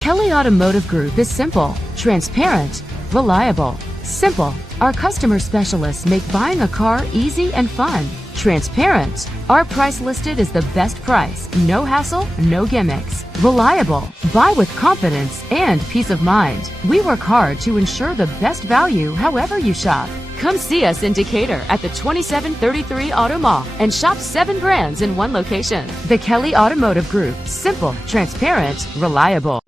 Kelly Automotive Group is simple, transparent, reliable. Simple. Our customer specialists make buying a car easy and fun. Transparent. Our price listed is the best price. No hassle, no gimmicks. Reliable. Buy with confidence and peace of mind. We work hard to ensure the best value however you shop. Come see us in Decatur at the 2733 Auto Mall and shop 7 brands in one location. The Kelly Automotive Group. Simple, transparent, reliable.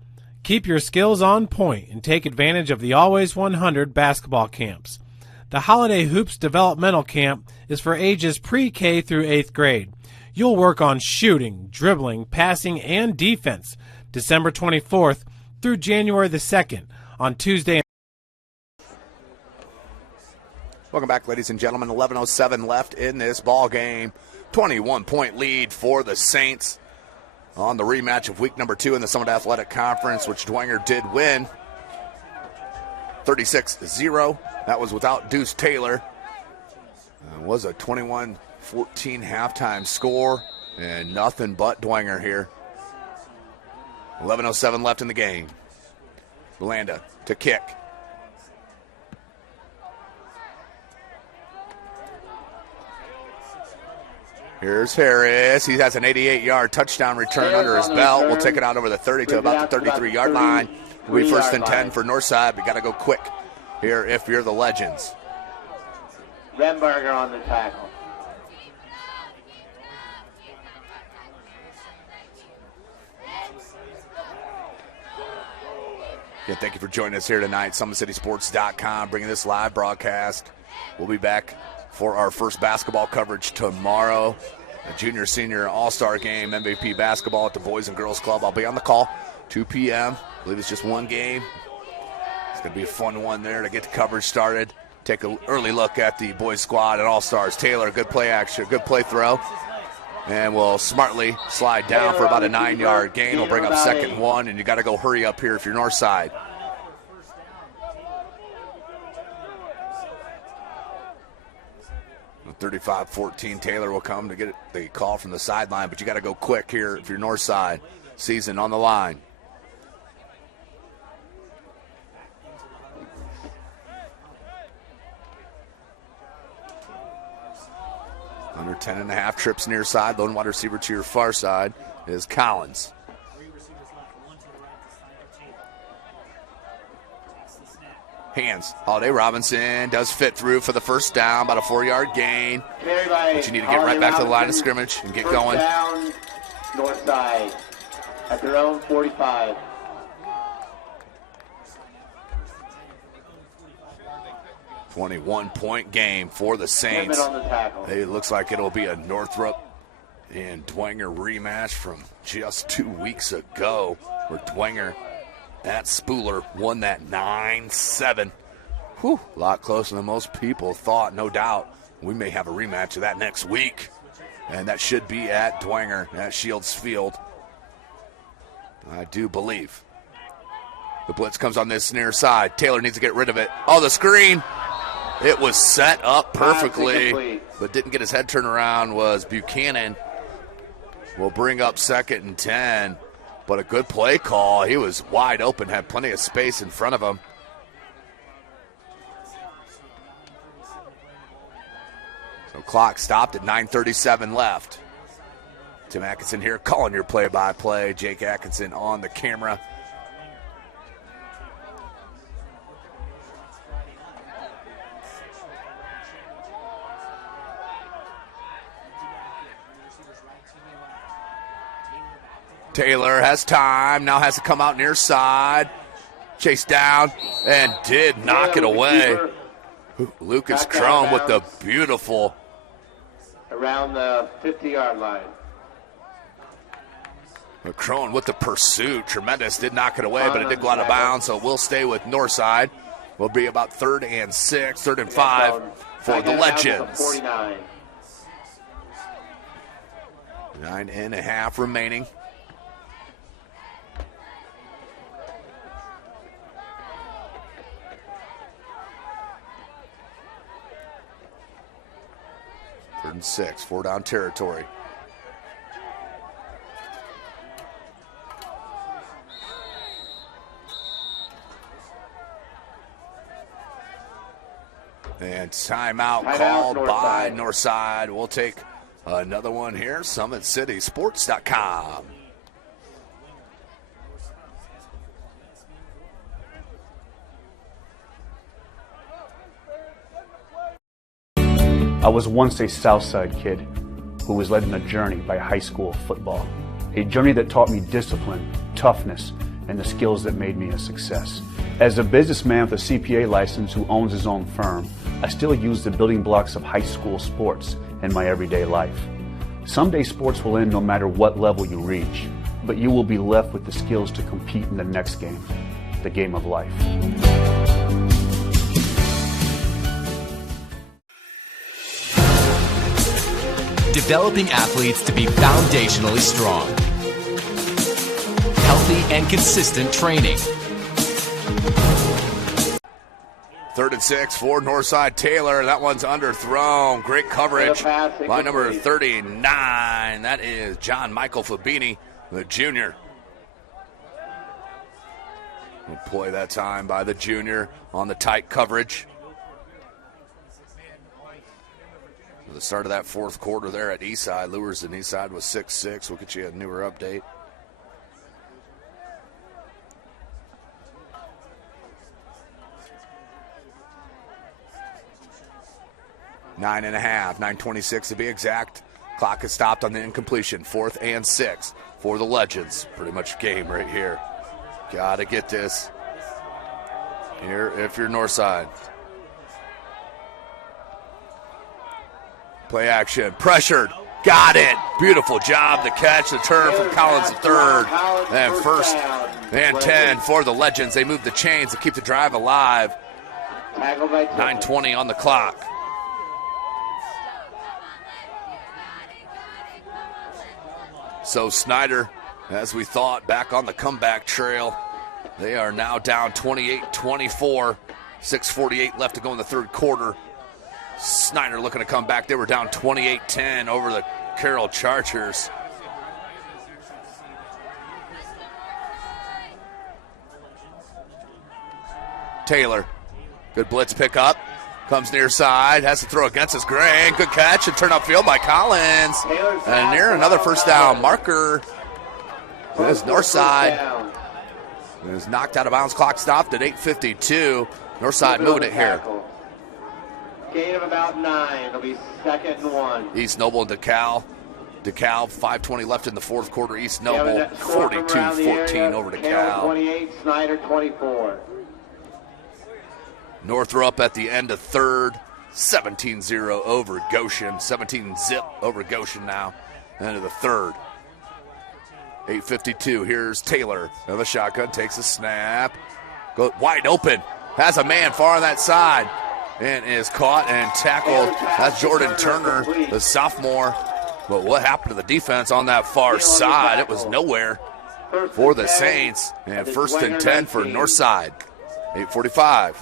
Keep your skills on point and take advantage of the Always 100 basketball camps. The Holiday Hoops Developmental Camp is for ages pre-K through 8th grade. You'll work on shooting, dribbling, passing, and defense December 24th through January the 2nd on Tuesday. Welcome back, ladies and gentlemen. 11:07 left in this ball game. 21-point lead for the Saints on the rematch of week number 2 in the Summit Athletic Conference, which Dwenger did win 36-0. That was without Deuce Taylor. It was a 21-14 halftime score, and nothing but Dwenger here. 11:07 left in the game. Belanda to kick. Here's Harris. He has an 88-yard touchdown return under his belt. We'll take it out over the 30 to about the 33-yard line. It'll be 1st and 10 for Northside. We got to go quick here if you're the Legends. Remberger on the tackle. Yeah, thank you for joining us here tonight. SummitCitySports.com bringing this live broadcast. We'll be back for our first basketball coverage tomorrow. A junior-senior all-star game, MVP basketball at the Boys and Girls Club. I'll be on the call, 2 p.m. I believe it's just one game. It's going to be a fun one there to get the coverage started. Take an early look at the boys squad and all-stars. Taylor, good play action, good play throw. And we'll smartly slide down for about a 9-yard gain. We'll bring up 2nd and 1, and you got to go hurry up here if you're Northside. The 35-14, Taylor will come to get the call from the sideline, but you got to go quick here if you're Northside. Season on the line. Under 10.5 trips near side. Lone wide receiver to your far side is Collins. Hands. Holiday Robinson does fit through for the first down, about a 4-yard gain. But you need to get right back to the line of scrimmage and get going. Down, north side, at their own 45. .1 game for the Saints. On the tackle. It looks like it'll be a Northrop and Dwenger rematch from just 2 weeks ago, where Dwenger at Spooler won that 9-7. Whew, a lot closer than most people thought, no doubt. We may have a rematch of that next week, and that should be at Dwenger at Shields Field. I do believe. The blitz comes on this near side. Taylor needs to get rid of it. Oh, the screen. It was set up perfectly, but didn't get his head turned around was Buchanan. Will bring up 2nd and 10, but a good play call. He was wide open, had plenty of space in front of him. So clock stopped at 9:37 left. Tim Atkinson here calling your play-by-play. Jake Atkinson on the camera. Taylor has time, now has to come out near side. Chase down and did knock it away. Lucas Crum with the beautiful. Around the 50-yard line. Crone with the pursuit. Tremendous. Did knock it away, but it did go out of bounds, so we'll stay with Northside. Will be about 3rd and 6, 3rd and 5 for the Legends. 9.5 remaining. Third and 6, 4-down territory. And timeout called by Northside. We'll take another one here. SummitCitySports.com. I was once a Southside kid who was led on a journey by high school football. A journey that taught me discipline, toughness, and the skills that made me a success. As a businessman with a CPA license who owns his own firm, I still use the building blocks of high school sports in my everyday life. Someday sports will end no matter what level you reach, but you will be left with the skills to compete in the next game, the game of life. Developing athletes to be foundationally strong. Healthy and consistent training. 3rd and 6 for Northside. Taylor. That one's underthrown. Great coverage by number 39. That is John Michael Fabini, the junior. Good play that time by the junior on the tight coverage. At the start of that 4th quarter there at Eastside, Lures and Eastside was 6-6. We'll get you a newer update. Nine and a half, 9:26 to be exact. Clock is stopped on the incompletion. 4th and 6 for the Legends. Pretty much game right here. Gotta get this here if you're Northside. Play action, pressured, got it. Beautiful job to catch the turn from Collins III. And 1st and 10 for the Legends. They move the chains to keep the drive alive. 9:20 on the clock. So Snyder, as we thought, back on the comeback trail. They are now down 28-24. 6:48 left to go in the 3rd quarter. Snyder looking to come back. They were down 28-10 over the Carroll Chargers. Taylor, good blitz pickup. Comes near side, has to throw against his grain. Good catch and turn upfield by Collins. And near another 1st down marker. This Northside is knocked out of bounds. Clock stopped at 8:52. Northside moving it here. Gain of about 9. It'll be 2nd and 1. East Noble and DeKalb. DeKalb, 5:20 left in the 4th quarter. East Noble, 42-14 over DeKalb. 28, Snyder 24. Northrop at the end of 3rd, 17-0 over Goshen. 17-zip over Goshen now, end of the 3rd. 8:52, here's Taylor. Another shotgun, takes a snap. Go wide open, has a man far on that side, and is caught and tackled. That's Jordan Turner, the sophomore. But what happened to the defense on that far side? It was nowhere for the Saints. And 1st and 10 for Northside. 8:45.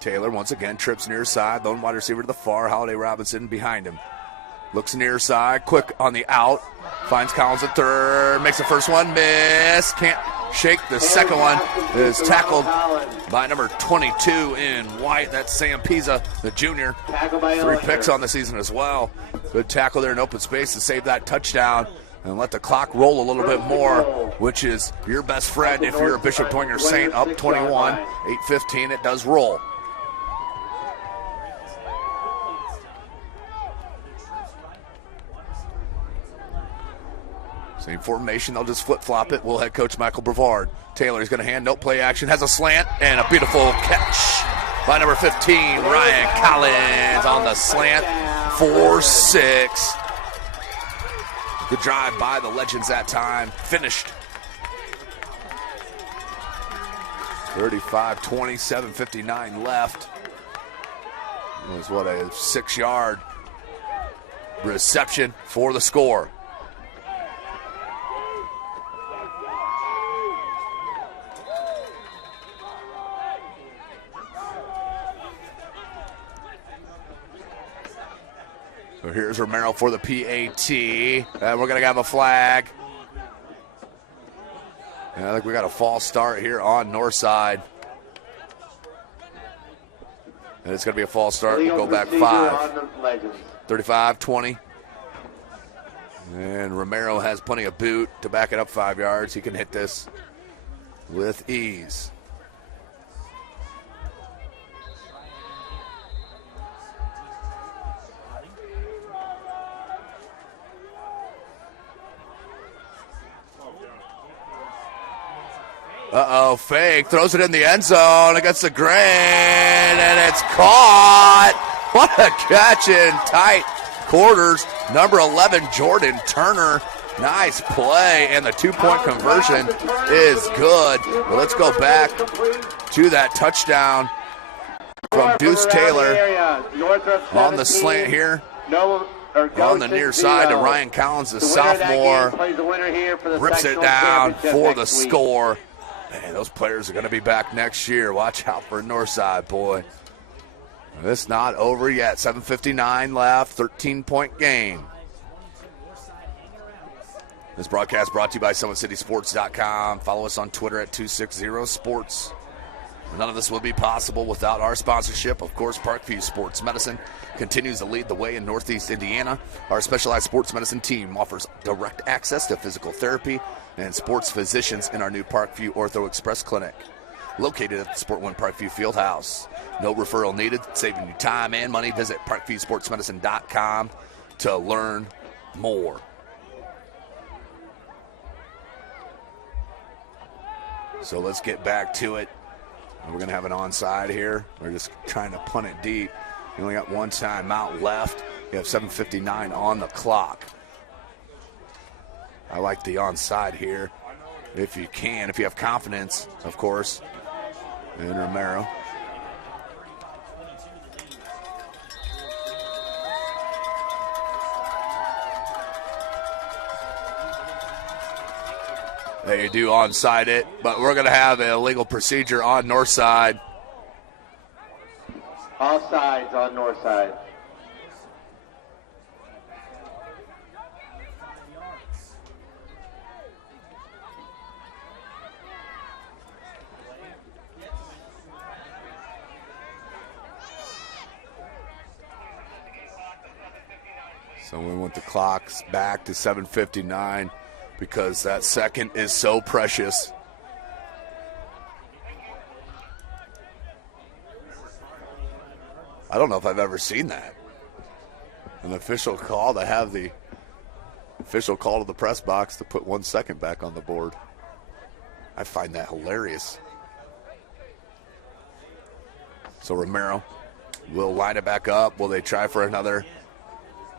Taylor once again trips near side. Lone wide receiver to the far. Holiday Robinson behind him. Looks near side, quick on the out. Finds Collins at third, makes the first one, miss. Can't shake the second one. Is tackled by number 22 in white. That's Sam Pisa, the junior. 3 picks on the season as well. Good tackle there in open space to save that touchdown and let the clock roll a little bit more, which is your best friend if you're a Bishop Dwenger Saint. Up 21, 8:15, it does roll. Same formation, they'll just flip-flop it. Will head coach Michael Brevard. Taylor's going to hand, no play action, has a slant, and a beautiful catch by number 15, Ryan Collins on the slant, 4-6. Good drive by the Legends that time, finished. 35-20, 7:59 left. It was, what, a 6-yard reception for the score. So here's Romero for the PAT, and we're going to have a flag. And I think we got a false start here on north side. And it's going to be a false start. We'll go back 5. 35-20. And Romero has plenty of boot to back it up 5 yards. He can hit this with ease. Uh-oh, fake, throws it in the end zone against the grain, and it's caught. What a catch in tight quarters. Number 11, Jordan Turner. Nice play, and the 2-point conversion is good. Well, let's go back to that touchdown from Deuce Taylor on the slant here. On the near side to Ryan Collins, the sophomore. Rips it down for the score. Man, those players are going to be back next year. Watch out for Northside, boy. It's not over yet. 7:59 left, 13-point game. This broadcast brought to you by SummitCitySports.com. Follow us on Twitter at 260sports. None of this would be possible without our sponsorship. Of course, Parkview Sports Medicine continues to lead the way in Northeast Indiana. Our specialized sports medicine team offers direct access to physical therapy and sports physicians in our new Parkview Ortho Express Clinic, located at the Sport One Parkview Fieldhouse. No referral needed, saving you time and money. Visit parkviewsportsmedicine.com to learn more. So let's get back to it. We're going to have an onside here. We're just trying to punt it deep. You only got one timeout left. You have 7:59 on the clock. I like the onside here, if you can, if you have confidence, of course. And Romero. They do onside it, but we're going to have an illegal procedure on north side. All sides on north side. So we want the clocks back to 7:59 because that second is so precious. I don't know if I've ever seen that. An official call to have the official call to the press box to put 1 second back on the board. I find that hilarious. So Romero will line it back up. Will they try for another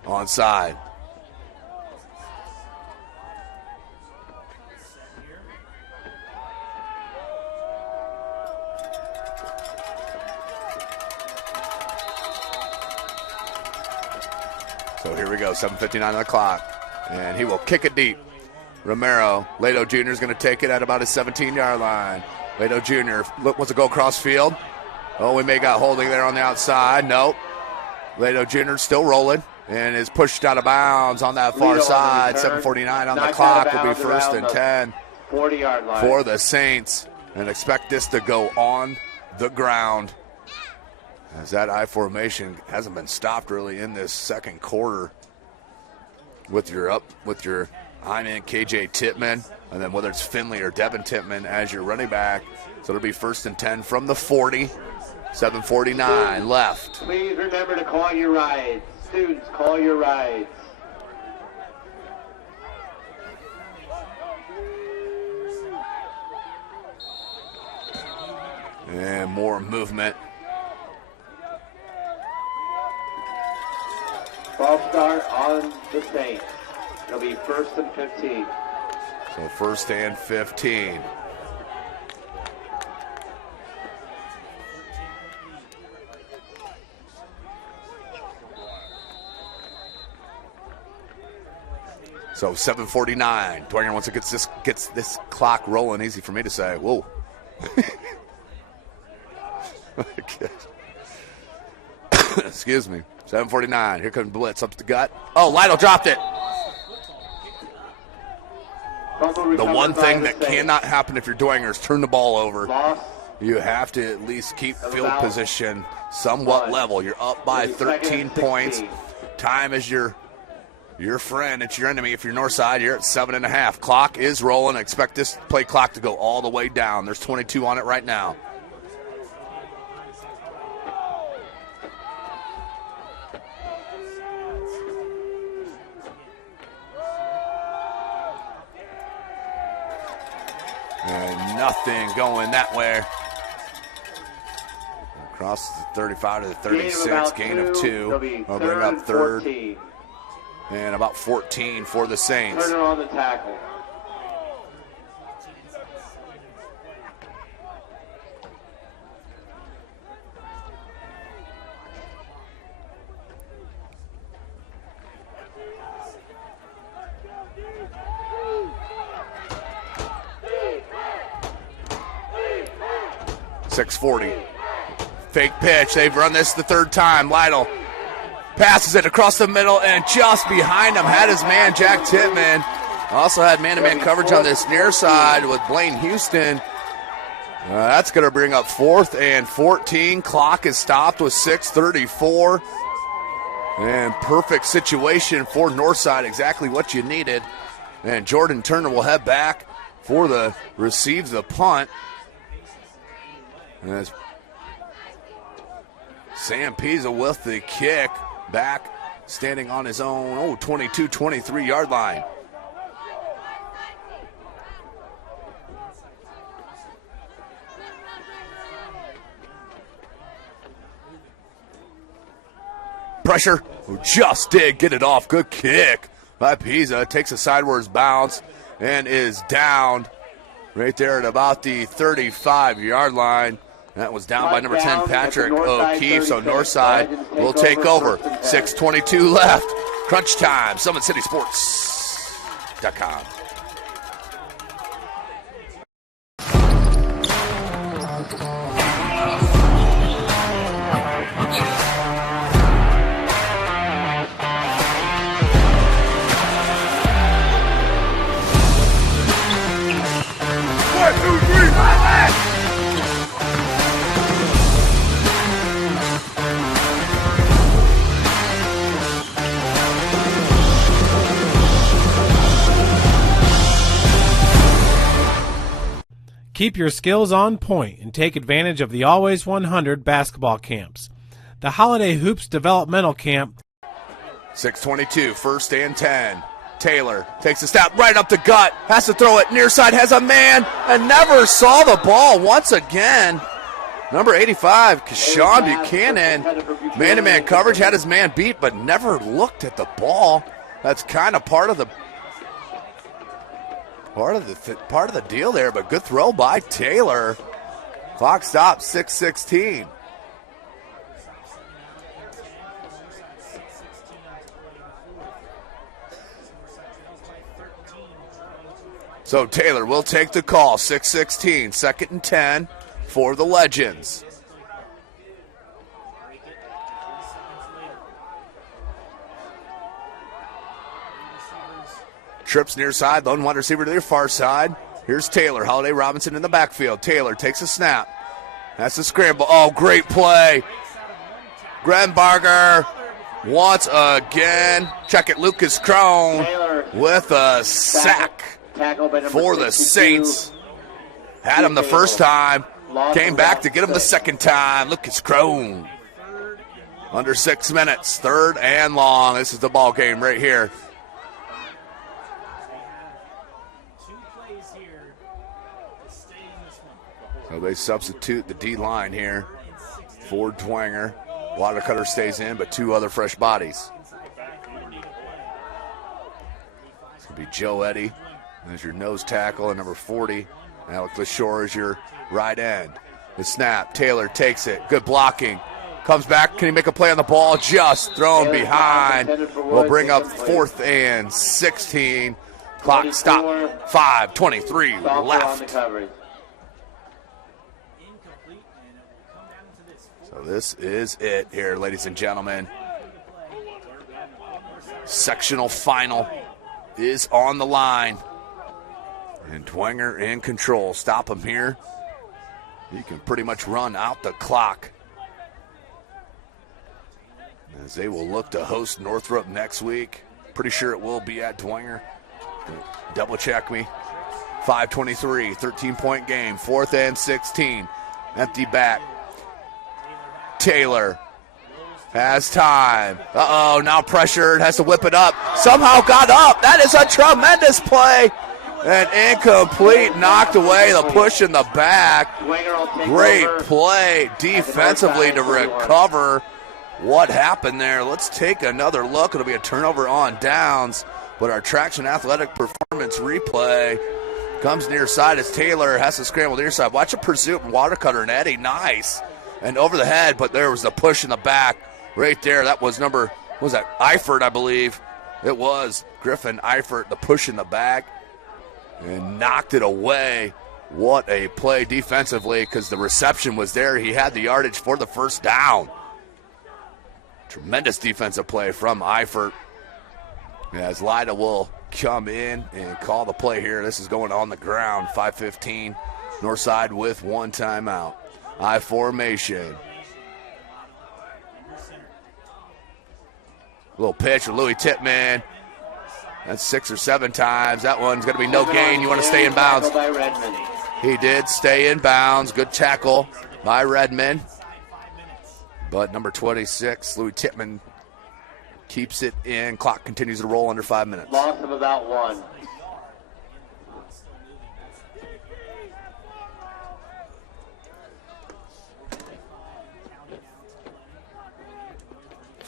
onside? So here we go, 7:59 on the clock, and he will kick it deep. Romero, Lato Jr. is going to take it at about his 17-yard line. Lato Jr. wants to go across field. Oh, we may got holding there on the outside. Nope. Lato Jr. still rolling. and is pushed out of bounds on that far side. 7:49 on the clock will be first and 10 40-yard line for the Saints, and expect this to go on the ground, as that I formation hasn't been stopped really in this second quarter with your I-man KJ Tippmann, and then whether it's Finley or Devin Tippmann as your running back. So it'll be first and 10 from the 40. 7:49 left. Please remember to call your rides. Students, call your rides. And more movement. Ball start on the Saints. It'll be first and 15. So first and 15. So 7:49. Dwenger, once it gets this clock rolling, easy for me to say, whoa. Excuse me. 7:49. Here comes blitz up the gut. Oh, Lytle dropped it. The one thing that cannot happen if you're Dwenger is turn the ball over. You have to at least keep field position somewhat level. You're up by 13 points. Time is your friend. It's your enemy. If you're north side, you're at 7.5. Clock is rolling. Expect this play clock to go all the way down. There's 22 on it right now. And nothing going that way. Across the 35 to the 36, gain of 2. We'll bring up third. 14. And about 14 for the Saints. Turner on the tackle. .640. Fake pitch. They've run this the third time. Lytle passes it across the middle, and just behind him had his man, Jack Tippmann. Also had man-to-man coverage on this near side with Blaine Houston. That's going to bring up 4th and 14. Clock is stopped with 6:34. And perfect situation for Northside, exactly what you needed. And Jordan Turner will head back for receives the punt. As Sam Pisa with the kick, back standing on his own 22-23 yard line. Pressure, just did get it off. Good kick by Pisa. Takes a sideways bounce and is down right there at about the 35 yard line. That was down by number 10, Patrick O'Keefe. So Northside will take over. 6:22 left. Crunch time. SummitCitySports.com. Keep your skills on point and take advantage of the Always 100 basketball camps. The Holiday Hoops Developmental Camp. 6:22, 1st and 10. Taylor takes a step right up the gut, has to throw it near side, has a man, and never saw the ball once again. Number 85, Kashawn Buchanan, man-to-man coverage, had his man beat, but never looked at the ball. That's kind of part of the deal there, but good throw by Taylor. Clock stops, 6:16. So Taylor will take the call, 6:16, 2nd and 10 for the Legends. Trips near side, lone wide receiver to their far side. Here's Taylor. Holiday Robinson in the backfield. Taylor takes a snap. That's the scramble. Oh, great play. Grenbarger once again. Check it, Lucas Crone with a sack for the Saints. Had him the first time. Came back to get him the second time. Lucas Crone. Under 6 minutes. 3rd and long. This is the ball game right here. So they substitute the D-line here for Dwenger. Watercutter stays in, but 2 other fresh bodies. It's going to be Joe Eddy as your nose tackle, and number 40. Alec LaShore is your right end. The snap. Taylor takes it. Good blocking. Comes back. Can he make a play on the ball? Just thrown behind. We'll bring up 4th and 16. Clock stop. 5:23 left. So this is it here, ladies and gentlemen. Sectional final is on the line. And Dwenger in control. Stop him here. He can pretty much run out the clock. As they will look to host Northrop next week. Pretty sure it will be at Dwenger. Double check me. 5:23, 13-point game. 4th and 16. Empty back. Taylor has time. Uh-oh, now pressured, has to whip it up. Somehow got up. That is a tremendous play. And incomplete, knocked away, the push in the back. Great play defensively to recover. What happened there? Let's take another look. It'll be a turnover on downs, but our Traction Athletic Performance replay comes near side as Taylor has to scramble near side. Watch a pursuit from Watercutter and Eddy. Nice. And over the head, but there was the push in the back right there. That was Eifert, I believe. It was Griffin Eifert, the push in the back, and knocked it away. What a play defensively, because the reception was there. He had the yardage for the first down. Tremendous defensive play from Eifert. As Lida will come in and call the play here. This is going on the ground. 5:15, north side with 1 timeout. I formation. Little pitch for Louis Tippmann. That's 6 or 7 times. That one's going to be no gain. You want to stay in bounds. He did stay in bounds. Good tackle by Redmond. But number 26, Louis Tippmann, keeps it in. Clock continues to roll under 5 minutes. Loss of about 1.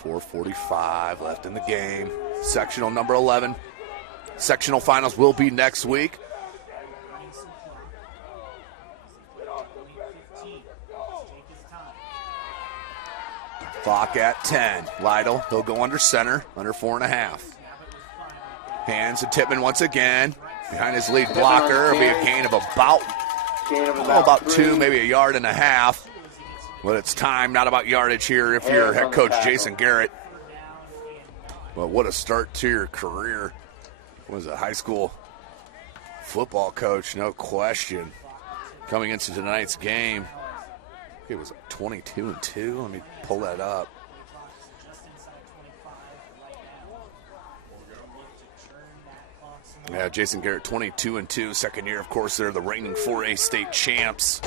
.45 left in the game. Sectional number 11. Sectional finals will be next week. Clock at 10. Lytle, he'll go under center, under 4.5. Hands to Tippmann once again. Behind his lead blocker. It'll be a gain of about 2, maybe a yard and a half. But it's time, not about yardage here if you're head coach Jason Garrett. But what a start to your career. Was a high school football coach, no question. Coming into tonight's game, it was 22-2. Let me pull that up. Yeah, Jason Garrett, 22-2. Second year, of course, they're the reigning 4A state champs.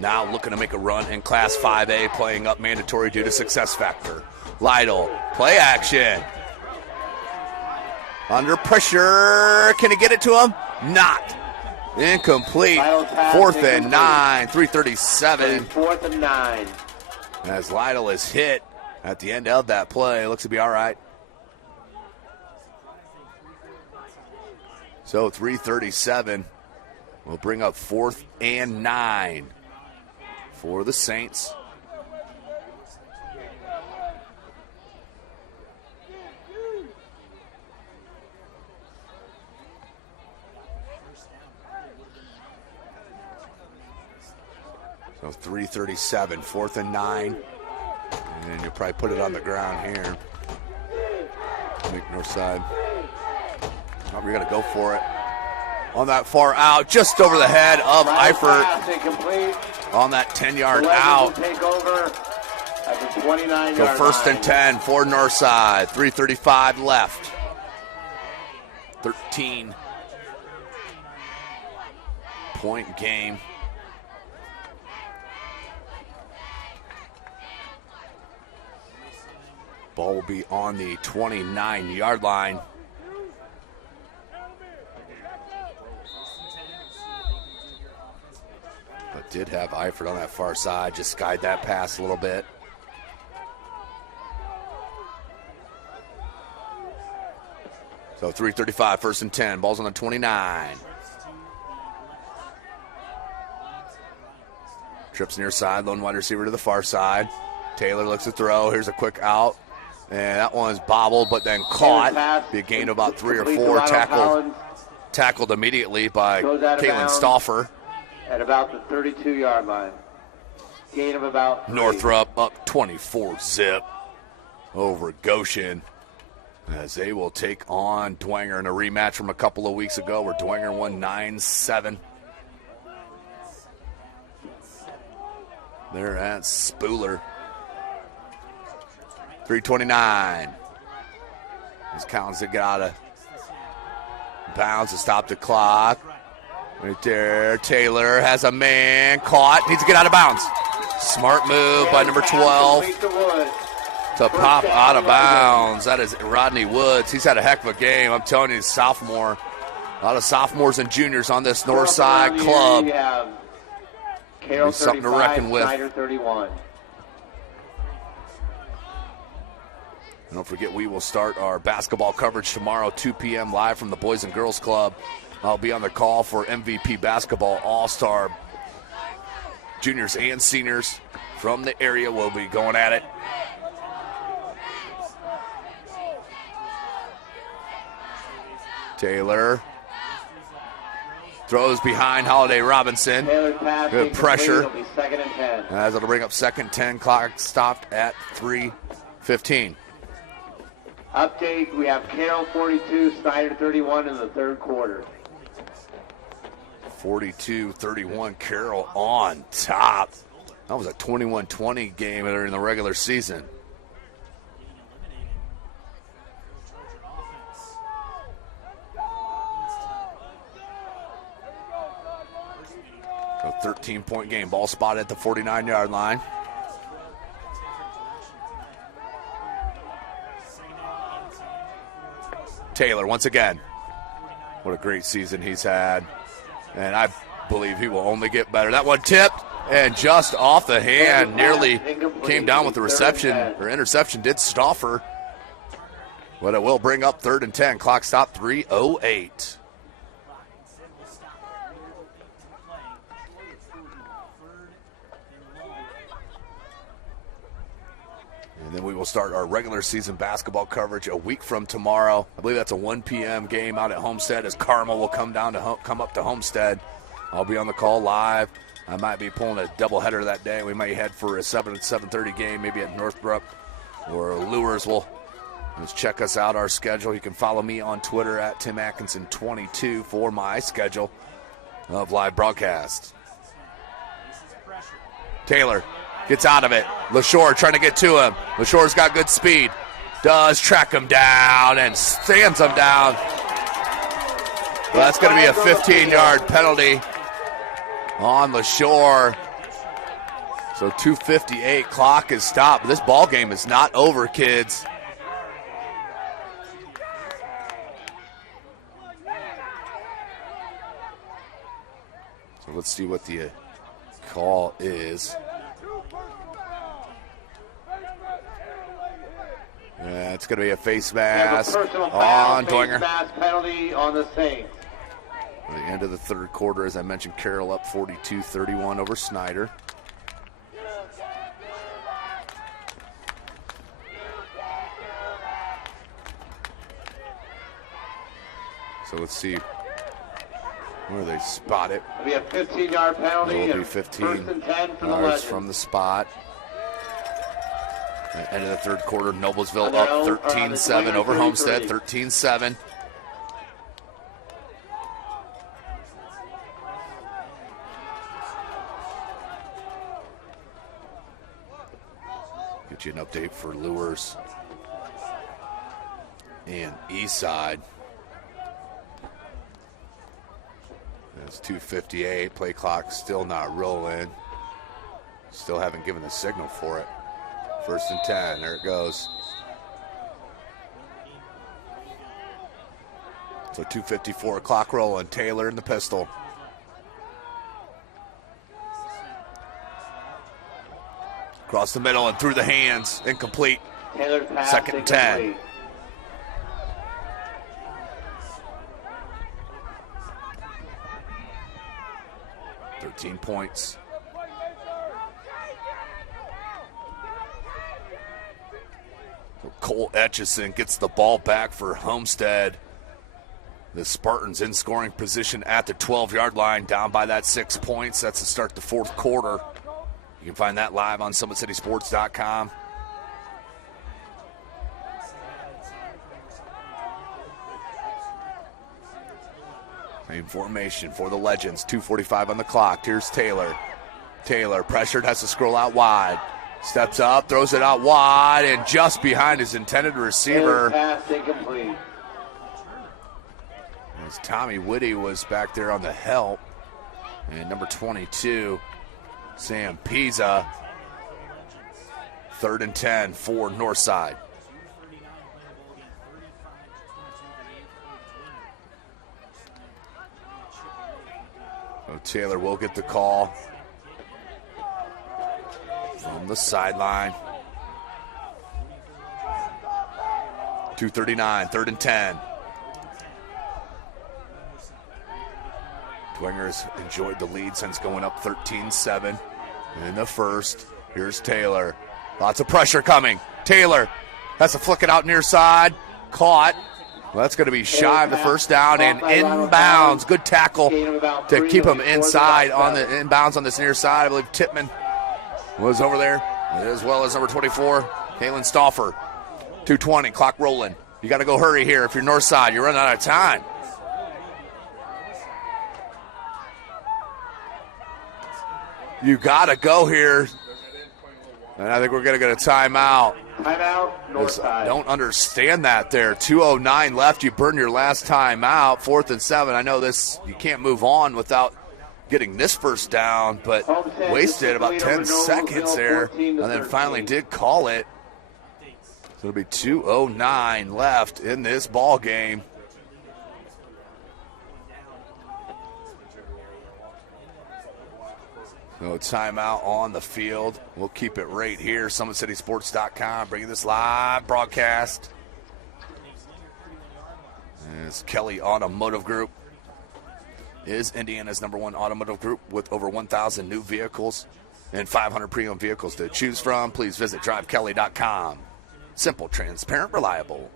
Now looking to make a run in Class 5A, playing up mandatory due to success factor. Lytle, play action. Under pressure. Can he get it to him? Not. Incomplete. 4th and 9. 3:37. 4th and 9. As Lytle is hit at the end of that play. Looks to be all right. So 3:37. We'll bring up 4th and 9 for the Saints. So 3:37, 4th and 9. And you'll probably put it on the ground here. Make north side. Oh, we're going to go for it. On that far out, just over the head of Eifert. On that 10-yard out. Take over at the 29-yard So first and 10 for Northside. 3:35 left. 13-point game. Ball will be on the 29-yard line. But did have Eifert on that far side. Just skied that pass a little bit. So 3:35, first and 10. Ball's on the 29. Trips near side, lone wide receiver to the far side. Taylor looks to throw. Here's a quick out. And that one's bobbled, but then caught. Be a gain of about 3 or 4. Tackled immediately by Caitlin Stauffer. At about the 32-yard line. Gain of about 3. Northrop up 24-zip over Goshen, as they will take on Dwenger in a rematch from a couple of weeks ago where Dwenger won 9-7. They're at Spooler. 3:29. As Collins to get out of bounds to stop the clock. Right there, Taylor has a man caught. Needs to get out of bounds. Smart move by number 12 to pop out of bounds. That is Rodney Woods. He's had a heck of a game. I'm telling you, he's a sophomore. A lot of sophomores and juniors on this Northside club. There's something to reckon with. Snyder 31. And don't forget, we will start our basketball coverage tomorrow, 2 p.m. live from the Boys and Girls Club. I'll be on the call for MVP Basketball All-Star. Juniors and seniors from the area will be going at it. Taylor throws behind Holiday Robinson. Good pressure. As it'll bring up second 10. Clock stopped at 3:15. Update, we have Carroll 42, Snyder 31 in the third quarter. 42-31, Carroll on top. That was a 21-20 game in the regular season. A 13-point game. Ball spotted at the 49-yard line. Taylor once again. What a great season he's had. And I believe he will only get better. That one tipped and just off the hand. Nearly came down with the reception or interception. Did Stauffer. But it will bring up 3rd and 10. Clock stop 3:08. And then we will start our regular season basketball coverage a week from tomorrow. I believe that's a 1 p.m. game out at Homestead, as Carmel will come up to Homestead. I'll be on the call live. I might be pulling a doubleheader that day. We might head for a 7:30 game, maybe at Northbrook or Lures. Just check us out, our schedule. You can follow me on Twitter at Tim Atkinson22 for my schedule of live broadcast. Taylor gets out of it. LaShore trying to get to him. LaShore's got good speed. Does track him down and stands him down. Well, that's going to be a 15-yard penalty on LaShore. So 2:58, clock is stopped. This ball game is not over, kids. So let's see what the call is. Yeah, it's going to be a face mask on Dwenger. Mask penalty on the Saints. At the end of the third quarter, as I mentioned, Carroll up 42-31 over Snyder. So let's see where they spot it. It'll be a 15-yard penalty. It will be 15 first and 10 for the yards Legends. from the spot. At the end of the third quarter, Noblesville up 13-7 over Homestead, 13-7. Get you an update for Lures and Eastside. It's 2:58. Play clock still not rolling. Still haven't given the signal for it. 1st and 10. There it goes. So 2:54, clock rolling. Taylor in the pistol. Across the middle and through the hands. Incomplete. Taylor's pass 2nd and 10. incomplete. $13 points. So Cole Etchison gets the ball back for Homestead. The Spartans in scoring position at the 12-yard line, down by that 6 points. That's to start the 4th quarter. You can find that live on SummitCitySports.com. Same formation for the Legends. 2:45 on the clock. Here's Taylor. Taylor, pressured, has to scroll out wide. Steps up, throws it out wide, and just behind his intended receiver. Pass incomplete. As Tommy Whitty was back there on the help. And number 22, Sam Pisa. 3rd and 10 for Northside. So Taylor will get the call from the sideline. 2:39, 3rd and 10. Dwenger's enjoyed the lead since going up 13-7 in the first. Here's Taylor. Lots of pressure coming. Taylor has to flick it out near side. Caught. Well, that's going to be shy of the first down and inbounds. Good tackle to keep him inside on the inbounds on this near side. I believe Tippmann was over there, as well as number 24, Kalen Stauffer. 2:20, clock rolling. You got to go hurry here if you're north side. You're running out of time. You got to go here. And I think we're going to get a timeout. Timeout, north side. Don't understand that there. 2:09 left. You burn your last timeout. 4th and 7. I know this, you can't move on without getting this first down, but wasted about 10 seconds there and then finally did call it. So it'll be 2:09 left in this ball game. No timeout on the field. We'll keep it right here. SummitCitySports.com bringing this live broadcast. As Kelly Automotive Group is Indiana's #1 automotive group with over 1,000 new vehicles and 500 pre-owned vehicles to choose from. Please visit drivekelly.com. Simple, transparent, reliable.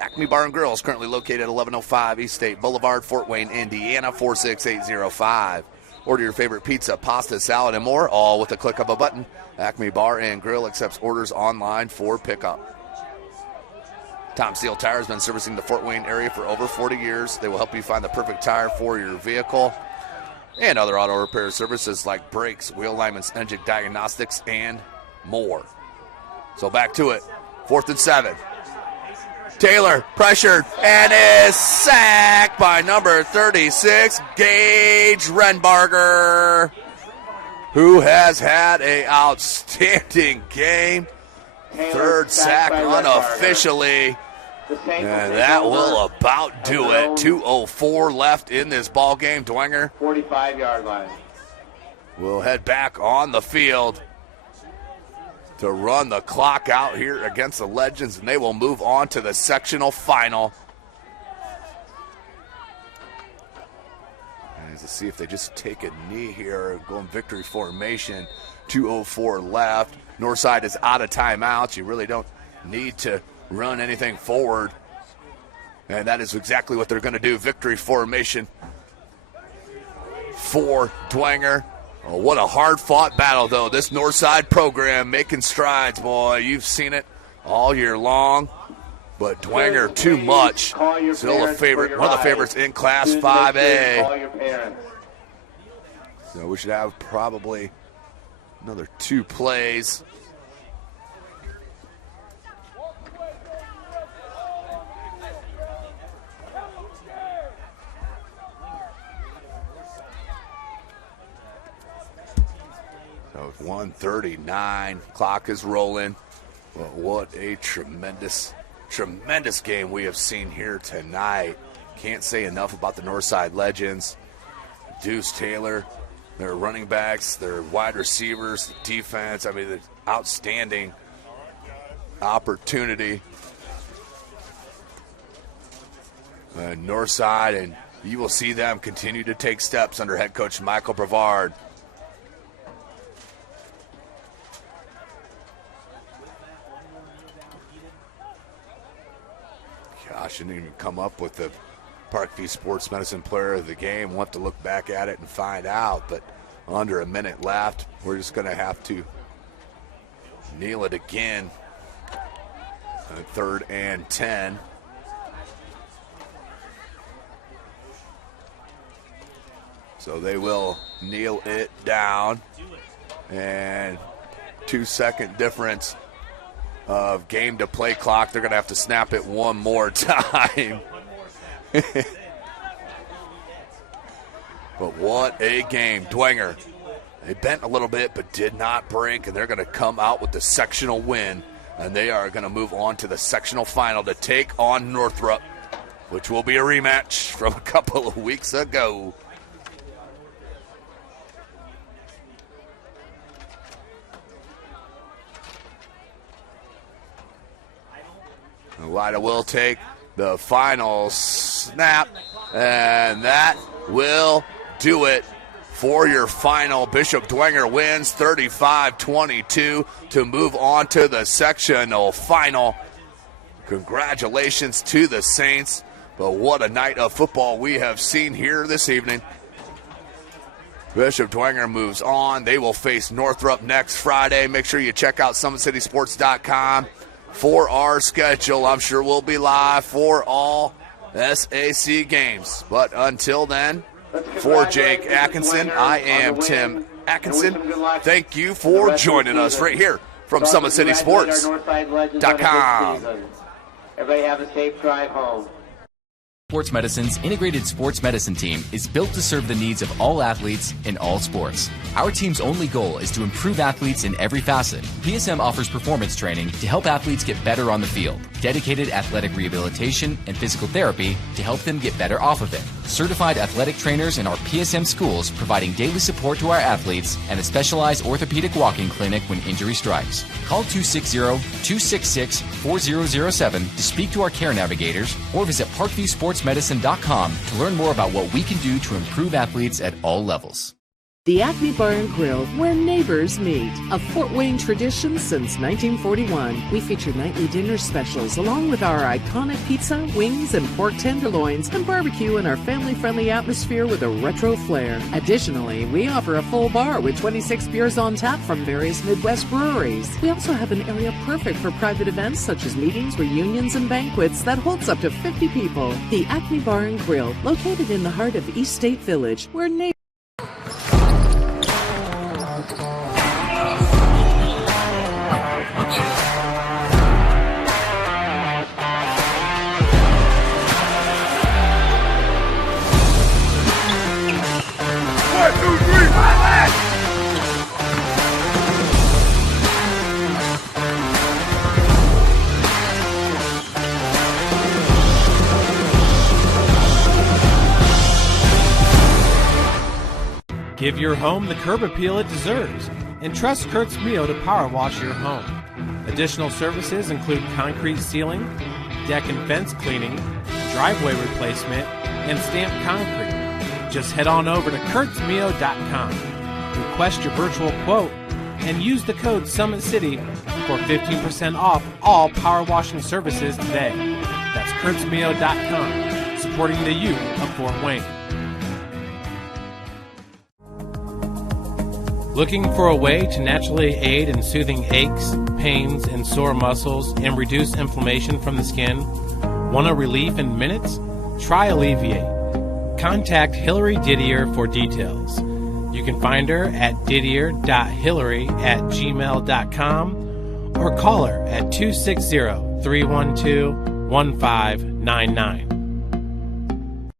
Acme Bar and Grill is currently located at 1105 East State Boulevard, Fort Wayne, Indiana, 46805. Order your favorite pizza, pasta, salad, and more, all with a click of a button. Acme Bar and Grill accepts orders online for pickup. Tom Steele Tire has been servicing the Fort Wayne area for over 40 years. They will help you find the perfect tire for your vehicle and other auto repair services like brakes, wheel alignments, engine diagnostics, and more. So back to it. 4th and 7. Taylor pressured and is sacked by number 36, Gage Renbarger, who has had an outstanding game. Third sack unofficially. And that will about do it. 2:04 left in this ball game. Dwenger 45-yard line. will head back on the field to run the clock out here against the Legends, and they will move on to the sectional final. And to see if they just take a knee here, go in victory formation. 2:04 left. Northside is out of timeouts. You really don't need to run anything forward. And that is exactly what they're going to do. Victory formation for Dwenger. Oh, what a hard-fought battle, though. This Northside program making strides, boy. You've seen it all year long. But Dwenger, too much. Still a favorite, one of the favorites in Class 5A. So we should have probably another 2 plays So 1:39, clock is rolling. But what a tremendous game we have seen here tonight. Can't say enough about the Northside Legends. Deuce Taylor, their running backs, their wide receivers, defense. I mean, the outstanding opportunity. Northside, and you will see them continue to take steps under head coach Michael Brevard. Gosh, didn't even come up with the Parkview Sports Medicine Player of the Game. We'll have to look back at it and find out, but under a minute left, we're just going to have to kneel it again. 3rd and 10. So they will kneel it down, and 2-second difference of game to play clock. They're going to have to snap it one more time. But what a game. Dwenger, they bent a little bit but did not break, and they're going to come out with the sectional win, and they are going to move on to the sectional final to take on Northrop, which will be a rematch from a couple of weeks ago. Lida will take the final snap, and that will do it for your final. Bishop Dwenger wins 35-22 to move on to the sectional final. Congratulations to the Saints, but what a night of football we have seen here this evening. Bishop Dwenger moves on. They will face Northrop next Friday. Make sure you check out SummitCitySports.com for our schedule. I'm sure we'll be live for all SAC games. But until then, for Jake Atkinson, I am Tim Atkinson. Thank you for joining us right here from SummitCitySports.com. Everybody have a safe drive home. Sports Medicine's integrated sports medicine team is built to serve the needs of all athletes in all sports. Our team's only goal is to improve athletes in every facet. PSM offers performance training to help athletes get better on the field, dedicated athletic rehabilitation and physical therapy to help them get better off of it, certified athletic trainers in our PSM schools providing daily support to our athletes, and a specialized orthopedic walking clinic when injury strikes. Call 260-266-4007 to speak to our care navigators or visit ParkviewSportsMedicine.com to learn more about what we can do to improve athletes at all levels. The Acme Bar and Grill, where neighbors meet. A Fort Wayne tradition since 1941. We feature nightly dinner specials along with our iconic pizza, wings, and pork tenderloins, and barbecue in our family-friendly atmosphere with a retro flair. Additionally, we offer a full bar with 26 beers on tap from various Midwest breweries. We also have an area perfect for private events such as meetings, reunions, and banquets that holds up to 50 people. The Acme Bar and Grill, located in the heart of East State Village, where neighbors Give your home the curb appeal it deserves, and trust Kurt's Mio to power wash your home. Additional services include concrete sealing, deck and fence cleaning, driveway replacement, and stamped concrete. Just head on over to kurtzmio.com, request your virtual quote, and use the code SummitCity for 15% off all power washing services today. That's kurtzmio.com, supporting the youth of Fort Wayne. Looking for a way to naturally aid in soothing aches, pains, and sore muscles and reduce inflammation from the skin? Want a relief in minutes? Try Alleviate. Contact Hillary Didier for details. You can find her at didier.hillary@gmail.com or call her at 260-312-1599.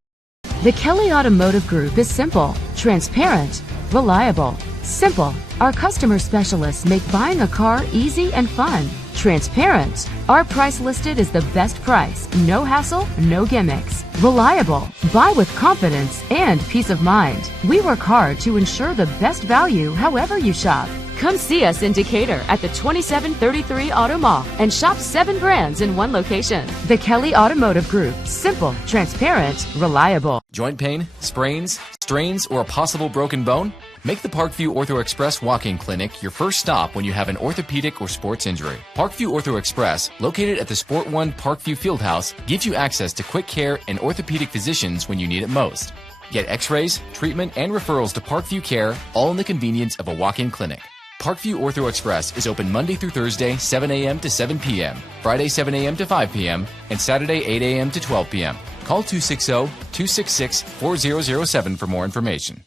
The Kelly Automotive Group is simple, transparent, reliable, Simple. Our customer specialists make buying a car easy and fun. Transparent. Our price listed is the best price. No hassle, no gimmicks. Reliable. Buy with confidence and peace of mind. We work hard to ensure the best value however you shop. Come see us in Decatur at the 2733 Auto Mall and shop 7 brands in one location. The Kelly Automotive Group. Simple, transparent, reliable. Joint pain, sprains, strains, or a possible broken bone? Make the Parkview Ortho Express walk-in clinic your first stop when you have an orthopedic or sports injury. Parkview Ortho Express, located at the Sport One Parkview Fieldhouse, gives you access to quick care and orthopedic physicians when you need it most. Get x-rays, treatment, and referrals to Parkview Care, all in the convenience of a walk-in clinic. Parkview Ortho Express is open Monday through Thursday, 7 a.m. to 7 p.m., Friday, 7 a.m. to 5 p.m., and Saturday, 8 a.m. to 12 p.m. Call 260-266-4007 for more information.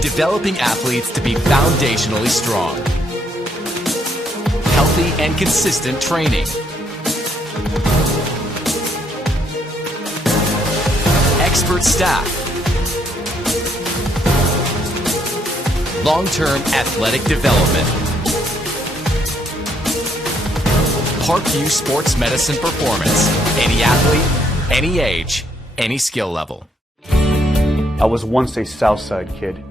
Developing athletes to be foundationally strong. Healthy and consistent training. Expert staff. Long-term athletic development. Parkview Sports Medicine Performance. Any athlete, any age, any skill level. I was once a Southside kid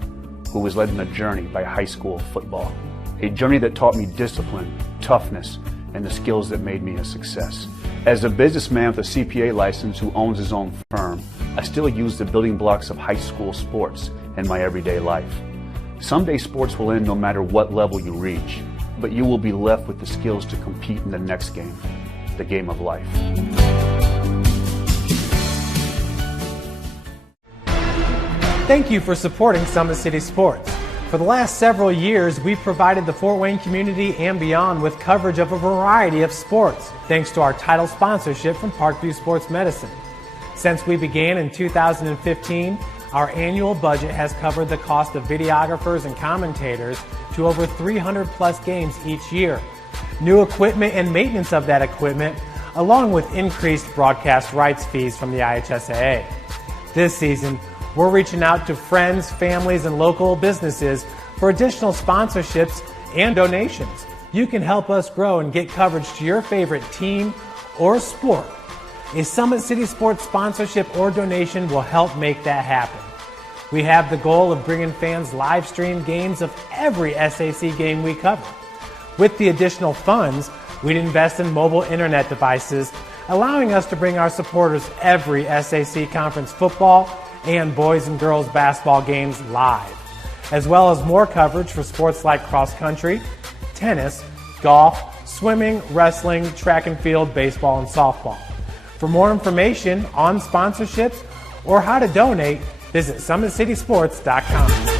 who was led on a journey by high school football. A journey that taught me discipline, toughness, and the skills that made me a success. As a businessman with a CPA license who owns his own firm, I still use the building blocks of high school sports in my everyday life. Someday sports will end no matter what level you reach, but you will be left with the skills to compete in the next game, the game of life. Thank you for supporting Summit City Sports. For the last several years, we've provided the Fort Wayne community and beyond with coverage of a variety of sports, thanks to our title sponsorship from Parkview Sports Medicine. Since we began in 2015, our annual budget has covered the cost of videographers and commentators to over 300 plus games each year. New equipment and maintenance of that equipment, along with increased broadcast rights fees from the IHSAA. This season, we're reaching out to friends, families, and local businesses for additional sponsorships and donations. You can help us grow and get coverage to your favorite team or sport. A Summit City Sports sponsorship or donation will help make that happen. We have the goal of bringing fans live stream games of every SAC game we cover. With the additional funds, we'd invest in mobile internet devices, allowing us to bring our supporters every SAC conference football and boys and girls basketball games live, as well as more coverage for sports like cross country, tennis, golf, swimming, wrestling, track and field, baseball, and softball. For more information on sponsorships or how to donate, visit SummitCitySports.com.